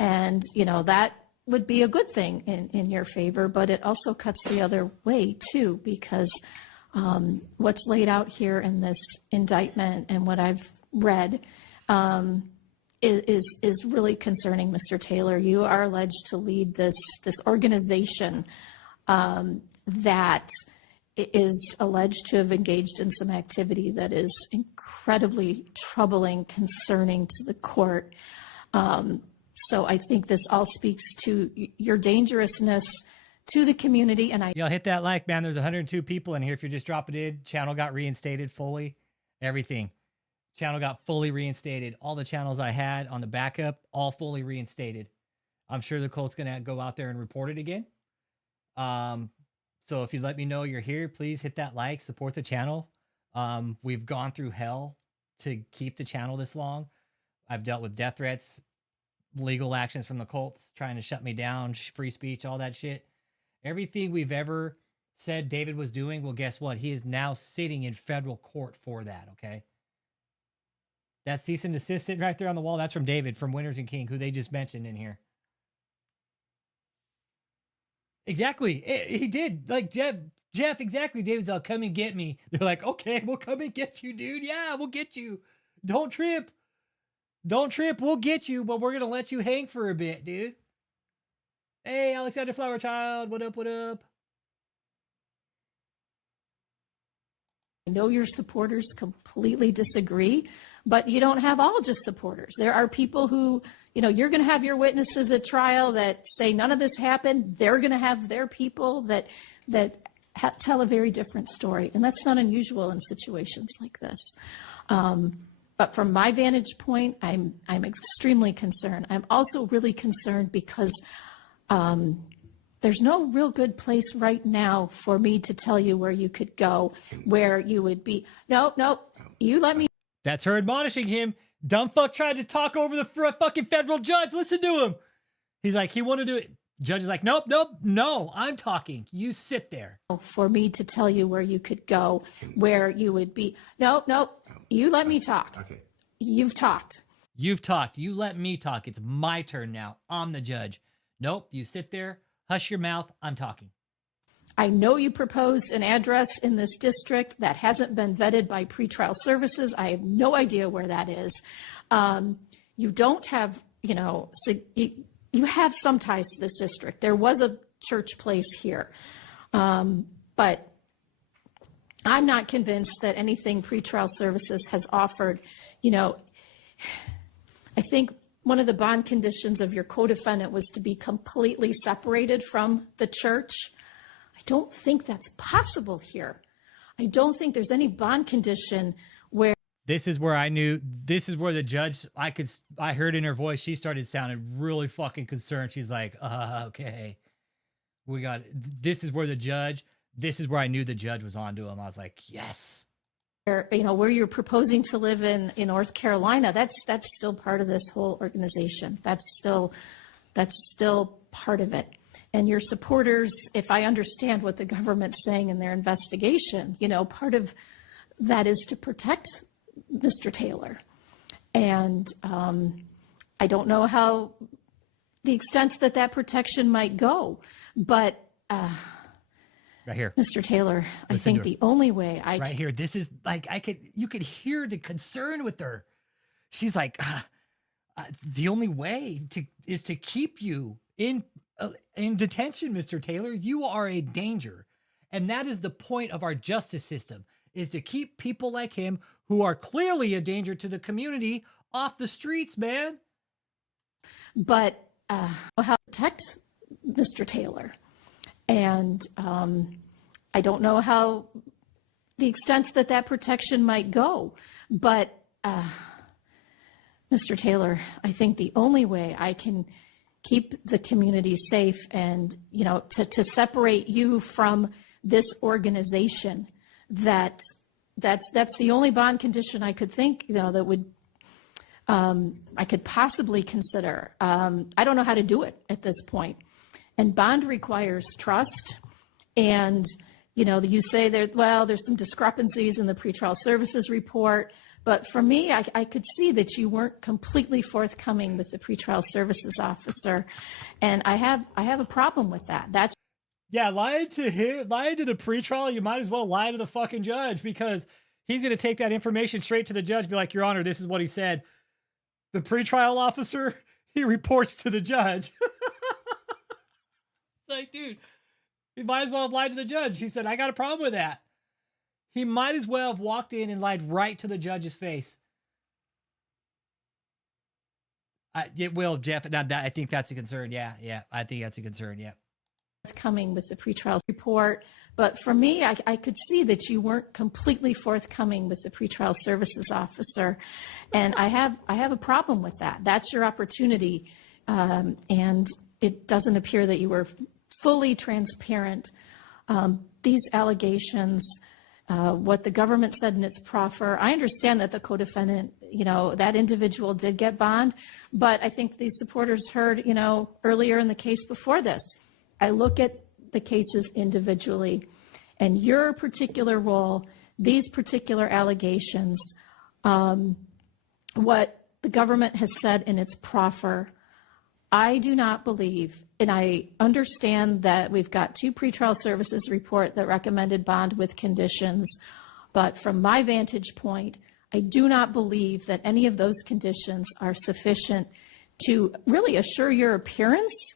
and that would be a good thing in your favor. But it also cuts the other way too, because what's laid out here in this indictment and what I've read. Is really concerning, Mr. Taylor. You are alleged to lead this organization that is alleged to have engaged in some activity that is incredibly troubling, concerning to the court. So I think this all speaks to your dangerousness to the community. And y'all hit that like, man. There's 102 people in here. If you're just dropping in, channel got reinstated fully. Everything. Channel got fully reinstated. All the channels I had on the backup, all fully reinstated. I'm sure the cult's going to go out there and report it again. So if you let me know you're here, please hit that like, support the channel. We've gone through hell to keep the channel this long. I've dealt with death threats, legal actions from the cults, trying to shut me down, free speech, all that shit. Everything we've ever said David was doing, well, guess what? He is now sitting in federal court for that, okay? That cease and desist sitting right there on the wall, that's from David from Winners and King, who they just mentioned in here. Exactly. He did. Like, Jeff, exactly. David's all, come and get me. They're like, okay, we'll come and get you, dude. Yeah, we'll get you. Don't trip. Don't trip. We'll get you, but we're going to let you hang for a bit, dude. Hey, Alexander Flower Child. What up, what up? I know your supporters completely disagree, but you don't have all just supporters. There are people who, you know, you're going to have your witnesses at trial that say none of this happened. They're going to have their people that tell a very different story. And that's not unusual in situations like this. But from my vantage point, I'm extremely concerned. I'm also really concerned because there's no real good place right now for me to tell you where you could go, where you would be. No, you let me. That's her admonishing him. Dumb fuck tried to talk over the fucking federal judge. Listen to him. He's like, he wanted to do it. Judge is like, nope, no, I'm talking. You sit there. For me to tell you where you could go, where you would be. No, you let me talk. Okay. You've talked. You've talked. You let me talk. It's my turn now. I'm the judge. Nope, you sit there. Hush your mouth. I'm talking. I know you proposed an address in this district that hasn't been vetted by pretrial services. I have no idea where that is. You don't have, you have some ties to this district. There was a church place here. But I'm not convinced that anything pretrial services has offered, I think one of the bond conditions of your co-defendant was to be completely separated from the church. I don't think that's possible here. I don't think there's any bond condition where. This is where I knew, this is where the judge, I heard in her voice, she started sounding really fucking concerned. She's like, okay, this is where this is where I knew the judge was onto him. I was like, yes. Where you're proposing to live in North Carolina, that's still part of this whole organization. That's still part of it. And your supporters, if I understand what the government's saying in their investigation, part of that is to protect Mr. Taylor. And I don't know how the extent that protection might go, but right here, Mr. Taylor, I think the only way right here, this is like, you could hear the concern with her. She's like, the only way is to keep you in detention, Mr. Taylor. You are a danger. And that is the point of our justice system, is to keep people like him who are clearly a danger to the community off the streets, man. But how to protect Mr. Taylor. And I don't know how the extent that protection might go. But Mr. Taylor, I think the only way I can keep the community safe and, to separate you from this organization, that's the only bond condition I could think, that would, I could possibly consider. I don't know how to do it at this point. And bond requires trust. And, you say there's some discrepancies in the pretrial services report. But for me, I could see that you weren't completely forthcoming with the pretrial services officer. And I have a problem with that. Lying to the pretrial, you might as well lie to the fucking judge, because he's going to take that information straight to the judge and be like, Your Honor, this is what he said. The pretrial officer, he reports to the judge. Like, dude, he might as well have lied to the judge. He said, I got a problem with that. He might as well have walked in and lied right to the judge's face. It will, Jeff. I think that's a concern. Yeah. I think that's a concern. Yeah. Coming with the pretrial report. But for me, I could see that you weren't completely forthcoming with the pretrial services officer. And I have a problem with that. That's your opportunity and it doesn't appear that you were fully transparent. These allegations, what the government said in its proffer, I understand that the co-defendant, that individual did get bond, but I think these supporters heard, earlier in the case before this, I look at the cases individually, and your particular role, these particular allegations, what the government has said in its proffer, I do not believe, and I understand that we've got 2 pretrial services report that recommended bond with conditions, but from my vantage point, I do not believe that any of those conditions are sufficient to really assure your appearance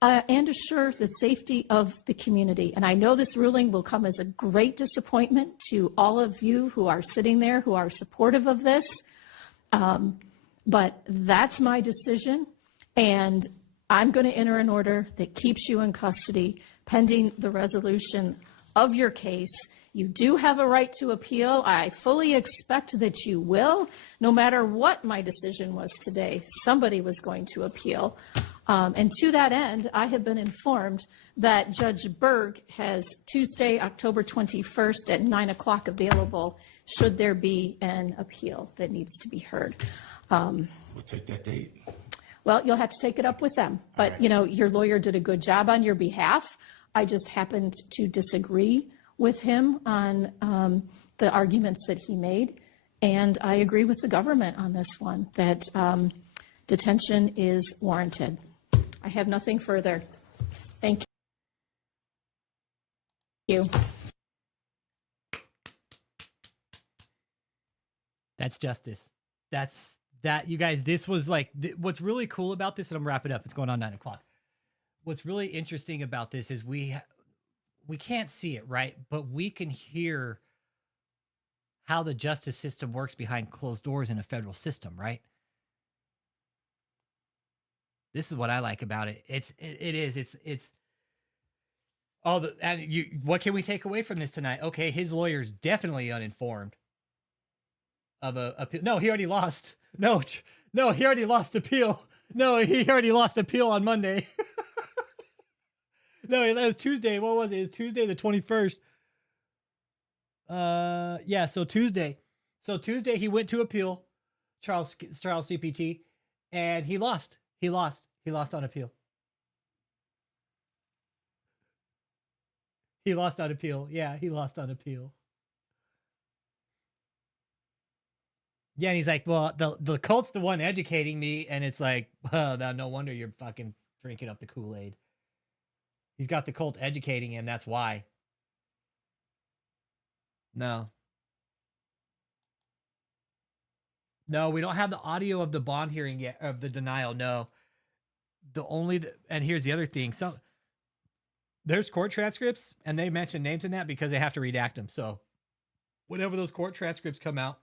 and assure the safety of the community. And I know this ruling will come as a great disappointment to all of you who are sitting there, who are supportive of this, but that's my decision. And I'm going to enter an order that keeps you in custody pending the resolution of your case. You do have a right to appeal. I fully expect that you will. No matter what my decision was today, somebody was going to appeal. And to that end, I have been informed that Judge Berg has Tuesday, October 21st at 9 o'clock available should there be an appeal that needs to be heard. We'll take that date. Well, you'll have to take it up with them. But, your lawyer did a good job on your behalf. I just happened to disagree with him on the arguments that he made. And I agree with the government on this one, that detention is warranted. I have nothing further. Thank you. That's justice. That's that, you guys. This was like what's really cool about this, and I'm wrapping up. It's going on 9 o'clock. What's really interesting about this is we can't see it, right? But we can hear how the justice system works behind closed doors in a federal system, right? This is what I like about it. It's all the, and you, what can we take away from this tonight? Okay, his lawyer's definitely uninformed of a appeal. No, he already lost. No, he already lost appeal. No, he already lost appeal on Monday. No, that was Tuesday. What was it? It was Tuesday the 21st. Yeah, so Tuesday. So Tuesday he went to appeal, Charles CPT, and he lost. He lost on appeal. He lost on appeal. Yeah, he lost on appeal. Yeah, and he's like, well, the cult's the one educating me, and it's like, well, no wonder you're fucking drinking up the Kool-Aid. He's got the cult educating him, that's why. No, we don't have the audio of the bond hearing yet, of the denial, no. And here's the other thing. So there's court transcripts, and they mention names in that because they have to redact them. So whenever those court transcripts come out,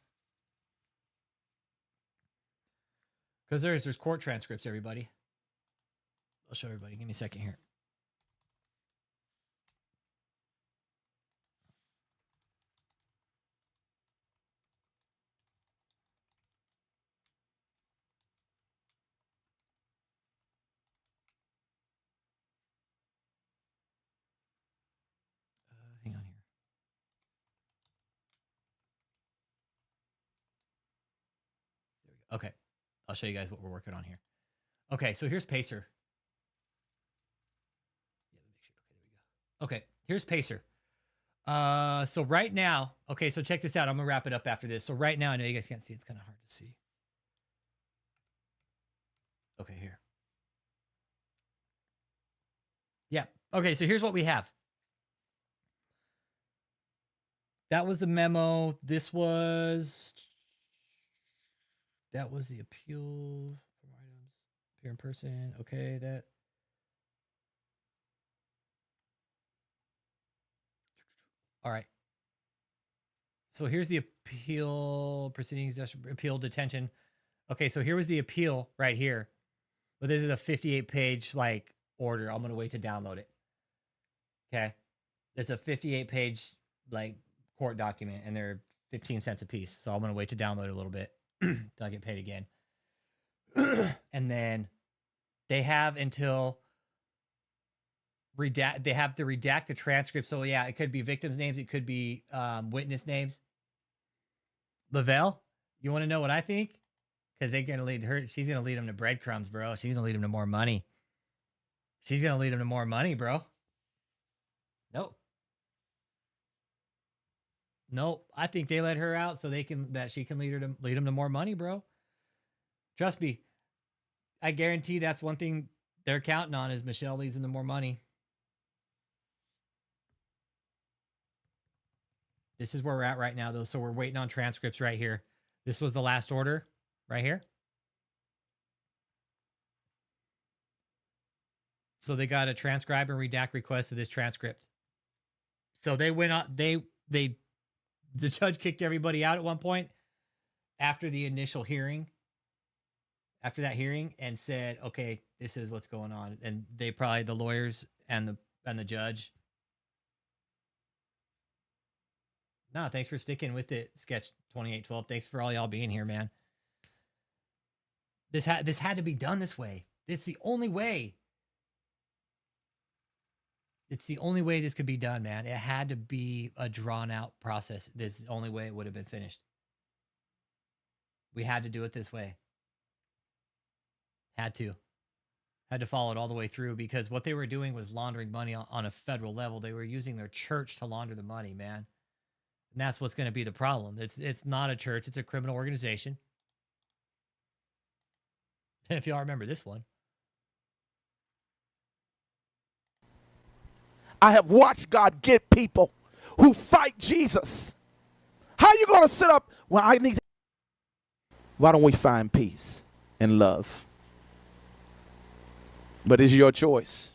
because there's court transcripts, everybody. I'll show everybody. Give me a second here. Hang on here. There we go. Okay. I'll show you guys what we're working on here. Okay, so here's Pacer. Okay, here's Pacer. So right now, okay, so check this out. I'm gonna wrap it up after this. So right now, I know you guys can't see, it's kind of hard to see. Okay, here. Yeah. Okay, so here's what we have. That was the memo. That was the appeal for items. Appear in person. Okay, that. All right. So here's the appeal proceedings, appeal detention. Okay, so here was the appeal right here. But this is a 58-page like order. I'm gonna wait to download it. Okay. It's a 58-page like court document, and they're 15 cents a piece. So I'm gonna wait to download it a little bit. Till I get paid again. And then They have until they have to redact the transcript. So yeah, it could be victims' names. It could be witness names. Lavelle, you want to know what I think? Because they're going to lead her. She's going to lead them to breadcrumbs, bro. She's going to lead them to more money. She's going to lead them to more money, bro. Nope. Nope. I think they let her out so she can lead them to more money, bro. Trust me. I guarantee that's one thing they're counting on is Michelle leads them to more money. This is where we're at right now, though. So we're waiting on transcripts right here. This was the last order right here. So they got a transcribe and redact request of this transcript. So they went on, the judge kicked everybody out at one point after the initial hearing. After that hearing, and said, okay, this is what's going on. And they probably, the lawyers and the judge. No, thanks for sticking with it, Sketch 2812. Thanks for all y'all being here, man. This had to be done this way. It's the only way. It's the only way this could be done, man. It had to be a drawn-out process. This is the only way it would have been finished. We had to do it this way. Had to follow it all the way through, because what they were doing was laundering money on a federal level. They were using their church to launder the money, man. And that's what's going to be the problem. It's not a church. It's a criminal organization. And if y'all remember this one. I have watched God get people who fight Jesus. How you going to sit up? Well, why don't we find peace and love? But it's your choice.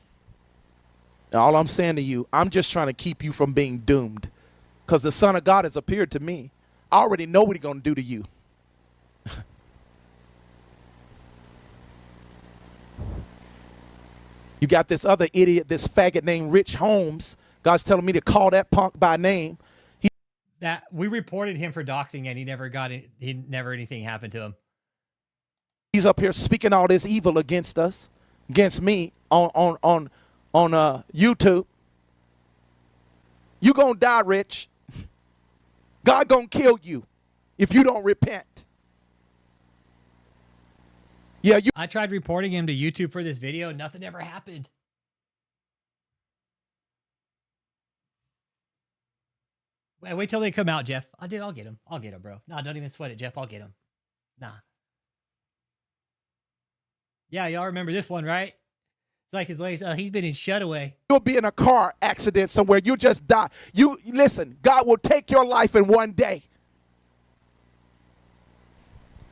All I'm saying to you, I'm just trying to keep you from being doomed, because the Son of God has appeared to me. I already know what he's going to do to you. You got this other idiot, this faggot named Rich Holmes. God's telling me to call that punk by name. That we reported him for doxing, and he never anything happened to him. He's up here speaking all this evil against us, against me on YouTube. You gonna die, Rich. God gonna kill you if you don't repent. Yeah, I tried reporting him to YouTube for this video. Nothing ever happened. Wait till they come out, Jeff. I'll get him. I'll get him, bro. No, don't even sweat it, Jeff. I'll get him. Nah. Yeah, y'all remember this one, right? It's like his legs. He's been in Shutaway. You'll be in a car accident somewhere. You just die. You listen. God will take your life in one day.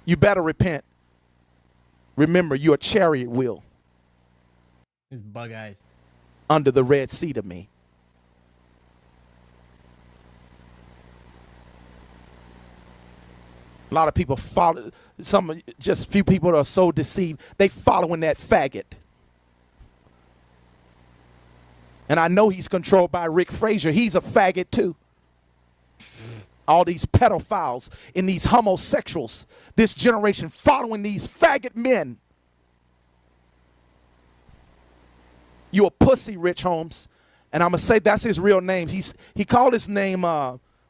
You better repent. Remember, you're a chariot wheel. His bug eyes. Under the Red Sea to me. A lot of people follow, just few people are so deceived. They following that faggot. And I know he's controlled by Rick Frazier. He's a faggot too. All these pedophiles and these homosexuals, this generation following these faggot men. You a pussy, Rich Holmes. And I'm going to say that's his real name. He called his name,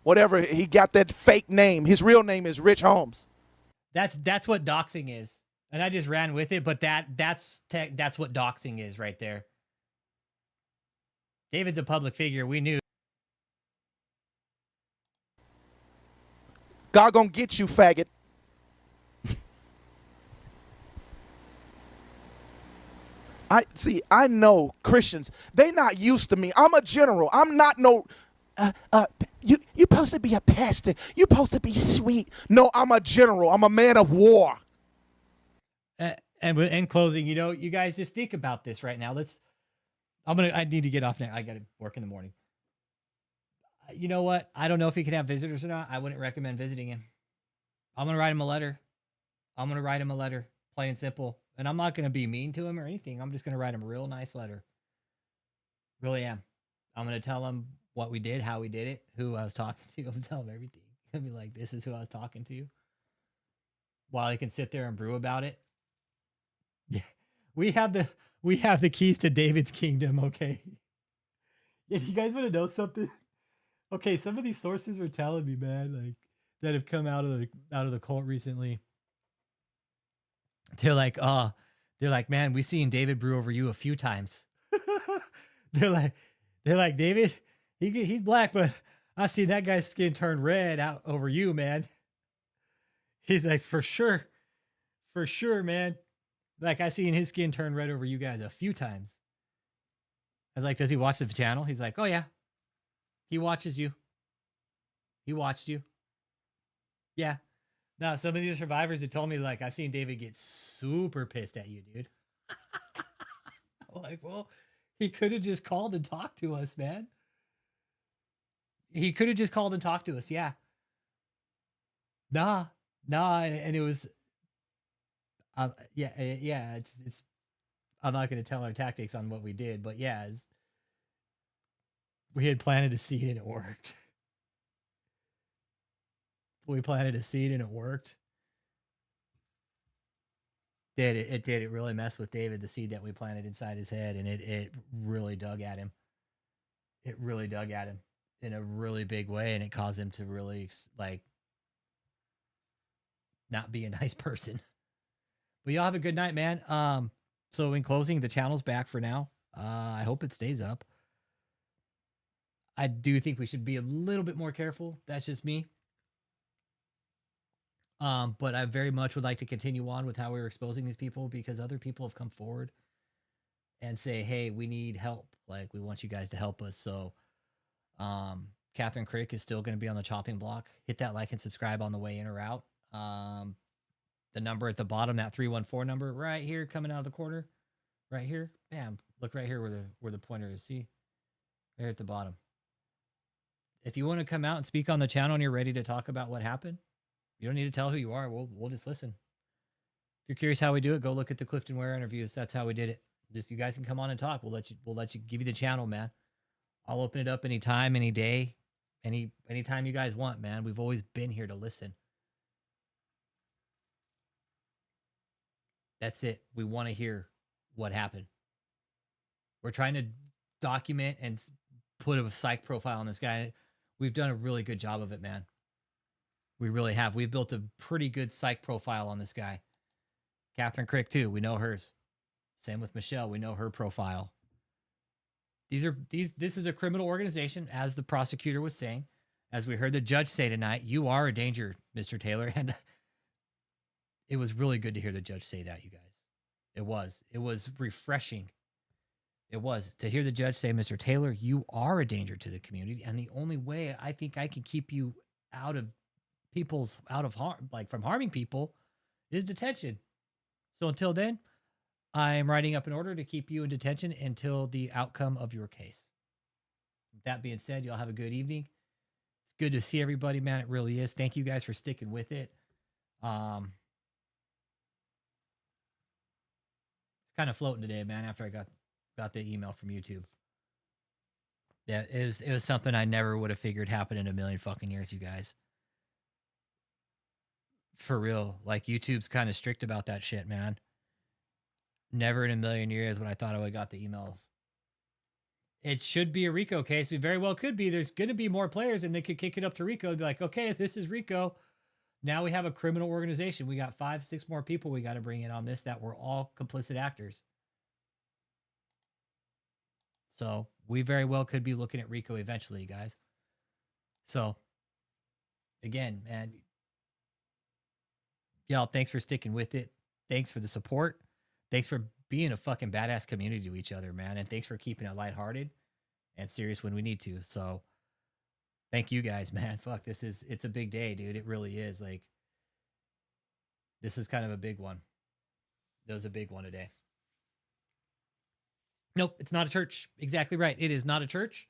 whatever, he got that fake name. His real name is Rich Holmes. That's what doxing is. And I just ran with it, but that's what doxing is right there. David's a public figure. We knew. God gonna get you, faggot. I know Christians, they not used to me. I'm a general. I'm not no, you supposed to be a pastor. You supposed to be sweet. No, I'm a general. I'm a man of war. And in closing, you guys just think about this right now. I need to get off now. I got to work in the morning. You know what? I don't know if he can have visitors or not. I wouldn't recommend visiting him. I'm going to write him a letter. Plain and simple. And I'm not going to be mean to him or anything. I'm just going to write him a real nice letter. Really am. I'm going to tell him what we did, how we did it, who I was talking to. I'm going to tell him everything. I'll be like, this is who I was talking to. While he can sit there and brew about it. we have the keys to David's kingdom, okay? Yeah, you guys want to know something? Okay, some of these sources were telling me, man, like that have come out of the cult recently. They're like, man, we've seen David brew over you a few times. they're like, David, he's black, but I seen that guy's skin turn red out over you, man. He's like, for sure, man. Like, I seen his skin turn red over you guys a few times. I was like, does he watch the channel? He's like, oh yeah, he watches you. He watched you. Yeah. Now, some of these survivors that told me, like, I've seen David get super pissed at you, dude. I'm like, well, he could have just called and talked to us, man. He could have just called and talked to us, yeah. Nah, and it was, yeah, it's. I'm not going to tell our tactics on what we did, but yeah, we had planted a seed and it worked. We planted a seed and it worked. It did. It really messed with David, the seed that we planted inside his head, and it really dug at him. It really dug at him in a really big way, and it caused him to really, like, not be a nice person. But y'all have a good night, man. So in closing, the channel's back for now. I hope it stays up. I do think we should be a little bit more careful. That's just me. But I very much would like to continue on with how we're exposing these people, because other people have come forward and say, hey, we need help. Like, we want you guys to help us. So, Catherine Crick is still going to be on the chopping block. Hit that like and subscribe on the way in or out. The number at the bottom, that 314 number right here coming out of the corner, right here. Bam. Look right here where the pointer is. See? Right at the bottom. If you want to come out and speak on the channel and you're ready to talk about what happened, you don't need to tell who you are. We'll just listen. If you're curious how we do it, go look at the Clifton Ware interviews. That's how we did it. Just, you guys can come on and talk. We'll let you give you the channel, man. I'll open it up anytime, any day, anytime you guys want, man. We've always been here to listen. That's it. We want to hear what happened. We're trying to document and put a psych profile on this guy. We've done a really good job of it, man. We really have. We've built a pretty good psych profile on this guy. Catherine Crick, too. We know hers. Same with Michelle. We know her profile. This is a criminal organization, as the prosecutor was saying. As we heard the judge say tonight, you are a danger, Mr. Taylor. And it was really good to hear the judge say that, you guys. It was refreshing. It was to hear the judge say, Mr. Taylor, you are a danger to the community. And the only way I think I can keep you out of harm, like from harming people, is detention. So until then, I am writing up an order to keep you in detention until the outcome of your case. With that being said, y'all have a good evening. It's good to see everybody, man. It really is. Thank you guys for sticking with it. It's kind of floating today, man, after I got the email from YouTube. Yeah, it was something I never would have figured happened in a million fucking years, you guys. For real. Like, YouTube's kind of strict about that shit, man. Never in a million years would I thought I would have got the emails. It should be a RICO case. It very well could be. There's going to be more players, and they could kick it up to RICO and be like, okay, this is RICO. Now we have a criminal organization. We got 5-6 more people we got to bring in on this that were all complicit actors. So we very well could be looking at RICO eventually, guys. So, again, man, y'all, thanks for sticking with it. Thanks for the support. Thanks for being a fucking badass community to each other, man. And thanks for keeping it lighthearted and serious when we need to. So thank you guys, man. Fuck, it's a big day, dude. It really is. Like, this is kind of a big one. That was a big one today. Nope, it's not a church. Exactly right. It is not a church.